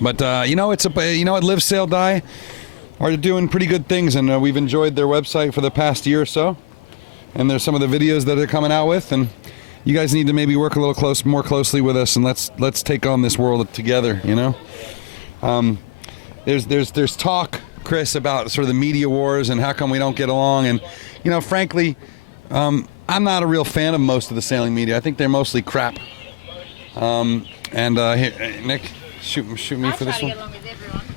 But you know, Live Sail Die are doing pretty good things, and we've enjoyed their website for the past year or so. And there's some of the videos that they're coming out with, and you guys need to maybe work a little more closely with us, and let's take on this world together. You know, there's talk, Chris, about sort of the media wars and how come we don't get along, and you know, frankly, I'm not a real fan of most of the sailing media. I think they're mostly crap. Here, Nick, shoot me for this one.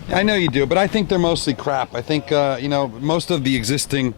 I know you do, but I think they're mostly crap. I think you know, most of the existing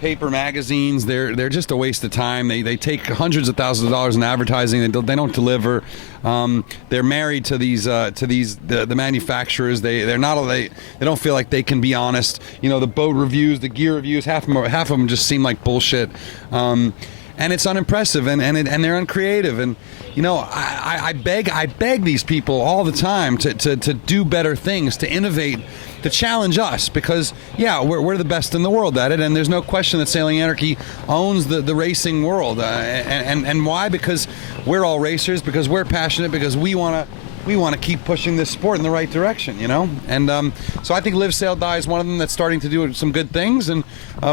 paper magazines, they're just a waste of time. They take hundreds of thousands of dollars in advertising. They don't deliver. They're married to the manufacturers. They don't feel like they can be honest. You know, the boat reviews, the gear reviews, half of them just seem like bullshit. And it's unimpressive, and they're uncreative, and you know, I beg these people all the time to do better things, to innovate, to challenge us, because yeah, we're the best in the world at it, and there's no question that Sailing Anarchy owns the racing world, and why? Because we're all racers, because we're passionate, because we want to we want to keep pushing this sport in the right direction, you know? And so I think Live Sail Die is one of them that's starting to do some good things, and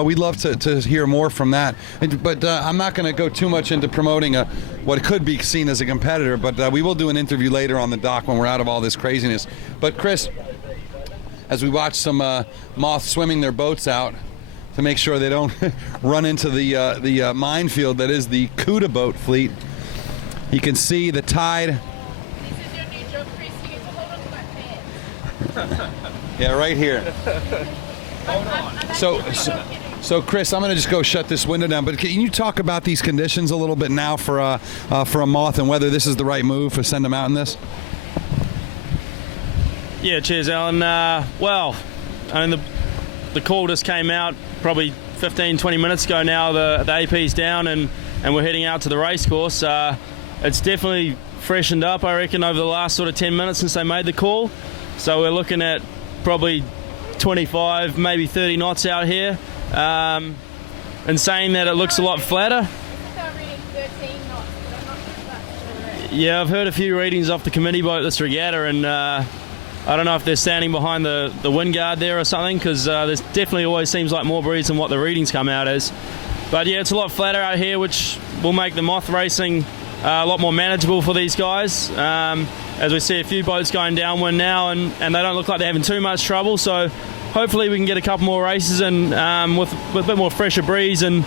we'd love to hear more from that. But I'm not going to go too much into promoting what could be seen as a competitor, but we will do an interview later on the dock when we're out of all this craziness. But Chris, as we watch some Moth swimming their boats out to make sure they don't run into the minefield that is the Couta boat fleet, you can see the tide. Yeah, right here. So Chris, I'm going to just go shut this window down. But can you talk about these conditions a little bit now for a Moth, and whether this is the right move to send them out in this? Yeah, cheers, Alan. Well, I mean, the call just came out probably 15, 20 minutes ago now. The AP's down, and we're heading out to the race course. It's definitely freshened up, I reckon, over the last sort of 10 minutes since they made the call. So we're looking at probably 25, maybe 30 knots out here. And saying that, it looks a lot flatter. Yeah, I've heard a few readings off the committee boat this regatta, and I don't know if they're standing behind the wind guard there or something, because there's definitely always seems like more breeze than what the readings come out as. But yeah, it's a lot flatter out here, which will make the Moth racing a lot more manageable for these guys. As we see a few boats going downwind now, and they don't look like they're having too much trouble. So hopefully we can get a couple more races and with a bit more fresher breeze and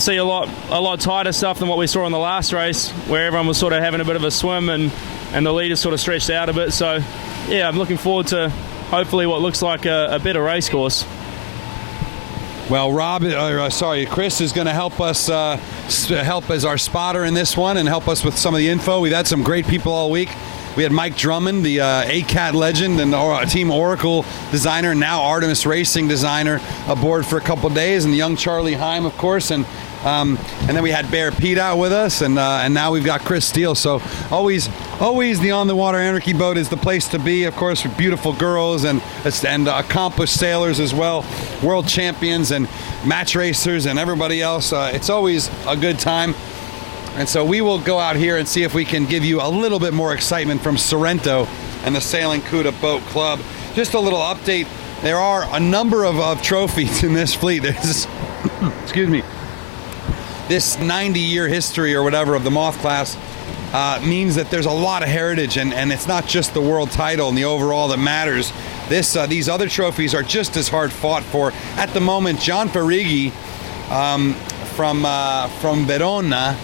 see a lot tighter stuff than what we saw in the last race, where everyone was sort of having a bit of a swim and the leaders sort of stretched out a bit. So yeah, I'm looking forward to hopefully what looks like a better race course. Well, Chris is going to help us help as our spotter in this one and help us with some of the info. We've had some great people all week. We had Mike Drummond, the ACAT legend and Team Oracle designer, now Artemis Racing designer, aboard for a couple days, and the young Charlie Heim, of course, and then we had Bear Pete out with us, and now we've got Chris Steele. So always the On the Water Anarchy boat is the place to be, of course, with beautiful girls and accomplished sailors as well, world champions and match racers and everybody else. It's always a good time. And so we will go out here and see if we can give you a little bit more excitement from Sorrento and the Sailing Couta Boat Club. Just a little update. There are a number of trophies in this fleet. There's excuse me. This 90-year history or whatever of the Moth class means that there's a lot of heritage, and it's not just the world title and the overall that matters. These other trophies are just as hard fought for. At the moment, John Ferrighi from Verona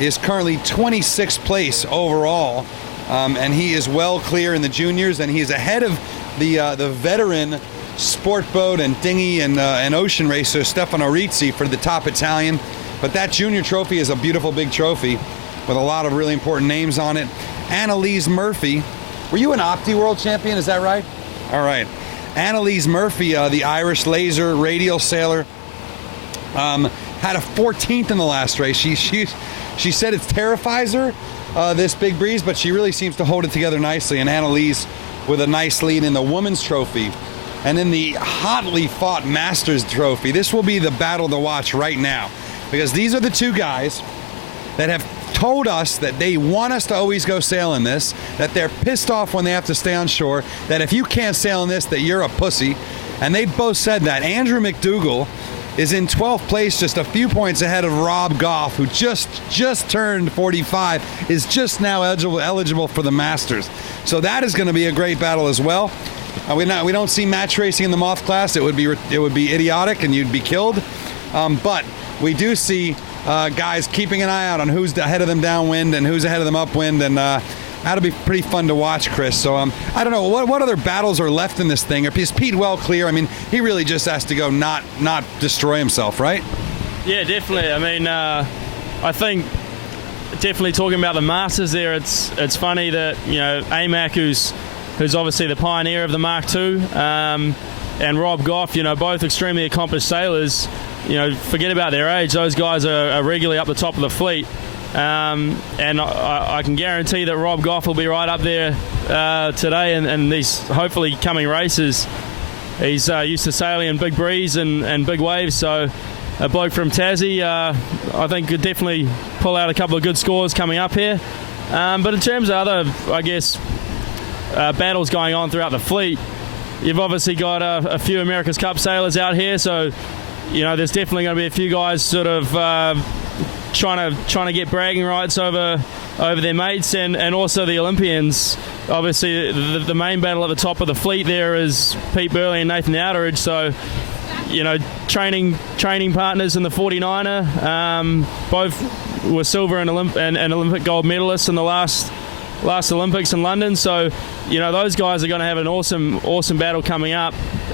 is currently 26th place overall, and he is well clear in the juniors, and he is ahead of the veteran sport boat and dinghy and ocean racer Stefano Rizzi for the top Italian. But that junior trophy is a beautiful big trophy with a lot of really important names on it. Annalise Murphy, were you an Opti World Champion, is that right? All right. Annalise Murphy, the Irish laser radial sailor, had a 14th in the last race. She said it terrifies her, this big breeze, but she really seems to hold it together nicely. And Annalise with a nice lead in the women's trophy. And in the hotly fought Masters trophy, this will be the battle to watch right now, because these are the two guys that have told us that they want us to always go sail in this, that they're pissed off when they have to stay on shore, that if you can't sail in this, that you're a pussy. And they both said that. Andrew McDougall is in 12th place, just a few points ahead of Rob Goff, who just turned 45, is just now eligible for the Masters. So that is going to be a great battle as well. We don't see match racing in the Moth class. It would be idiotic, and you'd be killed. But we do see guys keeping an eye out on who's ahead of them downwind and who's ahead of them upwind, and that'll be pretty fun to watch, Chris. So I don't know what other battles are left in this thing. Is Pete well clear? I mean, he really just has to go not destroy himself, right? Yeah, definitely. I mean, I think definitely talking about the Masters there, it's funny that, you know, AMAC, who's obviously the pioneer of the Mark II, and Rob Goff, you know, both extremely accomplished sailors. You know, forget about their age. Those guys are regularly up the top of the fleet. And I can guarantee that Rob Goff will be right up there today and these hopefully coming races. He's used to sailing in big breeze and big waves, so a bloke from Tassie, I think, could definitely pull out a couple of good scores coming up here. But in terms of other, I guess, battles going on throughout the fleet. You've obviously got a few America's Cup sailors out here, so there's definitely going to be a few guys sort of trying to get bragging rights over their mates, and also the Olympians. Obviously, the main battle at the top of the fleet there is Pete Burley and Nathan Outeridge. So, training partners in the 49er. Both were silver and Olympic gold medalists in the last Olympics in London. So, those guys are going to have an awesome battle coming up.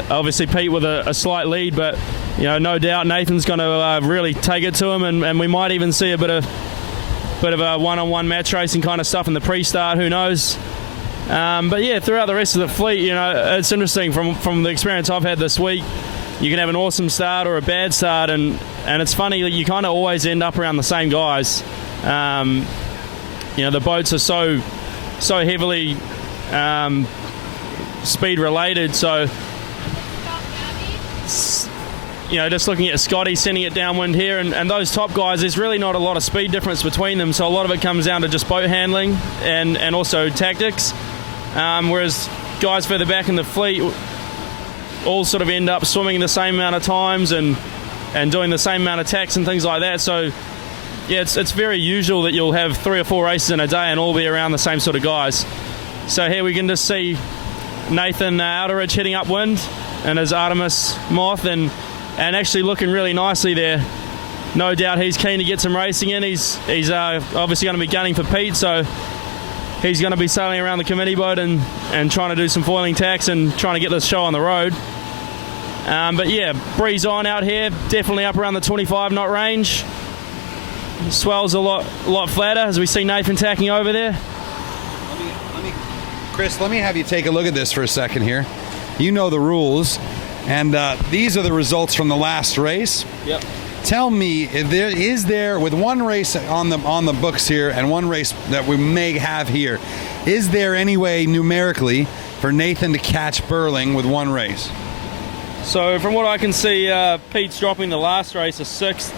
Obviously, Pete with a slight lead, but no doubt Nathan's going to really take it to him, and we might even see a bit of a one-on-one match racing kind of stuff in the pre-start. Who knows? But yeah, throughout the rest of the fleet, it's interesting from the experience I've had this week. You can have an awesome start or a bad start, and it's funny that you kind of always end up around the same guys. The boats are so heavily speed related, so just looking at Scotty sending it downwind here, and those top guys, there's really not a lot of speed difference between them, so a lot of it comes down to just boat handling and also tactics, whereas guys further back in the fleet all sort of end up swimming the same amount of times and doing the same amount of tacks and things like that. So yeah, it's very usual that you'll have 3 or 4 races in a day and all be around the same sort of guys. So here we can just see Nathan Outeridge heading upwind and his Artemis Moth, and actually looking really nicely there. No doubt he's keen to get some racing in. He's obviously going to be gunning for Pete, so he's going to be sailing around the committee boat and trying to do some foiling tacks and trying to get this show on the road. But yeah, breeze on out here, definitely up around the 25 knot range. Swell's a lot flatter as we see Nathan tacking over there. Chris, let me have you take a look at this for a second here. You know the rules, and these are the results from the last race. Yep. Tell me, is there with one race on the books here and one race that we may have here, is there any way numerically for Nathan to catch Burling with one race? So from what I can see, Pete's dropping the last race a 6th.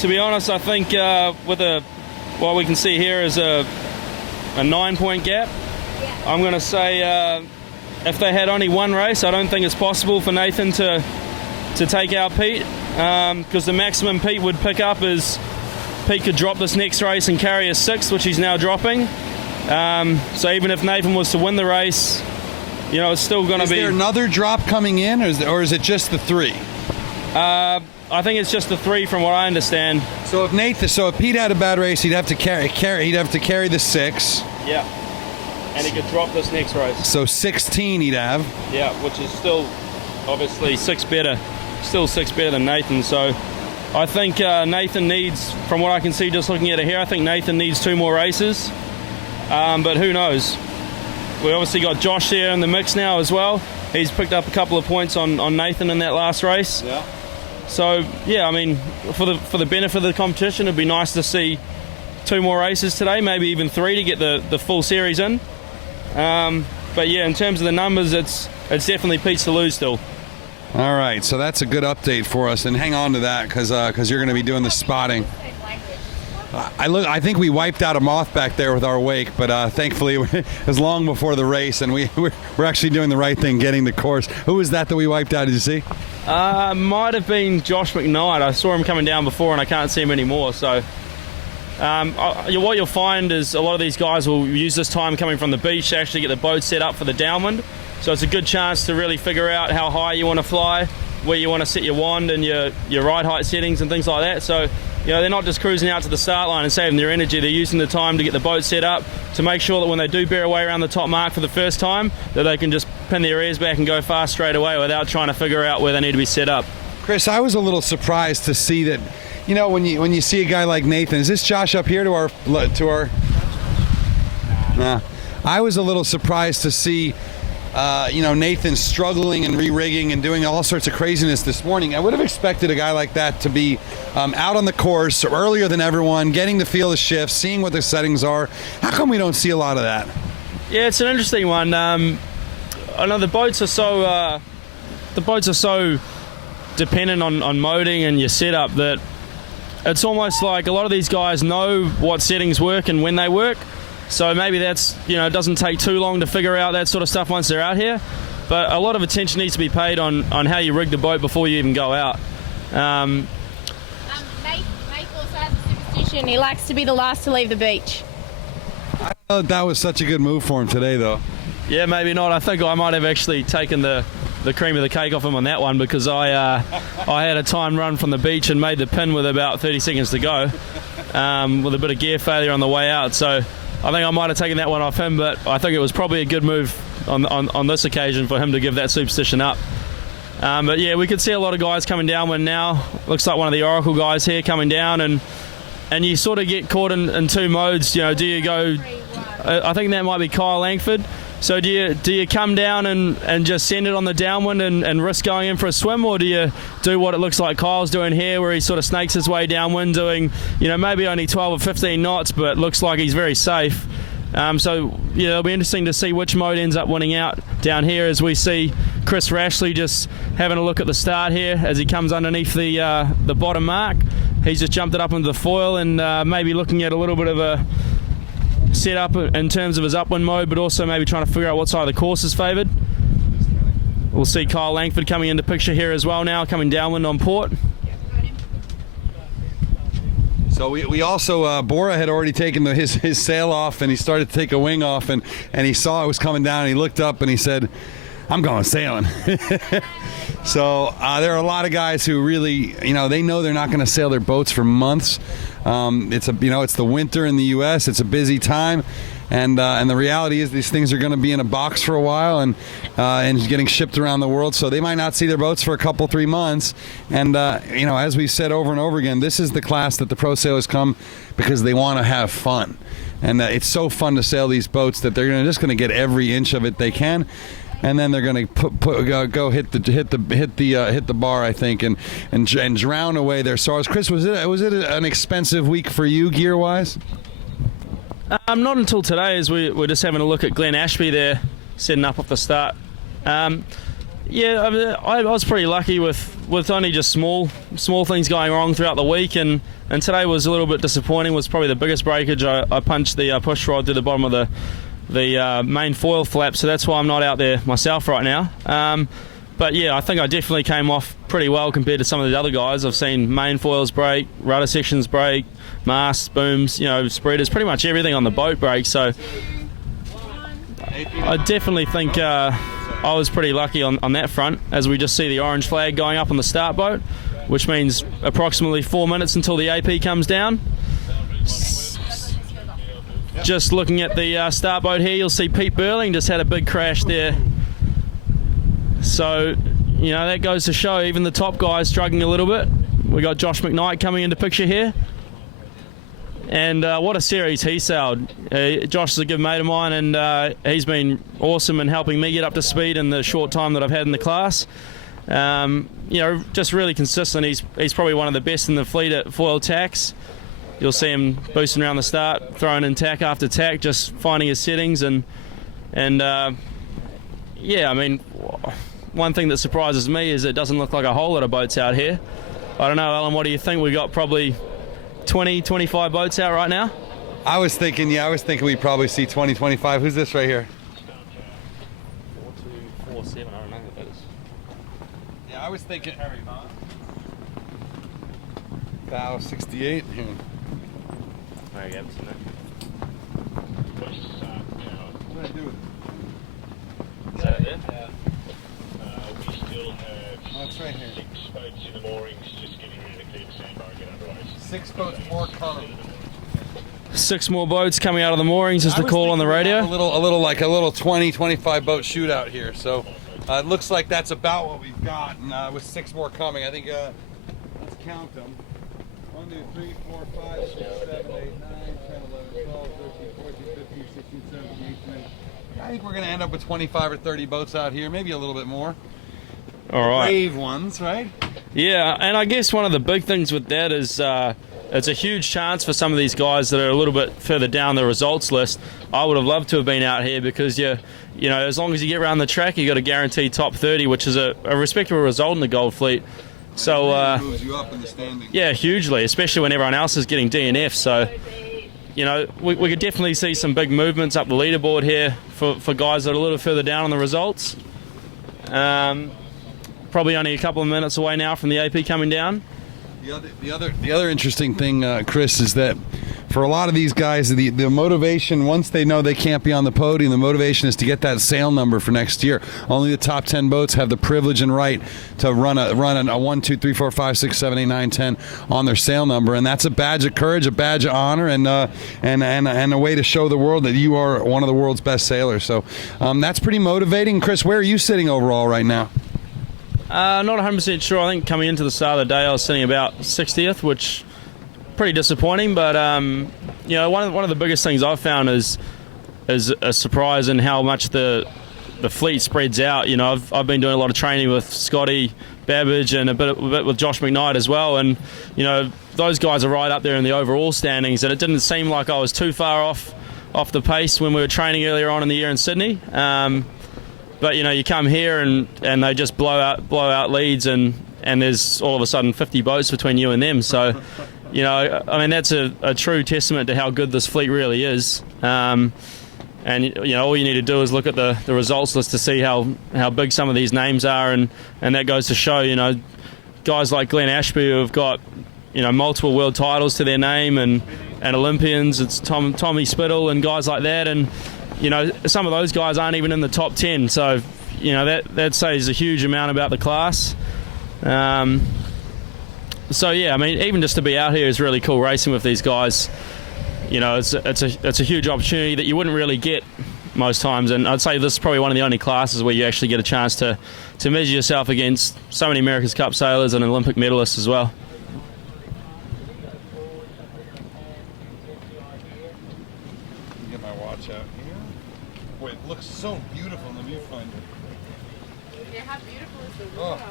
To be honest, I think with what we can see here is a 9-point gap. I'm going to say if they had only one race, I don't think it's possible for Nathan to take out Pete, because the maximum Pete would pick up is Pete could drop this next race and carry a 6th, which he's now dropping. So even if Nathan was to win the race, it's still going to be... Is there another drop coming in, or is it just the 3? I think it's just the 3 from what I understand. So if Pete had a bad race, he'd have to carry the 6. Yeah. And he could drop this next race. So 16 he'd have. Yeah, which is still obviously 6 better. Still 6 better than Nathan. So I think Nathan needs, from what I can see just looking at it here, I think Nathan needs 2 more races. But who knows? We obviously got Josh there in the mix now as well. He's picked up a couple of points on Nathan in that last race. Yeah. So yeah, I mean, for the benefit of the competition, it'd be nice to see 2 more races today, maybe even 3 to get the full series in. But yeah, in terms of the numbers, it's definitely Pete's to lose still. All right, so that's a good update for us, and hang on to that because you're going to be doing the spotting. I think we wiped out a Moth back there with our wake, but thankfully it was long before the race, and we're actually doing the right thing, getting the course. Who was that we wiped out? Did you see? Might have been Josh McKnight. I saw him coming down before, and I can't see him anymore. So what you'll find is a lot of these guys will use this time coming from the beach to actually get the boat set up for the downwind. So it's a good chance to really figure out how high you want to fly, where you want to set your wand and your ride height settings and things like that. So they're not just cruising out to the start line and saving their energy. They're using the time to get the boat set up to make sure that when they do bear away around the top mark for the first time, that they can just pin their ears back and go fast straight away without trying to figure out where they need to be set up. Chris, I was a little surprised to see that, when you see a guy like Nathan. Is this Josh up here to our? Nah. I was a little surprised to see Nathan struggling and re-rigging and doing all sorts of craziness this morning. I would have expected a guy like that to be out on the course earlier than everyone, getting to feel the shifts, seeing what the settings are. How come we don't see a lot of that? Yeah, it's an interesting one. I know the boats are so dependent on moding and your setup that it's almost like a lot of these guys know what settings work and when they work. So maybe that's, it doesn't take too long to figure out that sort of stuff once they're out here. But a lot of attention needs to be paid on how you rig the boat before you even go out. Nate also has a superstition. He likes to be the last to leave the beach. I thought that was such a good move for him today, though. Yeah, maybe not. I think I might have actually taken the cream of the cake off him on that one, because I had a time run from the beach and made the pin with about 30 seconds to go, with a bit of gear failure on the way out. So I think I might have taken that one off him, but I think it was probably a good move on this occasion for him to give that superstition up. But yeah, we could see a lot of guys coming downwind now. Looks like one of the Oracle guys here coming down, and you sort of get caught in two modes. Do you go? I think that might be Kyle Langford. So do you come down and just send it on the downwind and risk going in for a swim, or do you do what it looks like Kyle's doing here, where he sort of snakes his way downwind, doing maybe only 12 or 15 knots, but looks like he's very safe. So yeah, it'll be interesting to see which mode ends up winning out down here, as we see Chris RASHLE just having a look at the start here as he comes underneath the bottom mark. He's just jumped it up into the foil and maybe looking at a little bit of a set up in terms of his upwind mode, but also maybe trying to figure out what side of the course is favoured. We'll see Kyle Langford coming into picture here as well now, coming downwind on port. So we also, Bora had already taken his sail off, and he started to take a wing off, and he saw it was coming down, and he looked up and he said, "I'm going sailing." So there are a lot of guys who really, they know they're not going to sail their boats for months. It's the winter in the U.S. It's a busy time, and the reality is these things are going to be in a box for a while and getting shipped around the world. So they might not see their boats for a couple, 3 months. And as we've said over and over again, this is the class that the pro sailors come because they want to have fun, and it's so fun to sail these boats that they're just going to get every inch of it they can. And then they're going to go hit the bar, I think, and drown away their sorrows. Chris, was it an expensive week for you gear wise? Not until today, as we're just having a look at Glen Ashby there, setting up off the start. Yeah, I was pretty lucky with only just small things going wrong throughout the week, and today was a little bit disappointing. Was probably the biggest breakage. I punched the push rod to the bottom of the main foil flap, so that's why I'm not out there myself right now. But yeah, I think I definitely came off pretty well compared to some of the other guys. I've seen main foils break, rudder sections break, masts, booms, spreaders, pretty much everything on the boat break. So I definitely think I was pretty lucky on that front, as we just see the orange flag going up on the start boat, which means approximately 4 minutes until the AP comes down. Just looking at the start boat here, you'll see Pete Burling just had a big crash there. So, that goes to show even the top guys struggling a little bit. We got Josh McKnight coming into picture here. And what a series he sailed. Josh is a good mate of mine, and he's been awesome in helping me get up to speed in the short time that I've had in the class. Just really consistent. He's probably one of the best in the fleet at foil tacks. You'll see him boosting around the start, throwing in tack after tack, just finding his settings. And one thing that surprises me is it doesn't look like a whole lot of boats out here. I don't know, Alan, what do you think? We got probably 20, 25 boats out right now? I was thinking we probably see 20, 25. Who's this right here? 4247, I don't know what that is. Yeah, I was thinking Bow 68. Here. There you go, What do I do with it? is that it there? We still have Oh, it's right here. 6 boats in the moorings, just getting ready to clear the sandbar and get underway. 6 boats more coming. 6 more boats coming out of the moorings is the call on the radio. A little 20, 25 boat shootout here. So it looks like that's about what we've got, and with 6 more coming. I think let's count them. 1, 2, 3, 4, 5, 6, 7, 8, 9, 10, 11, 12, 13, 14, 15, 16, 17, 18, 19. I think we're going to end up with 25 or 30 boats out here, maybe a little bit more. All right. Brave ones, right? Yeah, and I guess one of the big things with that is it's a huge chance for some of these guys that are a little bit further down the results list. I would have loved to have been out here because as long as you get around the track, you got a guaranteed top 30, which is a respectable result in the Gold Fleet. So moves you up in the standings. yeah, hugely, especially when everyone else is getting DNF. So you know, we could definitely see some big movements up the leaderboard here for guys that are a little further down on the results. Probably only a couple of minutes away now from the AP coming down. The other interesting thing, Chris, is that for a lot of these guys, the motivation, once they know they can't be on the podium, the motivation is to get that sail number for next year. Only the top 10 boats have the privilege and right to run a 1, 2, 3, 4, 5, 6, 7, 8, 9, 10 on their sail number, and that's a badge of courage, a badge of honor, and a way to show the world that you are one of the world's best sailors. So that's pretty motivating. Chris, where are you sitting overall right now? Not 100% sure. I think coming into the start of the day, I was sitting about 60th, which pretty disappointing. But you know, one of the biggest things I've found is a surprise in how much the fleet spreads out. You know, I've been doing a lot of training with Scotty Babbage and a bit with Josh McKnight as well, and you know, those guys are right up there in the overall standings. And it didn't seem like I was too far off the pace when we were training earlier on in the year in Sydney. But you know, you come here and they just blow out leads, and there's all of a sudden 50 boats between you and them. So, you know, I mean, that's a true testament to how good this fleet really is. And you know, all you need to do is look at the results list to see how big some of these names are, and that goes to show, you know, guys like Glenn Ashby who have got, you know, multiple world titles to their name, and Olympians. It's Tommy Spittle and guys like that, and you know, some of those guys aren't even in the top 10, so you know, that says a huge amount about the class. So yeah, I mean, even just to be out here is really cool racing with these guys. You know, it's a huge opportunity that you wouldn't really get most times, and I'd say this is probably one of the only classes where you actually get a chance to measure yourself against so many America's Cup sailors and Olympic medalists as well. Get my watch out here. Boy, it looks so beautiful in the viewfinder. Yeah, how beautiful is the water?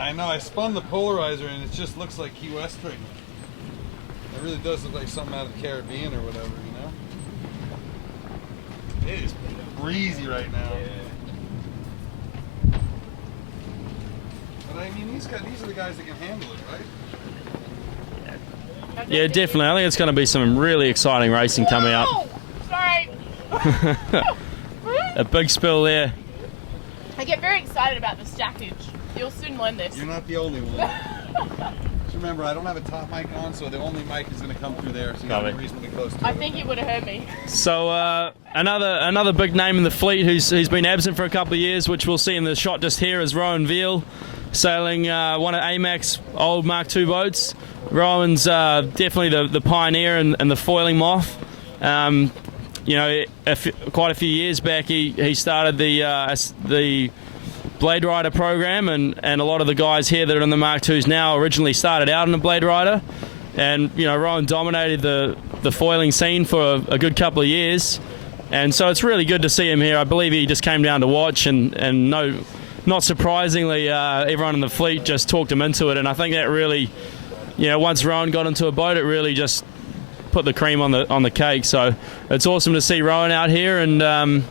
I know, I spun the polarizer and it just looks like Key West right now. It really does look like something out of the Caribbean or whatever, you know? It is breezy right now. But I mean, these are the guys that can handle it, right? Yeah, definitely. I think it's going to be some really exciting racing coming up. Sorry. A big spill there. I get very excited about the stackage. You'll soon learn this. You're not the only one. Just remember, I don't have a top mic on, so the only mic is going to come through there, so you got to be reasonably close to it. I think you would have heard me. So another big name in the fleet who's been absent for a couple of years, which we'll see in the shot just here, is Rowan Veal, sailing one of AMAC's old Mark II boats. Rowan's definitely the pioneer in the foiling Moth. You know, quite a few years back, he started the Blade Rider program, and a lot of the guys here that are in the Mark IIs now originally started out in the Blade Rider. And you know, Rowan dominated the foiling scene for a good couple of years, and so it's really good to see him here. I believe he just came down to watch, and not surprisingly, everyone in the fleet just talked him into it. And I think that really, you know, once Rowan got into a boat, it really just put the cream on the cake. So it's awesome to see Rowan out here, and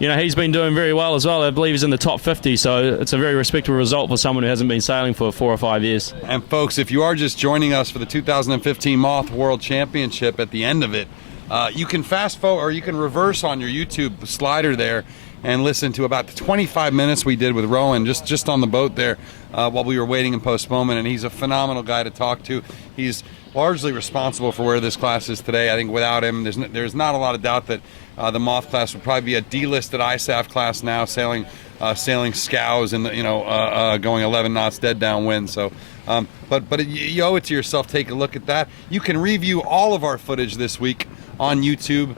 you know, he's been doing very well as well. I believe he's in the top 50, so it's a very respectable result for someone who hasn't been sailing for 4 or 5 years. And folks, if you are just joining us for the 2015 Moth World Championship, at the end of it, you can fast forward or you can reverse on your YouTube slider there and listen to about the 25 minutes we did with Rowan just on the boat there while we were waiting in postponement. And he's a phenomenal guy to talk to. He's largely responsible for where this class is today. I think without him, there's not a lot of doubt that the Moth class would probably be a delisted ISAF class now, sailing scows and going 11 knots dead downwind. So, but you owe it to yourself. Take a look at that. You can review all of our footage this week on YouTube,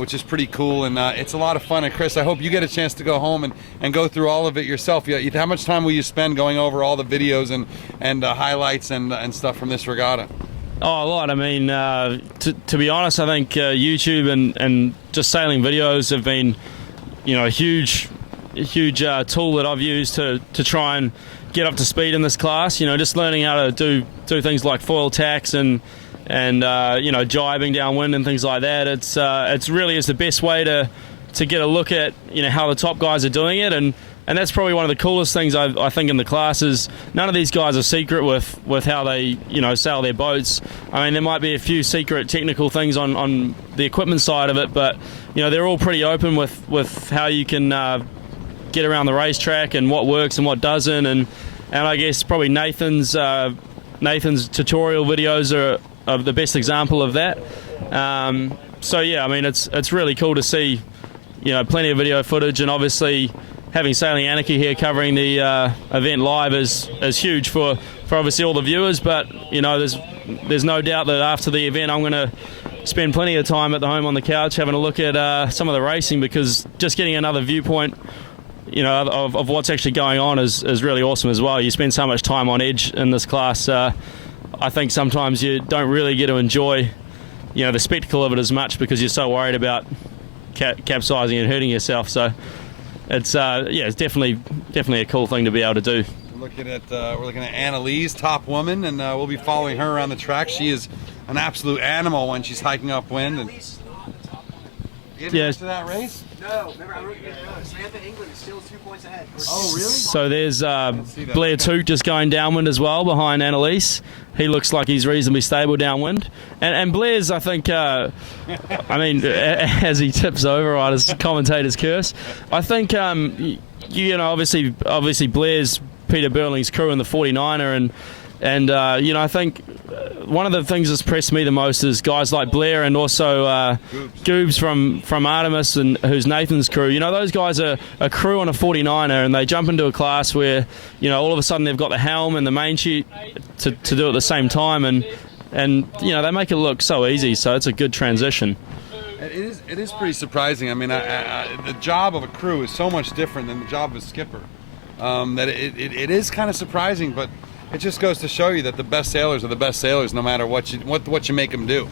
which is pretty cool, and it's a lot of fun. And Chris, I hope you get a chance to go home and go through all of it yourself. How much time will you spend going over all the videos and highlights and stuff from this regatta? Oh, a lot. I mean, to be honest, I think YouTube and just sailing videos have been, you know, a huge tool that I've used to try and get up to speed in this class. You know, just learning how to do things like foil tacks and you know, jibing downwind and things like that. It's really is the best way to get a look at, you know, how the top guys are doing it. And that's probably one of the coolest things I think in the class is none of these guys are secret with how they sail their boats. I mean, there might be a few secret technical things on the equipment side of it, but they're all pretty open with how you can get around the racetrack and what works and what doesn't, and I guess probably Nathan's tutorial videos are the best example of that. So yeah, I mean it's really cool to see plenty of video footage, and obviously having Sailing Anarchy here covering the event live is huge for obviously all the viewers, but there's no doubt that after the event I'm going to spend plenty of time at the home on the couch having a look at some of the racing, because just getting another viewpoint of what's actually going on is really awesome as well. You spend so much time on edge in this class. I think sometimes you don't really get to enjoy the spectacle of it as much because you're so worried about capsizing and hurting yourself. So it's it's definitely a cool thing to be able to do. We're looking at Annalise, top woman, and we'll be following her around the track. She is an absolute animal when she's hiking upwind. And yeah. To that race? No, remember, Samantha England is still 2 points ahead. Oh, really? So there's Blair Toot just going downwind as well behind Annalise. He looks like he's reasonably stable downwind. And Blair's, I think, I mean, as he tips over, right, as commentator's curse, I think, obviously Blair's Peter Burling's crew in the 49er, and I think one of the things that's impressed me the most is guys like Blair and also Goobs from Artemis, and who's Nathan's crew. Those guys are a crew on a 49er, and they jump into a class where all of a sudden they've got the helm and the main sheet to do it at the same time, and they make it look so easy. So it's a good transition. It is pretty surprising. I mean, the job of a crew is so much different than the job of a skipper. That it is kind of surprising, but it just goes to show you that the best sailors are the best sailors, no matter what you make them do.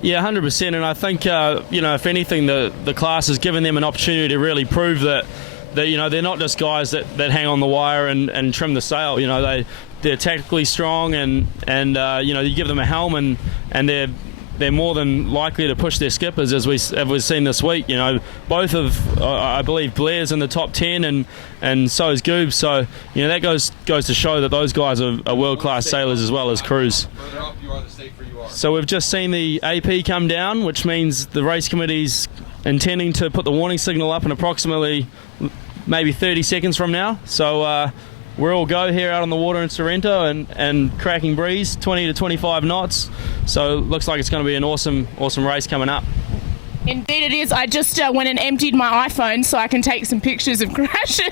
Yeah, 100%. And I think if anything, the class has given them an opportunity to really prove that they're not just guys that hang on the wire and trim the sail. They're tactically strong, and you give them a helm and they're more than likely to push their skippers, as we've seen this week. Both of, I believe, Blair's in the top 10, and so is Goob. So that goes to show that those guys are world-class sailors as well as crews. So we've just seen the AP come down, which means the race committee's intending to put the warning signal up in approximately maybe 30 seconds from now. So we're all go here out on the water in Sorrento, and cracking breeze, 20 to 25 knots. So it looks like it's going to be an awesome race coming up. Indeed it is. I just went and emptied my iPhone so I can take some pictures of crashes.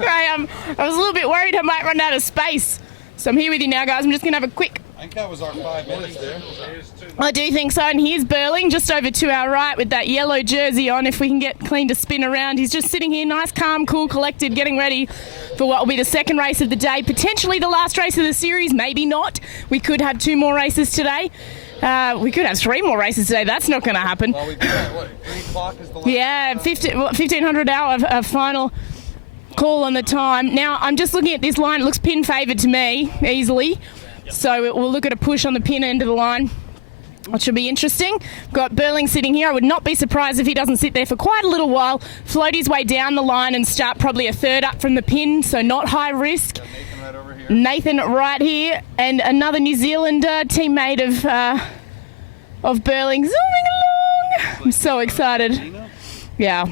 I was a little bit worried I might run out of space. So I'm here with you now, guys. I'm just going to have a quick... I think that was our 5 minutes there. I do think so. And here's Burling, just over to our right with that yellow jersey on. If we can get clean to spin around. He's just sitting here, nice, calm, cool, collected, getting ready for what will be the second race of the day. Potentially the last race of the series, maybe not. We could have 2 more races today. We could have 3 more races today. That's not going to happen. Well, we do that, what, 3 o'clock is the last? Yeah, 1500 hour final call on the time. Now, I'm just looking at this line. It looks pin favoured to me, easily. So we'll look at a push on the pin end of the line, which should be interesting. Got Burling sitting here. I would not be surprised if he doesn't sit there for quite a little while, float his way down the line and start probably a third up from the pin, so not high risk. Nathan right over here. Nathan right here, and another New Zealander teammate of Burling zooming along. I'm so excited. Yeah.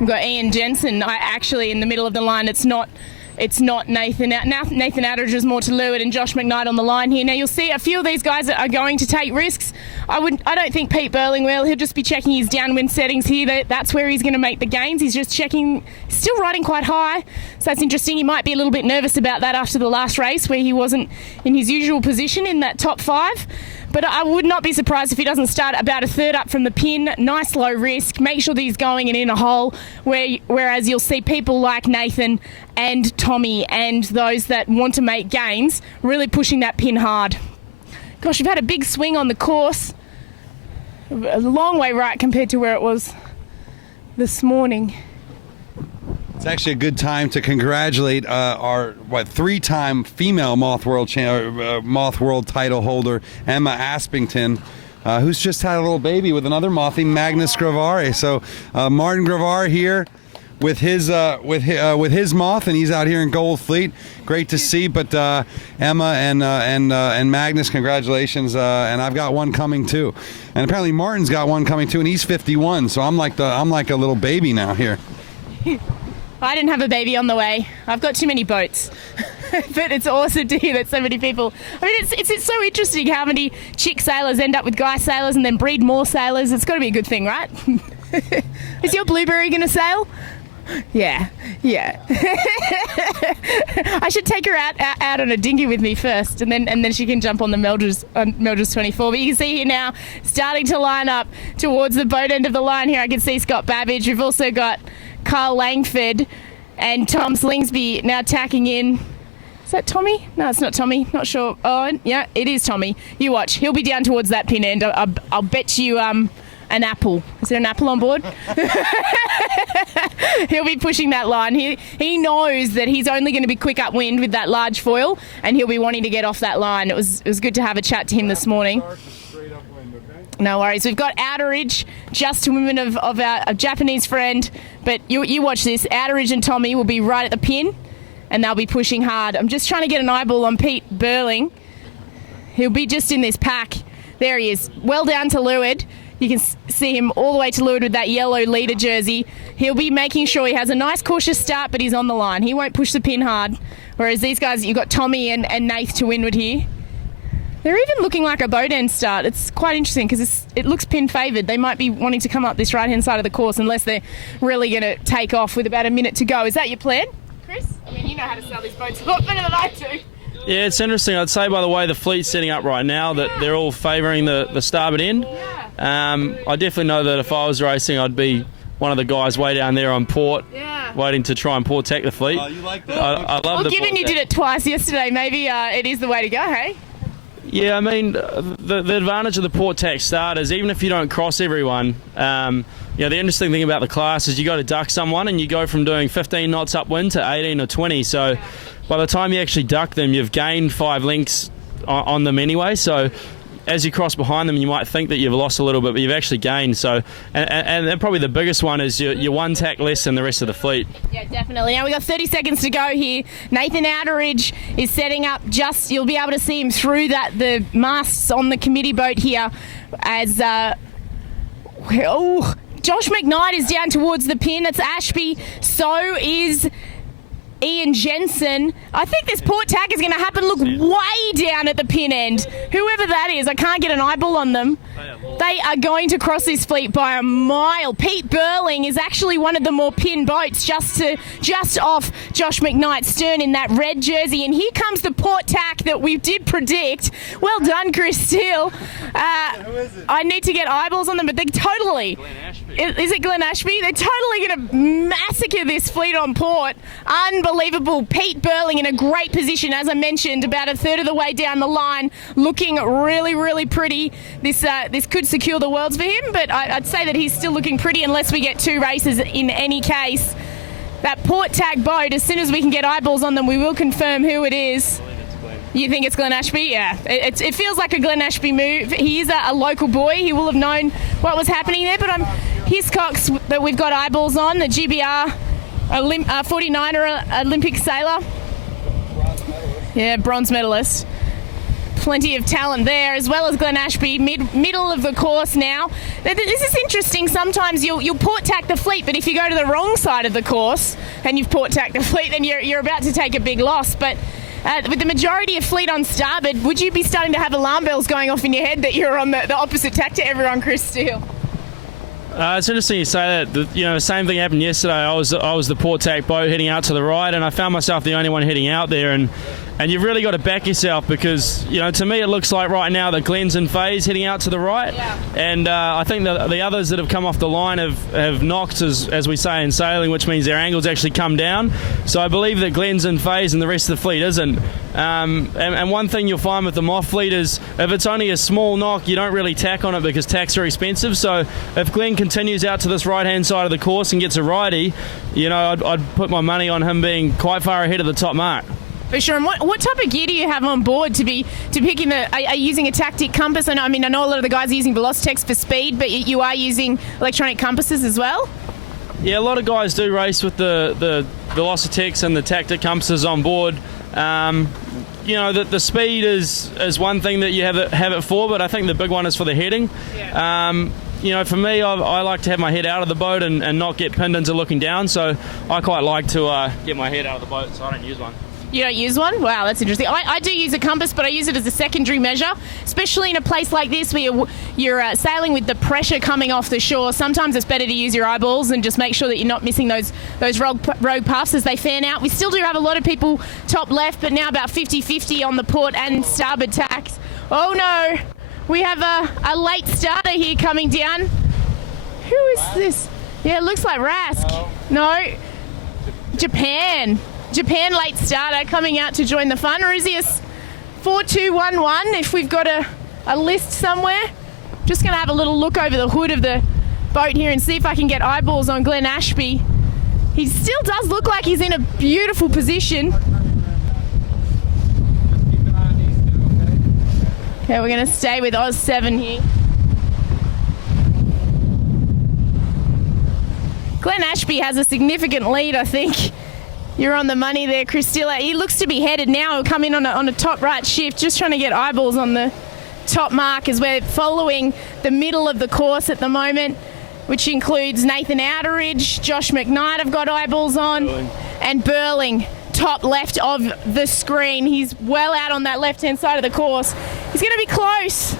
We've got Ian Jensen actually in the middle of the line. It's not Nathan. Nathan Attridge more to leeward, and Josh McKnight on the line here. Now you'll see a few of these guys are going to take risks. I don't think Pete Burling will. He'll just be checking his downwind settings here. That's where he's going to make the gains. He's just checking, still riding quite high. So that's interesting. He might be a little bit nervous about that after the last race where he wasn't in his usual position in that top 5. But I would not be surprised if he doesn't start about a third up from the pin. Nice low risk. Make sure that he's going and in a hole. Whereas you'll see people like Nathan and Tommy and those that want to make gains really pushing that pin hard. Gosh, we've had a big swing on the course. A long way right compared to where it was this morning. It's actually a good time to congratulate our 3-time female Moth World title holder, Emma Aspington, who's just had a little baby with another Mothy, Magnus Gravare. So Martin Gravare here with his Moth, and he's out here in Gold Fleet. Great to see. But Emma and Magnus, congratulations. And I've got one coming too. And apparently Martin's got one coming too, and he's 51. So I'm like a little baby now here. I didn't have a baby on the way. I've got too many boats. But it's awesome to hear that so many people. I mean, it's so interesting how many chick sailors end up with guy sailors and then breed more sailors. It's got to be a good thing, right? Is your blueberry going to sail? Yeah. I should take her out on a dinghy with me first, and then she can jump on the Mildred's 24. But you can see here now, starting to line up towards the boat end of the line here. I can see Scott Babbage. We've also got Carl Langford and Tom Slingsby now tacking in. Is that Tommy? No, it's not Tommy. Not sure. Oh, yeah, it is Tommy. You watch. He'll be down towards that pin end. I'll bet you an apple. Is there an apple on board? He'll be pushing that line. He knows that he's only going to be quick upwind with that large foil, and he'll be wanting to get off that line. It was good to have a chat to him this morning. No worries. We've got Outeridge, just to women of our Japanese friend. But you watch this. Outeridge and Tommy will be right at the pin, and they'll be pushing hard. I'm just trying to get an eyeball on Pete Burling. He'll be just in this pack. There he is, well down to leeward. You can see him all the way to leeward with that yellow leader jersey. He'll be making sure he has a nice cautious start, but he's on the line. He won't push the pin hard. Whereas these guys, you've got Tommy and Nath to windward here. They're even looking like a boat end start. It's quite interesting because it looks pin favoured. They might be wanting to come up this right-hand side of the course unless they're really going to take off with about a minute to go. Is that your plan, Chris? I mean, you know how to sail these boats a lot better than I do. Yeah, it's interesting. I'd say by the way the fleet's setting up right now that they're all favouring the starboard end. I definitely know that if I was racing, I'd be one of the guys way down there on port, waiting to try and port tack the fleet. Oh, you like that? I love well, the given you did it twice yesterday, maybe it is the way to go, hey? Yeah, I mean, the advantage of the port tack start is even if you don't cross everyone, the interesting thing about the class is you got to duck someone and you go from doing 15 knots upwind to 18 or 20. So by the time you actually duck them, you've gained 5 lengths on them anyway. So as you cross behind them, you might think that you've lost a little bit, but you've actually gained. So, and then probably the biggest one is you're one tack less than the rest of the fleet. Yeah, definitely. Now we've got 30 seconds to go here. Nathan Outeridge is setting up you'll be able to see him through the masts on the committee boat here as Josh McKnight is down towards the pin. It's Ashby. So is Ian Jensen. I think this port tack is going to happen. Look way down at the pin end. Whoever that is, I can't get an eyeball on them. They are going to cross this fleet by a mile. Pete Burling is actually one of the more pinned boats just off Josh McKnight's stern in that red jersey. And here comes the port tack that we did predict. Well done, Chris Steele. Who is it? I need to get eyeballs on them, but they totally... Is it Glen Ashby? They're totally going to massacre this fleet on port. Unbelievable. Pete Burling in a great position, as I mentioned, about a third of the way down the line, looking really, really pretty. This could secure the worlds for him, but I'd say that he's still looking pretty unless we get 2 races in any case. That port tack boat, as soon as we can get eyeballs on them, we will confirm who it is. You think it's Glen Ashby? Yeah. It feels like a Glen Ashby move. He is a local boy. He will have known what was happening there, but Hiscox that we've got eyeballs on, the GBR 49er Olympic sailor. Yeah, bronze medalist. Plenty of talent there, as well as Glen Ashby, middle of the course now. This is interesting. Sometimes you'll port tack the fleet, but if you go to the wrong side of the course and you've port tacked the fleet, then you're about to take a big loss. But with the majority of fleet on starboard, would you be starting to have alarm bells going off in your head that you're on the opposite tack to everyone, Chris Steele? It's interesting you say that. The same thing happened yesterday. I was the port tack boat heading out to the right, and I found myself the only one heading out there. And you've really got to back yourself because, to me it looks like right now that Glenn's and Faye's heading out to the right. Yeah. And I think the others that have come off the line have knocked, as we say in sailing, which means their angles actually come down. So I believe that Glenn's and Faye's and the rest of the fleet isn't. And one thing you'll find with the Moth fleet is if it's only a small knock, you don't really tack on it because tacks are expensive. So if Glenn continues out to this right-hand side of the course and gets a righty, I'd put my money on him being quite far ahead of the top mark. For sure. And what type of gear do you have on board to pick in are you using a tactic compass? I know a lot of the guys are using Velocitex for speed, but you are using electronic compasses as well? Yeah, a lot of guys do race with the Velocitex and the tactic compasses on board. You know, the speed is one thing that you have it for, but I think the big one is for the heading. Yeah. You know, for me, I like to have my head out of the boat and not get pinned into looking down, so I quite like to get my head out of the boat, so I don't use one. You don't use one? Wow, that's interesting. I do use a compass, but I use it as a secondary measure, especially in a place like this where you're sailing with the pressure coming off the shore. Sometimes it's better to use your eyeballs and just make sure that you're not missing those rogue puffs as they fan out. We still do have a lot of people top left, but now about 50-50 on the port and starboard tacks. Oh no, we have a late starter here coming down. Who is this? Yeah, it looks like Rask. No, Japan late starter coming out to join the fun. Rusius 4211 if we've got a list somewhere. Just going to have a little look over the hood of the boat here and see if I can get eyeballs on Glenn Ashby. He still does look like he's in a beautiful position. Okay, we're going to stay with Oz 7 here. Glenn Ashby has a significant lead, I think. You're on the money there, Christilla. He looks to be headed now. He'll come in on a top right shift, just trying to get eyeballs on the top mark as we're following the middle of the course at the moment, which includes Nathan Outeridge, Josh McKnight I've got eyeballs on, and Burling, top left of the screen. He's well out on that left-hand side of the course. He's going to be close.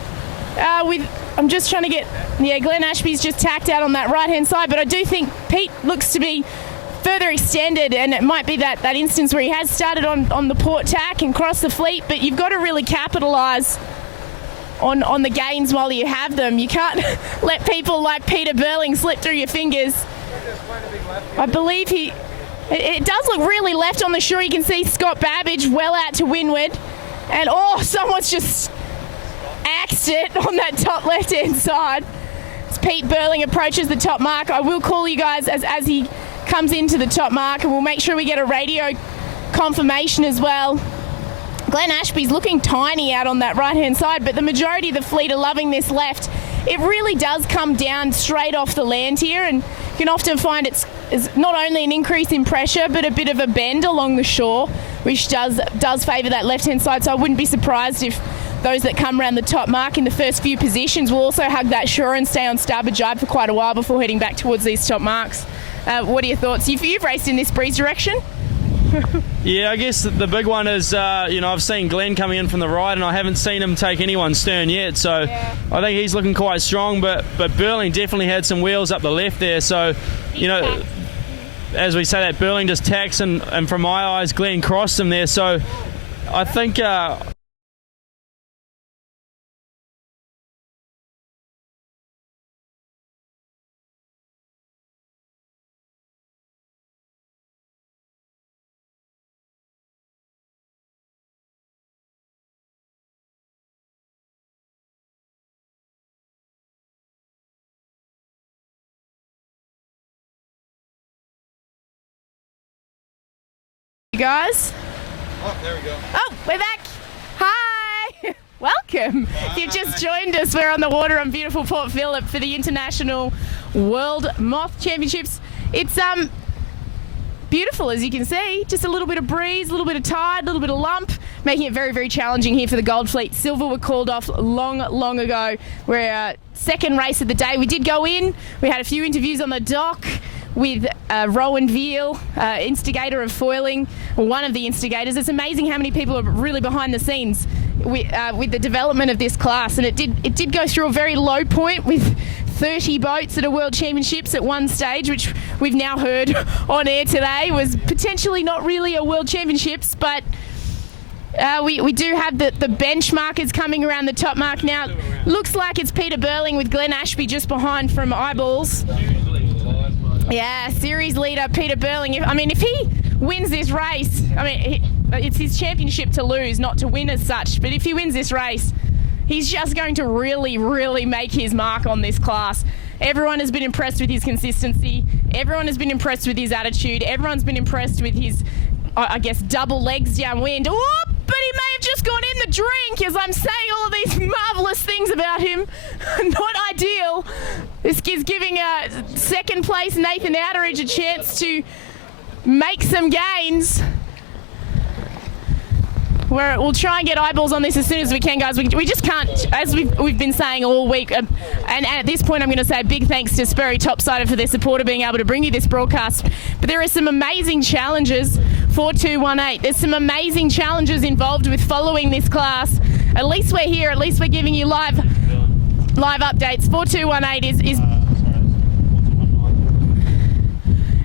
I'm just trying to get... Yeah, Glenn Ashby's just tacked out on that right-hand side, but I do think Pete looks to be further extended, and it might be that instance where he has started on the port tack and crossed the fleet, but you've got to really capitalise on the gains while you have them. You can't let people like Peter Burling slip through your fingers. I believe it does look really left on the shore. You can see Scott Babbage well out to windward, and someone's just axed it on that top left-hand side. As Pete Burling approaches the top mark, I will call you guys as he comes into the top mark, and we'll make sure we get a radio confirmation as well. Glenn Ashby's looking tiny out on that right-hand side, but the majority of the fleet are loving this left. It really does come down straight off the land here, and you can often find it's not only an increase in pressure, but a bit of a bend along the shore, which does favour that left-hand side. So I wouldn't be surprised if those that come around the top mark in the first few positions will also hug that shore and stay on starboard jibe for quite a while before heading back towards these top marks. What are your thoughts? You've raced in this breeze direction? Yeah, I guess the big one is, I've seen Glenn coming in from the right, and I haven't seen him take anyone stern yet, so yeah. I think he's looking quite strong, but Burling definitely had some wheels up the left there, so, as we say that, Burling just tacks, and from my eyes, Glenn crossed him there, so I think... guys. Oh, there we go. Oh, we're back. Hi. Welcome. If you've just joined us, we're on the water on beautiful Port Phillip for the International World Moth Championships. It's beautiful, as you can see. Just a little bit of breeze, a little bit of tide, a little bit of lump, making it very, very challenging here for the Gold Fleet. Silver were called off long ago. We're second race of the day. We did go in. We had a few interviews on the dock with Rowan Veal, instigator of foiling, or one of the instigators. It's amazing how many people are really behind the scenes with the development of this class, and it did go through a very low point with 30 boats at a World Championships at one stage, which we've now heard on air today was potentially not really a World Championships, but we do have the benchmarkers coming around the top mark now. Looks like it's Peter Burling with Glenn Ashby just behind from eyeballs. Yeah, series leader Peter Burling. If he wins this race, it's his championship to lose, not to win as such. But if he wins this race, he's just going to really, really make his mark on this class. Everyone has been impressed with his consistency. Everyone has been impressed with his attitude. Everyone's been impressed with his, double legs downwind. Oh, but he may have just gone in the drink as I'm saying all of these marvellous things about him. Not ideal. This is giving second place Nathan Outeridge a chance to make some gains. We'll try and get eyeballs on this as soon as we can, guys. We just can't, as we've been saying all week. And at this point, I'm going to say a big thanks to Spurry Topsider for their support of being able to bring you this broadcast. But there are some amazing challenges. 4218. There's some amazing challenges involved with following this class. At least we're here. At least we're giving you live updates. 4218 is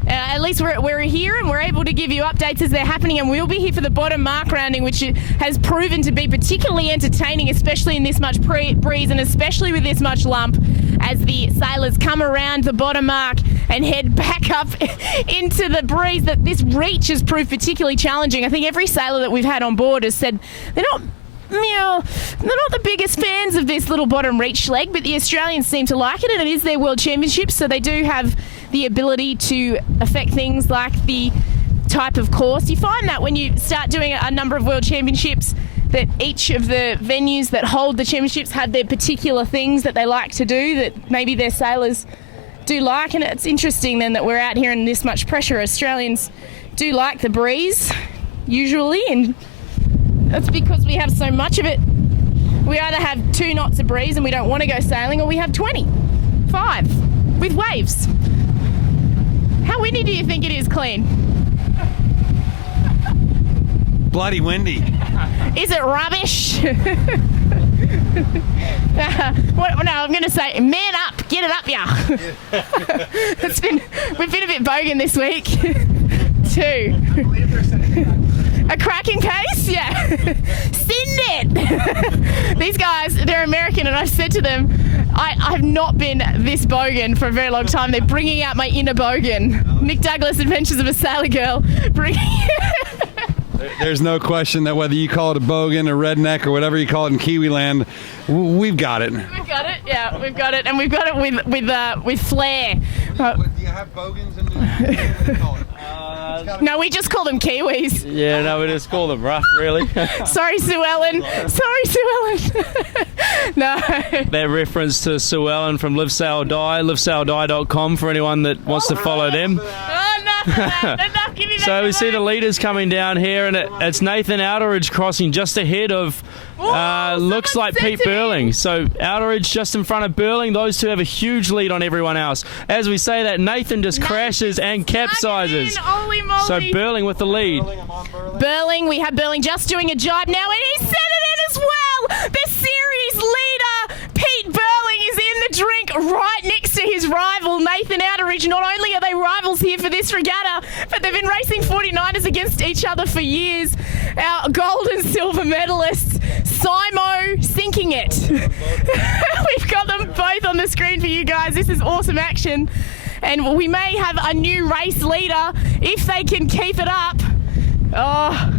at least we're here and we're able to give you updates as they're happening, and we'll be here for the bottom mark rounding, which has proven to be particularly entertaining, especially in this much breeze and especially with this much lump, as the sailors come around the bottom mark and head back up into the breeze. That this reach has proved particularly challenging. I think every sailor that we've had on board has said they're not the biggest fans of this little bottom reach leg, but the Australians seem to like it, and it is their World Championships, so they do have the ability to affect things like the type of course. You find that when you start doing a number of World Championships, that each of the venues that hold the championships have their particular things that they like to do that maybe their sailors do like, and it's interesting then that we're out here in this much pressure. Australians do like the breeze, usually, and that's because we have so much of it. We either have 2 knots of breeze and we don't want to go sailing, or we have 25 with waves. How windy do you think it is, Clean? Bloody windy. Is it rubbish? No, I'm going to say, man up, get it up, yeah. We've been a bit bogan this week. 2. A cracking case? Yeah. Send it! These guys, they're American, and I've said to them, I have not been this bogan for a very long time. They're bringing out my inner bogan. Nick Douglas, Adventures of a Sailor Girl. There's no question that whether you call it a bogan, a redneck, or whatever you call it in Kiwi land, we've got it. We've got it, yeah, we've got it. And we've got it with flair. Do you have bogans in the call it? No, we just call them Kiwis. Yeah, no, we just call them rough, really. Sorry, Sue Ellen. No. Their reference to Sue Ellen from Live Sail Die, livesaildie.com for anyone that wants to follow them. So we see the leaders coming down here, and it's Nathan Outeridge crossing just ahead of looks like Pete Burling. So Outeridge just in front of Burling. Those two have a huge lead on everyone else. As we say that, Nathan just crashes and capsizes. Holy moly. So Burling with the lead. Burling, we have Burling just doing a jibe now, and he sent it in as well. The series leader, Pete Burling, is in the drink right next to his rival, Nathan Outeridge. Not only are they rivals here for this regatta, but they've been racing 49ers against each other for years. Our gold and silver medalists, Simo sinking it. We've got them both on the screen for you guys. This is awesome action. And we may have a new race leader if they can keep it up. Oh.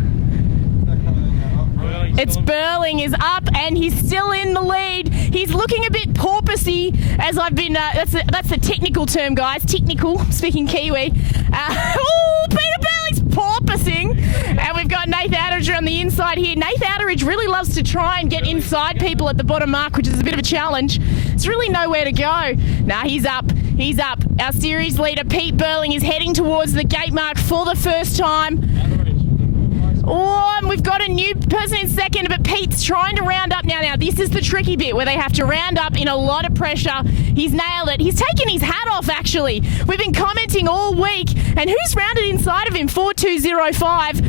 It's Burling is up, and he's still in the lead. He's looking a bit porpoisey, as I've been. That's a technical term, guys. Technical, speaking Kiwi. Peter Burling's porpoising, and we've got Nathan Outeridge on the inside here. Nathan Outeridge really loves to try and get inside people at the bottom mark, which is a bit of a challenge. There's really nowhere to go. Nah, he's up. He's up. Our series leader, Pete Burling, is heading towards the gate mark for the first time. Oh, and we've got a new person in second, but Pete's trying to round up now. Now, this is the tricky bit where they have to round up in a lot of pressure. He's nailed it. He's taken his hat off, actually. We've been commenting all week. And who's rounded inside of him? 4205.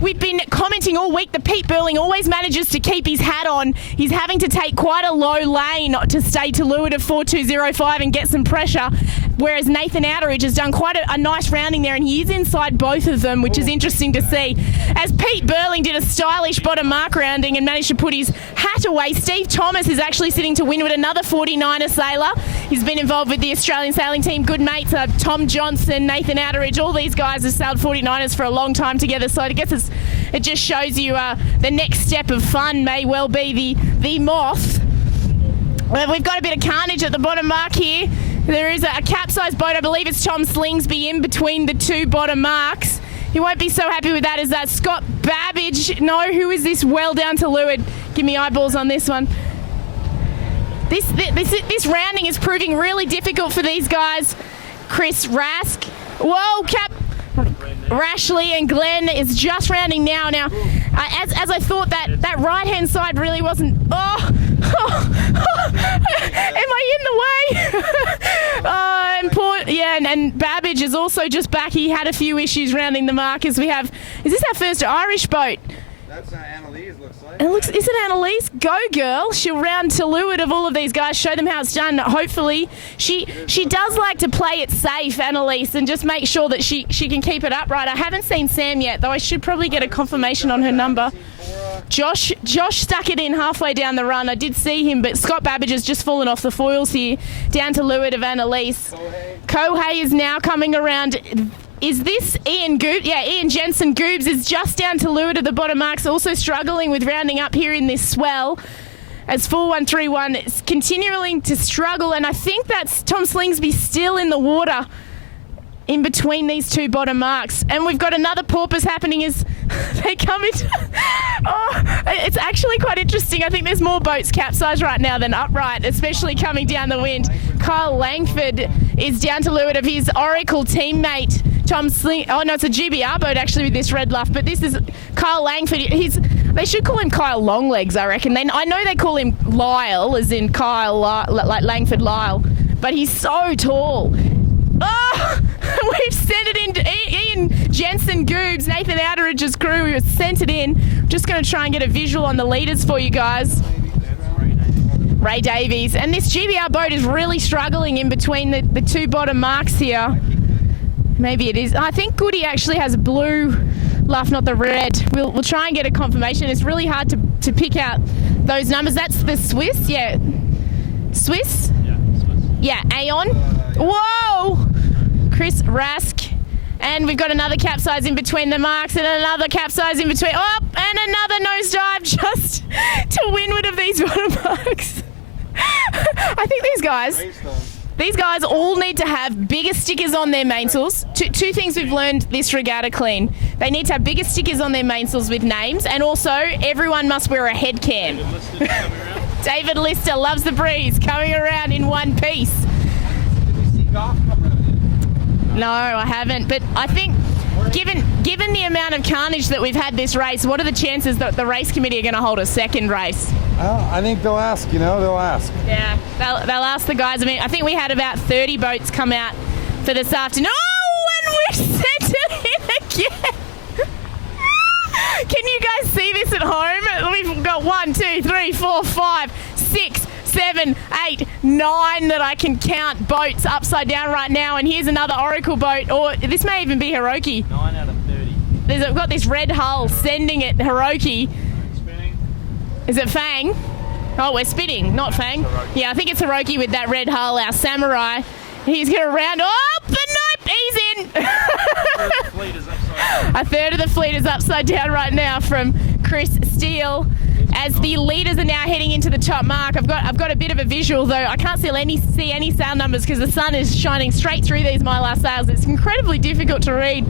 We've been commenting all week that Pete Burling always manages to keep his hat on. He's having to take quite a low lane to stay to leeward of 4205 and get some pressure, whereas Nathan Outeridge has done quite a nice rounding there, and he is inside both of them, which is interesting to see. As Pete Burling did a stylish bottom mark rounding and managed to put his hat away, Steve Thomas is actually sitting to windward, another 49er sailor. He's been involved with the Australian sailing team. Good mates, Tom Johnson, Nathan Outeridge, all these guys have sailed 49ers for a long time together, so I guess it just shows you the next step of fun may well be the Moth. Well, we've got a bit of carnage at the bottom mark here. There is a capsized boat. I believe it's Tom Slingsby in between the two bottom marks. He won't be so happy with that as Scott Babbage. No, who is this well down to leeward? Give me eyeballs on this one. This rounding is proving really difficult for these guys. Chris Rask. Whoa, RASHLE and Glenn is just rounding now. Now, as I thought, that right-hand side really wasn't... Oh, am I in the way? and Babbage is also just back. He had a few issues rounding the markers. We have... Is this our first Irish boat? That's Annalise, looks like. Is it Annalise? Go, girl. She'll round to leeward of all of these guys, show them how it's done. Hopefully, she does like to play it safe, Annalise, and just make sure that she can keep it upright. I haven't seen Sam yet, though I should probably get a confirmation on her number. Josh stuck it in halfway down the run. I did see him, but Scott Babbage has just fallen off the foils here, down to leeward of Annalise. Kohei is now coming around. Is this Ian Goobs? Yeah, Ian Jensen Goobs is just down to leeward of the bottom marks, also struggling with rounding up here in this swell, as 4131 is continuing to struggle, and I think that's Tom Slingsby still in the water in between these two bottom marks. And we've got another porpoise happening as they come into... Oh, it's actually quite interesting. I think there's more boats capsized right now than upright, especially coming down the wind. Kyle Langford is down to leeward of his Oracle teammate, Tom Sling... Oh, no, it's a GBR boat, actually, with this red luff. But this is Kyle Langford. They should call him Kyle Longlegs, I reckon. I know they call him Lyle, as in Kyle, like Langford Lyle. But he's so tall. Oh, we've sent it in. Ian Jensen Goobs, Nathan Outeridge's crew, we sent it in. Just going to try and get a visual on the leaders for you guys. Ray Davies. And this GBR boat is really struggling in between the two bottom marks here. Maybe it is. I think Goody actually has a blue luff, not the red. We'll try and get a confirmation. It's really hard to pick out those numbers. That's the Swiss, yeah. Swiss? Yeah, Swiss. Yeah, Aon. Whoa! Chris Rask. And we've got another capsize in between the marks and another capsize in between. Oh, and another nosedive just to windward of these bottom marks. I think these guys all need to have bigger stickers on their mainsails. Two things we've learned this regatta clean. They need to have bigger stickers on their mainsails with names, and also everyone must wear a head cam. David Lister loves the breeze, coming around in one piece. No, I haven't. But I think, given the amount of carnage that we've had this race, what are the chances that the race committee are going to hold a second race? I think they'll ask. They'll ask. Yeah, they'll ask the guys. I mean, I think we had about 30 boats come out for this afternoon. Oh, and we've sent it in again. Can you guys see this at home? We've got 1, 2, 3, 4, 5, 6, 7, 8, 9 that I can count boats upside down right now. And here's another Oracle boat, or this may even be Hiroki. 9 out of 30. I've got this red hull sending it Hiroki. Spinning. Is it Fang? Oh, we're spinning, not Fang. Yeah, I think it's Hiroki with that red hull, our samurai. He's going to round. Oh, but nope, he's in. A third of the fleet is upside down right now from Chris Steele. As the leaders are now heading into the top mark, I've got a bit of a visual, though. I can't see any sail numbers because the sun is shining straight through these mylar sails. It's incredibly difficult to read.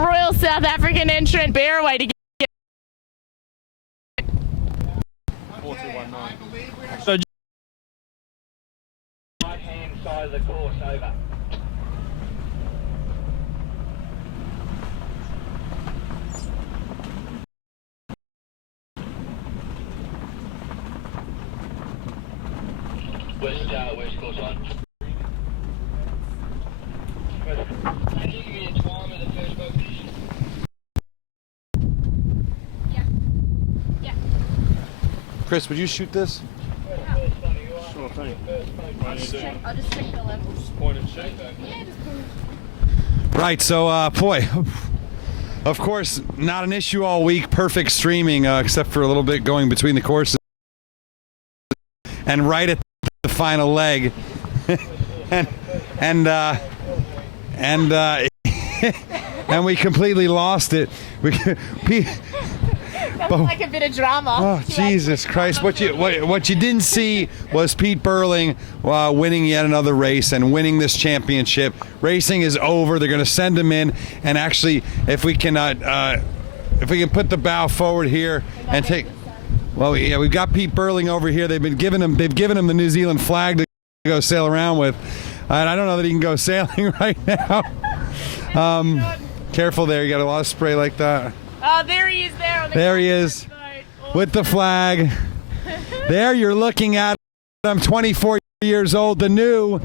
Royal South African entrant, bear away to get. 4219. So right-hand side of the course, over. West course on. Can you give me a time of the first boat position? Yeah. Chris, would you shoot this? Sure thing. I'll just check the levels. Point and shoot. Yeah, just point. Right, so, boy, of course, not an issue all week. Perfect streaming, except for a little bit going between the courses. And right at the final leg, and we completely lost it. That's like a bit of drama. Oh, Jesus Christ! What you didn't see was Pete Burling winning yet another race and winning this championship. Racing is over. They're going to send him in, and actually, if we can put the bow forward here and take. Well, yeah, we've got Pete Burling over here. They've given him the New Zealand flag to go sail around with. And I don't know that he can go sailing right now. Careful there. You got a lot of spray like that. Oh, there he is there. On the There he is with the flag. There you're looking at him, 24 years old, the new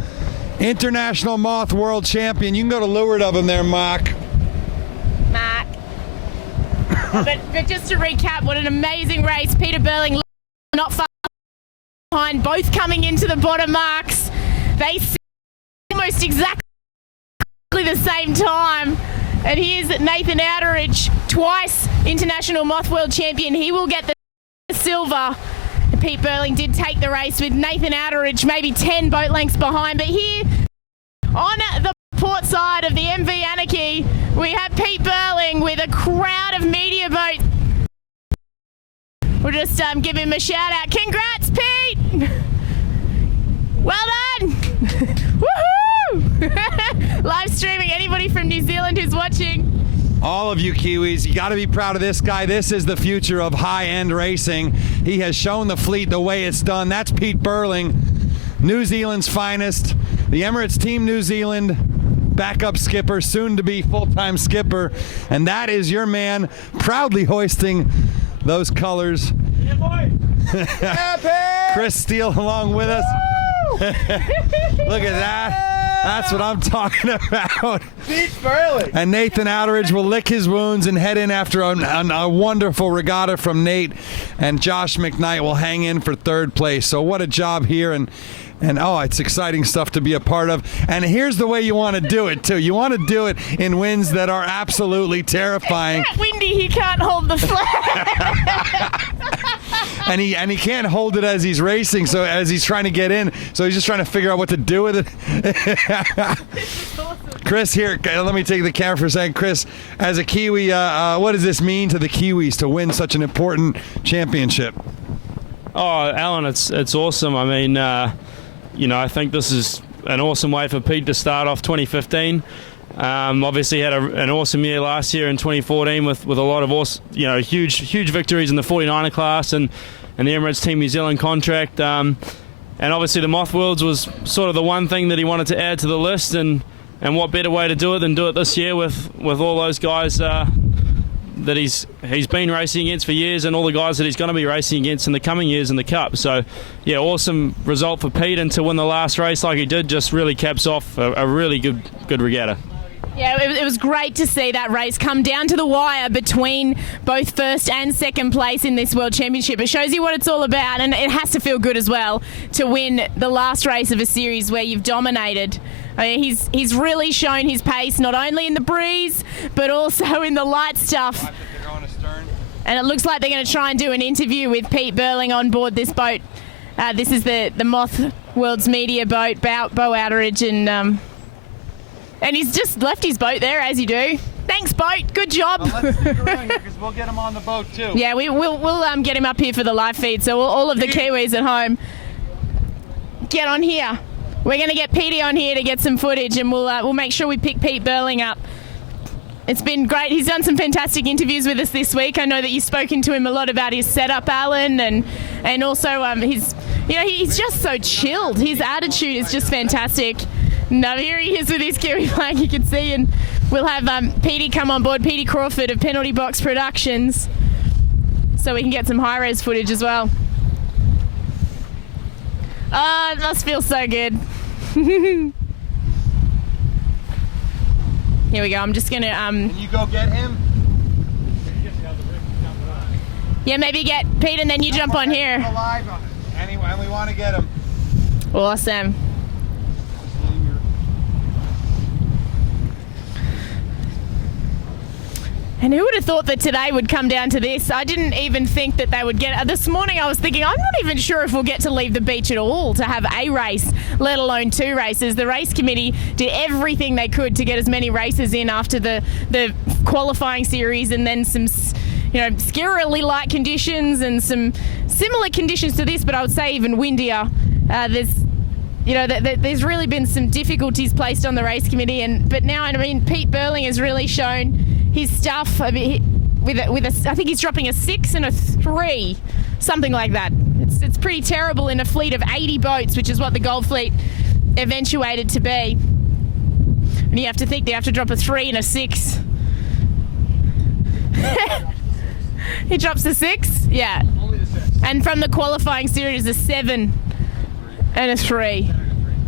International Moth World Champion. You can go to leeward of him there, Mark. But just to recap, what an amazing race. Peter Burling not far behind, both coming into the bottom marks. They sit almost exactly the same time. And here's Nathan Outeridge, twice International Moth World Champion. He will get the silver. Pete Burling did take the race with Nathan Outeridge maybe 10 boat lengths behind. But here on the port side of the MV Anarchy, we have Pete Burling with a crowd of media boats. We'll just give him a shout out. Congrats, Pete! Well done! Woohoo! Live streaming, anybody from New Zealand who's watching. All of you Kiwis, you got to be proud of this guy. This is the future of high-end racing. He has shown the fleet the way it's done. That's Pete Burling, New Zealand's finest. The Emirates Team New Zealand backup skipper, soon to be full-time skipper. And that is your man, proudly hoisting those colors. Yeah, boy. Chris Steele along with us. Look at that. That's what I'm talking about. Pete Burling. And Nathan Outeridge will lick his wounds and head in after a wonderful regatta from Nate. And Josh McKnight will hang in for third place. So what a job here. And oh, it's exciting stuff to be a part of. And here's the way you want to do it, too. You want to do it in winds that are absolutely terrifying. It's that windy, he can't hold the flag. And he can't hold it as he's racing, so as he's trying to get in. So he's just trying to figure out what to do with it. Chris, here, let me take the camera for a second. Chris, as a Kiwi, what does this mean to the Kiwis to win such an important championship? Oh, Alan, it's awesome. I mean, I think this is an awesome way for Pete to start off 2015. Obviously had an awesome year last year in 2014 with a lot of awesome, huge victories in the 49er class and the Emirates Team New Zealand contract. And obviously the Moth Worlds was sort of the one thing that he wanted to add to the list, and what better way to do it than do it this year with all those guys that he's been racing against for years, and all the guys that he's going to be racing against in the coming years in the Cup. So, yeah, awesome result for Pete, and to win the last race like he did just really caps off a really good regatta. Yeah, it was great to see that race come down to the wire between both first and second place in this World Championship. It shows you what it's all about, and it has to feel good as well to win the last race of a series where you've dominated. I mean, he's really shown his pace, not only in the breeze, but also in the light stuff. And it looks like they're going to try and do an interview with Pete Burling on board this boat. This is the Moth World's media boat, Bo Outeridge, and he's just left his boat there, as you do. Thanks, boat. Good job. Well, let's stick around here because we'll get him on the boat, too. Yeah, we'll get him up here for the live feed, so all of the Kiwis at home, get on here. We're going to get Petey on here to get some footage, and we'll make sure we pick Pete Burling up. It's been great. He's done some fantastic interviews with us this week. I know that you've spoken to him a lot about his setup, Alan, and also he's just so chilled. His attitude is just fantastic. Now here he is with his Kiwi flag, you can see, and we'll have Petey come on board, Petey Crawford of Penalty Box Productions, so we can get some high-res footage as well. Oh, it must feel so good. Here we go. I'm just gonna Can you go get him? Yeah, maybe get Pete and then you jump on here. And we want to get him. Awesome. And who would have thought that today would come down to this? I didn't even think that they would get... This morning I was thinking, I'm not even sure if we'll get to leave the beach at all to have a race, let alone two races. The race committee did everything they could to get as many races in after the qualifying series, and then some, scarily light conditions and some similar conditions to this, but I would say even windier. There's really been some difficulties placed on the race committee, but now, Pete Burling has really shown his stuff. I think he's dropping a 6 and a 3, something like that. It's pretty terrible in a fleet of 80 boats, which is what the Gold Fleet eventuated to be. And you have to think they have to drop a 3 and a 6. He drops a 6, yeah. And from the qualifying series, a 7 and a 3.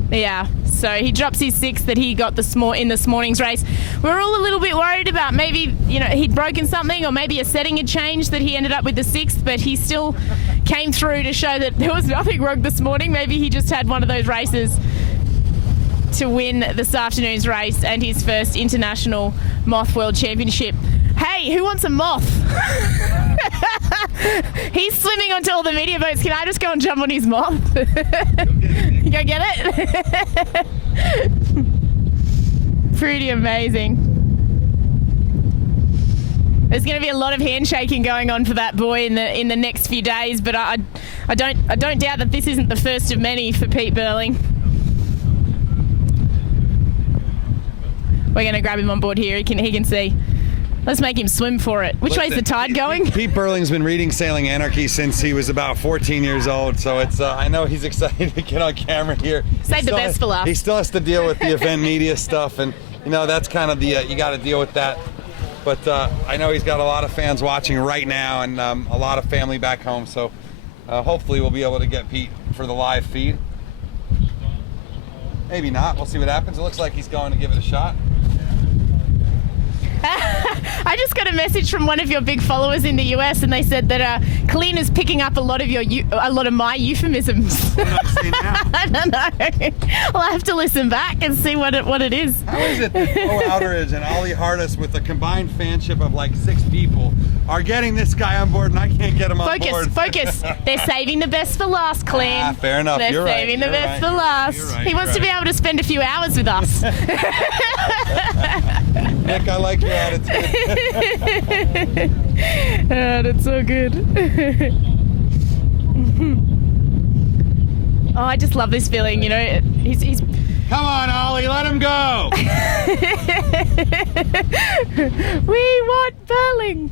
Yeah, so he drops his 6 that he got in this morning's race. We're all a little bit worried about maybe, he'd broken something, or maybe a setting had changed that he ended up with the 6th, but he still came through to show that there was nothing wrong this morning. Maybe he just had one of those races to win this afternoon's race and his first international Moth World Championship. Hey, who wants a moth? He's swimming onto all the media boats. Can I just go and jump on his moth? Go get it? Pretty amazing. There's going to be a lot of handshaking going on for that boy in the next few days, but I don't doubt that this isn't the first of many for Pete Burling. We're going to grab him on board here. He can see. Let's make him swim for it. Which way's the tide going? Pete Burling's been reading Sailing Anarchy since he was about 14 years old, so it's I know he's excited to get on camera here. Save the best for last. He still has to deal with the event media stuff, and that's kind of the you got to deal with that. But I know he's got a lot of fans watching right now, and a lot of family back home. So hopefully we'll be able to get Pete for the live feed. Maybe not. We'll see what happens. It looks like he's going to give it a shot. I just got a message from one of your big followers in the US, and they said that Colleen is picking up a lot of my euphemisms. What did I say now? I don't know. I'll have to listen back and see what it is. How is it that Bo Outeridge and Ollie Hardis, with a combined fanship of like 6 people, are getting this guy on board, and I can't get him on board? Focus. They're saving the best for last, Colleen. Fair enough. They're saving the best for last. He wants to be able to spend a few hours with us. Nick, I like your attitude. That's so good. Oh, I just love this feeling, he's Come on, Ollie, let him go. We want Burling.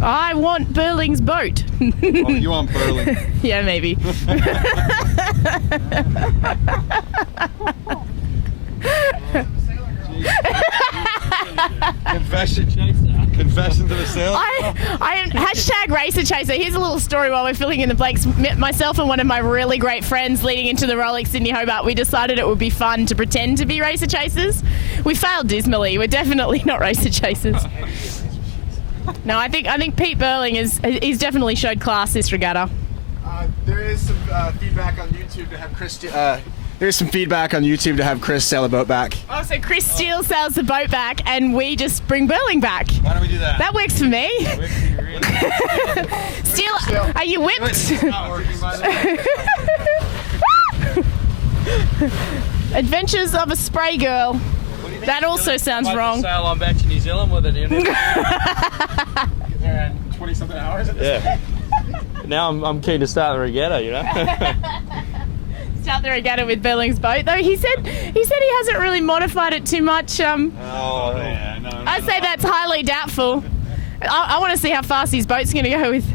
I want Burling's boat. Oh, you want Burling? Yeah, maybe. Confession to the sailor. I am #Racer Chaser. Here's a little story while we're filling in the blanks. Myself and one of my really great friends leading into the Rolex Sydney Hobart, we decided it would be fun to pretend to be racer chasers. We failed dismally. We're definitely not racer chasers. No, I think Pete Burling he's definitely showed class this regatta. There is some feedback on YouTube to have Chris. There's some feedback on YouTube to have Chris sail a boat back. Oh, so Chris Steele sails the boat back, and we just bring Burling back. Why don't we do that? That works for me. Steele, are you whipped? It's not working, by the way. Adventures of a Spray Girl. That also sounds wrong. Sail on back to New Zealand with it. Get there in 20-something hours at this point. Now I'm keen to start the regatta, Start the regatta with Burling's boat, though. He said he hasn't really modified it too much. I'd say that's highly doubtful. I want to see how fast his boat's going to go with.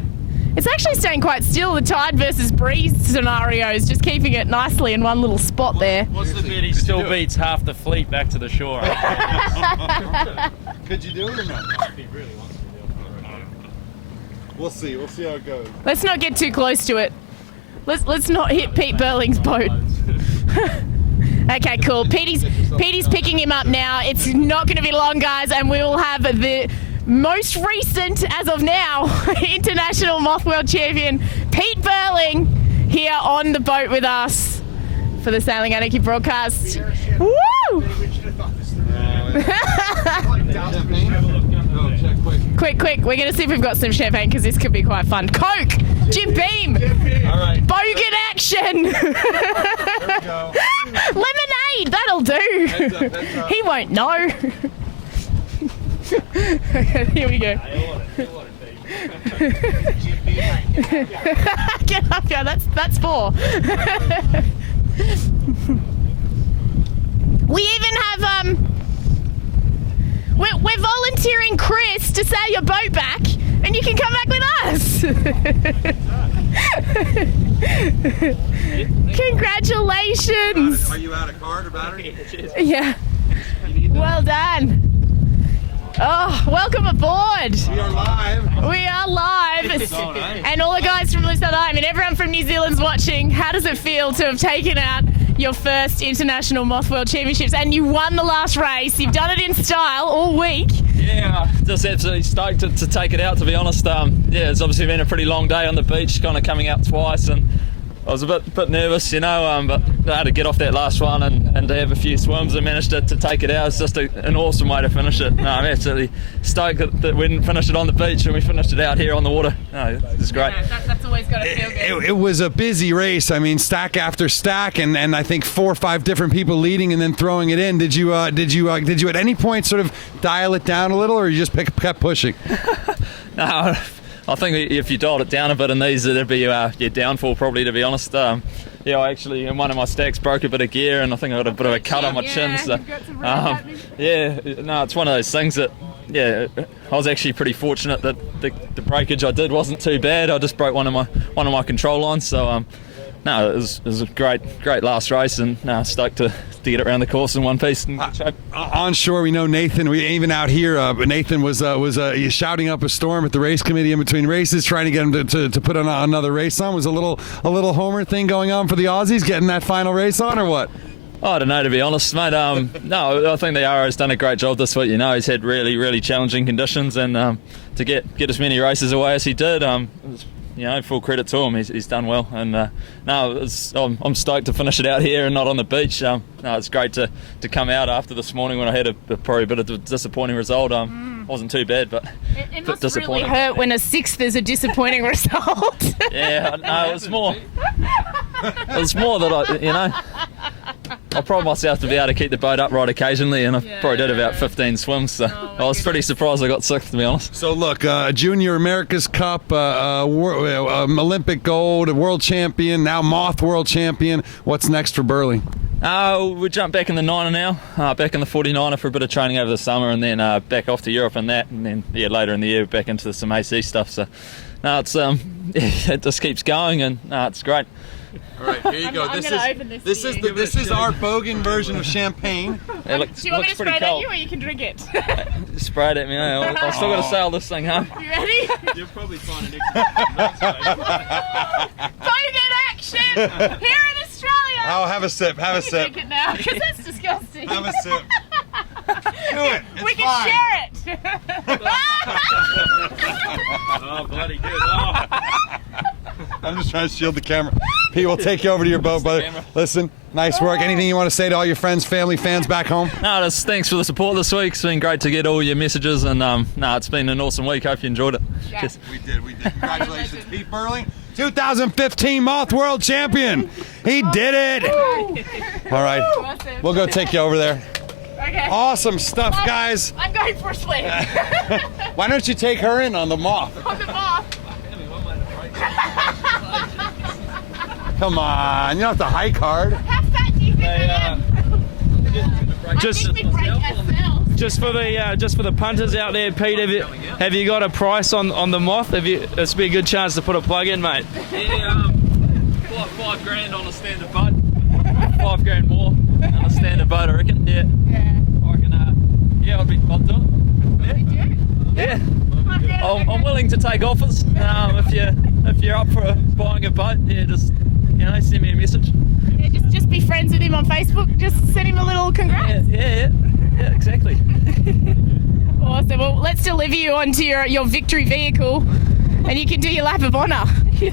It's actually staying quite still. The tide versus breeze scenario is just keeping it nicely in one little spot there. What's the bit? He still beats half the fleet back to the shore. Could you do it or not? He really wants to do it. We'll see. We'll see how it goes. Let's not get too close to it. Let's not hit Pete Burling's boat. Okay, cool. Petey's picking him up now. It's not going to be long, guys, and we will have the most recent, as of now, international Moth World Champion Pete Burling here on the boat with us for the Sailing Anarchy broadcast. Woo! Quick, we're going to see if we've got some champagne, because this could be quite fun. Coke! Jim Beam! All right. Bogan action! There we go. Lemonade! That'll do! Heads up. He won't know. Here we go. Get up here, that's 4. We're volunteering Chris to sail your boat back, and you can come back with us. Congratulations. Are you out of card or battery? Yeah. Well done. Oh, welcome aboard. We are live. We are live. And all the guys from South Island and everyone from New Zealand's watching. How does it feel to have taken out your first International Moth World Championships? And you won the last race. You've done it in style all week. Yeah, just absolutely stoked to take it out, to be honest. Yeah, it's obviously been a pretty long day on the beach, kind of coming out twice, and I was a bit nervous, you know, but I had to get off that last one and to have a few swims and managed to take it out. It's just an awesome way to finish it. No, I'm absolutely stoked that we didn't finish it on the beach and we finished it out here on the water. No, it's great. Yeah, that's always got to feel good. It was a busy race. I mean, stack after stack, and I think 4 or 5 different people leading and then throwing it in. Did you at any point sort of dial it down a little, or you just kept pushing? No. I think if you dialed it down a bit in these, it'd be your downfall probably, to be honest. Yeah, I actually, in one of my stacks, broke a bit of gear, and I think I got a bit of a cut on my chin. So, yeah, no, it's one of those things that, yeah, I was actually pretty fortunate that the breakage I did wasn't too bad. I just broke one of my control lines, so no, it was a great last race, and stoked to get it around the course in one piece. And on shore, we know Nathan. Even out here, Nathan was shouting up a storm at the race committee in between races, trying to get him to put on another race on. Was a little homer thing going on for the Aussies, getting that final race on, or what? I don't know, to be honest, mate. No, I think the RO's done a great job this week. You know, he's had really challenging conditions, and to get as many races away as he did, you know, full credit to him. He's done well, and no, I'm stoked to finish it out here and not on the beach. No, it's great to come out after this morning when I had probably a bit of a disappointing result. Wasn't too bad, but it must really hurt when a 6th is a disappointing result. Yeah, no, it was more that I pride myself to be able to keep the boat upright occasionally, and I probably did about 15 swims, so I was pretty surprised I got 6th, to be honest. So look, Junior America's Cup, Olympic gold, World Champion, now Moth World Champion. What's next for Burling? We jump back in the 9er now, back in the 49er for a bit of training over the summer, and then back off to Europe and that, and then later in the year back into some AC stuff. So no, it's it just keeps going, and it's great. All right, here you go. This is our Bogan version of champagne. Do you want me to spray it at you, or you can drink it? Spray it at me. I've still got to sail this thing home. You ready? You'll probably find an Bogan action here in Australia. Oh, have a sip. Have a sip. Drink it now, because that's disgusting. Have a sip. Do it. It's we can fine. share it. Oh, bloody good. Oh. I'm just trying to shield the camera. Pete, we'll take you over to your boat, brother. Listen, nice work. Anything you want to say to all your friends, family, fans back home? No, just thanks for the support this week. It's been great to get all your messages, and it's been an awesome week. Hope you enjoyed it. Yeah. We did. Congratulations, Pete Burling, 2015 Moth World Champion. He did it. All right, we'll go take you over there. Okay. Awesome stuff, guys. I'm going for a swim. Why don't you take her in on the Moth? On the Moth. Come on, you don't have to hike hard. How fat do you think I am? Just for the punters out there, Pete, have you got a price on the Moth? It's be a good chance to put a plug in, mate. Yeah, $5 grand on a standard boat. $5 more on a standard boat, I reckon. Yeah. I reckon. Yeah, I'll do it. Yeah. I'm willing to take offers. If you're up for buying a boat, just send me a message. Yeah, just be friends with him on Facebook. Just send him a little congrats. Yeah, exactly. Awesome. Well, let's deliver you onto your victory vehicle, and you can do your lap of honour. Do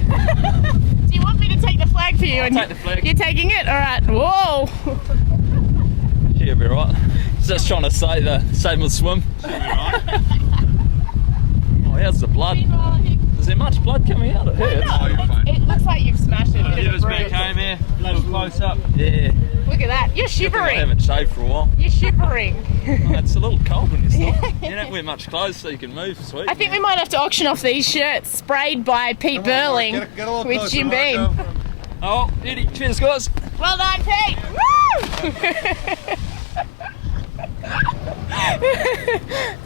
you want me to take the flag for you? I'll take the flag. You're taking it? All right. Whoa. Yeah, be right. Just trying to save the swim. Oh, how's the blood? Is there much blood coming out? It hurts. Oh, you're fine. It looks like you've smashed it. Give us back home here. A little close up. Yeah. Look at that. You're shivering. I haven't shaved for a while. You're shivering. It's a little cold when you stop. You don't wear much clothes so you can move, sweet. I think we might have to auction off these shirts sprayed by Pete Burling with Jim Beam. Oh, Eddie. Cheers, guys. Well done, Pete. Woo!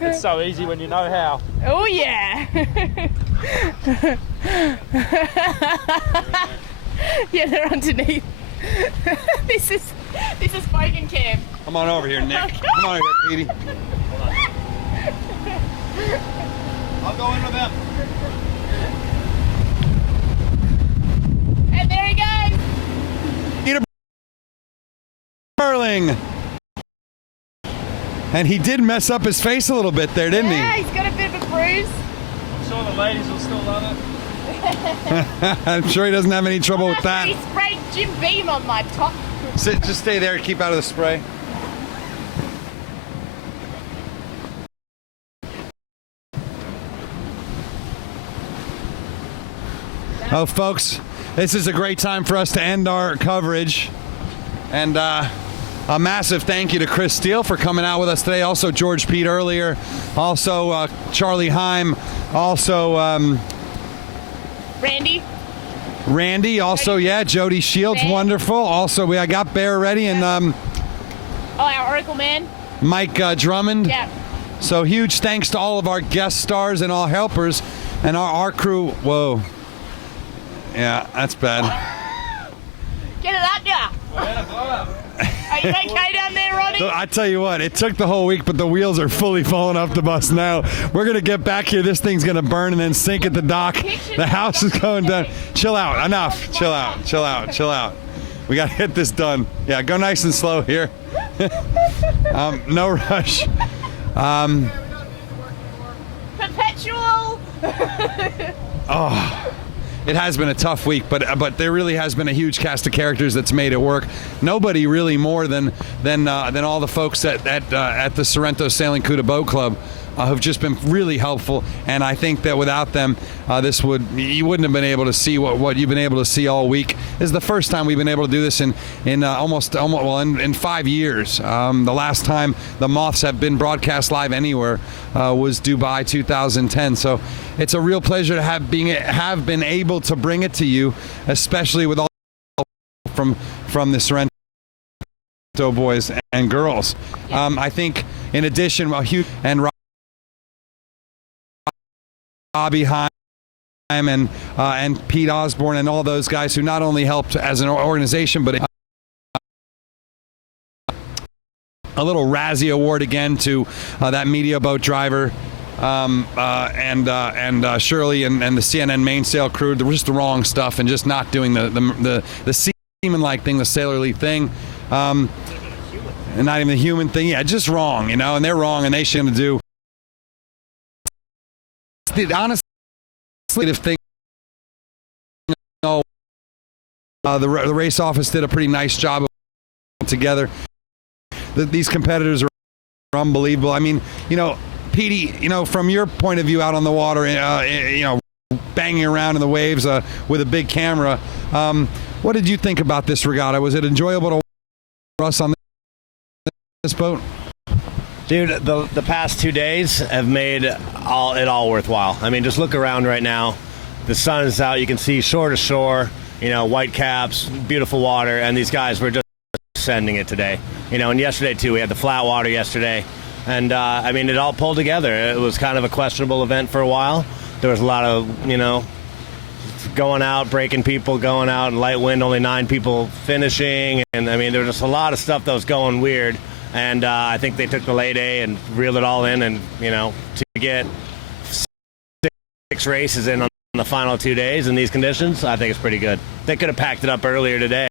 It's so easy when you know how. Oh yeah. Yeah, they're underneath. This is Bogan Camp. Come on over here, Nick. Come on over here, Petey. I'll go in with them. And there he goes. Peter Burling. And he did mess up his face a little bit there, didn't Yeah, he's got a bit of a bruise. I'm sure the ladies will still love it. he? I'm sure he doesn't have any trouble with that. He sprayed Jim Beam on my top. Just stay there and keep out of the spray. Oh, folks, this is a great time for us to end our coverage. And a massive thank you to Chris Steele for coming out with us today. Also, George Pete earlier. Also, Charlie Heim. Also, Randy. Also, yeah, Jody Shields, Bear. wonderful. Also, I got Bear ready and Oh, our Oracle man. Mike Drummond. Yeah. So huge thanks to all of our guest stars and all helpers and our crew. Whoa. Yeah, that's bad. Get it up, yeah. Are you okay down there, Ronnie? So I tell you what, it took the whole week, but the wheels are fully falling off the bus now. We're going to get back here. This thing's going to burn and then sink at the dock. The house is going down. Chill out. Enough. Chill out. Chill out. Chill out. We got to get this done. Yeah, go nice and slow here. No rush. Perpetual. Oh. It has been a tough week, but there really has been a huge cast of characters that's made it work. Nobody really more than all the folks at the Sorrento Sailing Couta Boat Club have just been really helpful. And I think that without them, you wouldn't have been able to see what you've been able to see all week. This is the first time we've been able to do this in 5 years. The last time the Moths have been broadcast live anywhere was Dubai 2010. So it's a real pleasure to have been able to bring it to you, especially with all from the Sorrento boys and girls. I think in addition, Hugh and Robbie Heim and Pete Osborne and all those guys who not only helped as an organization, but a little Razzie Award again to that media boat driver and Shirley and the CNN mainsail crew. There was just the wrong stuff and just not doing the seaman-like thing, the sailorly thing, and not even the human thing. Yeah, just wrong, and they're wrong and they shouldn't do. The honest thing, the race office did a pretty nice job of together. These competitors are unbelievable. I mean, Petey, from your point of view out on the water, banging around in the waves with a big camera, what did you think about this regatta? Was it enjoyable to us on this boat? Dude, the past 2 days have made it all worthwhile. I mean, just look around right now. The sun is out. You can see shore to shore, white caps, beautiful water, and these guys were just sending it today. And yesterday, too, we had the flat water yesterday. And, it all pulled together. It was kind of a questionable event for a while. There was a lot of, going out, breaking people, going out in light wind, only 9 people finishing. And, there was just a lot of stuff that was going weird. And I think they took the lay day and reeled it all in. And, to get 6 races in on the final 2 days in these conditions, I think it's pretty good. They could have packed it up earlier today.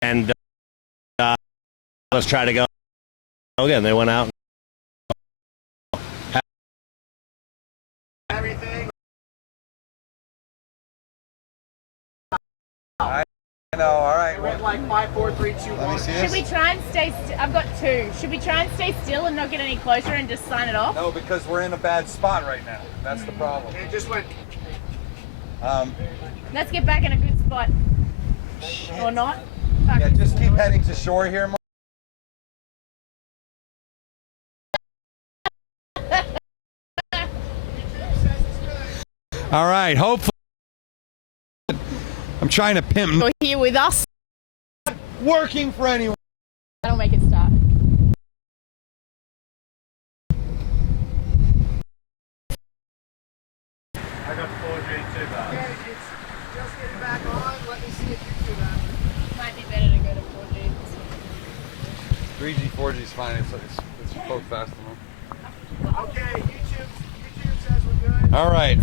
And let's try to go again. They went out. Everything. I know, all right. We're at like 5, 4, 3, 2, 1. Let me see Should this. we try and stay? I've got 2. Should we try and stay still and not get any closer and just sign it off? No, because we're in a bad spot right now. That's the problem. It just went. Let's get back in a good spot. Or not? Fuck. Yeah, just keep heading to shore here, Mark. All right, hopefully. I'm trying to pimp. You're here with us. Working for anyone. That'll make it start. I got 4G too bad. Okay, it's just getting back on. Let me see if you do that. Might be better to go to 4G. 3G, 4G is fine. It's both fast enough. Okay, YouTube says we're good. All right.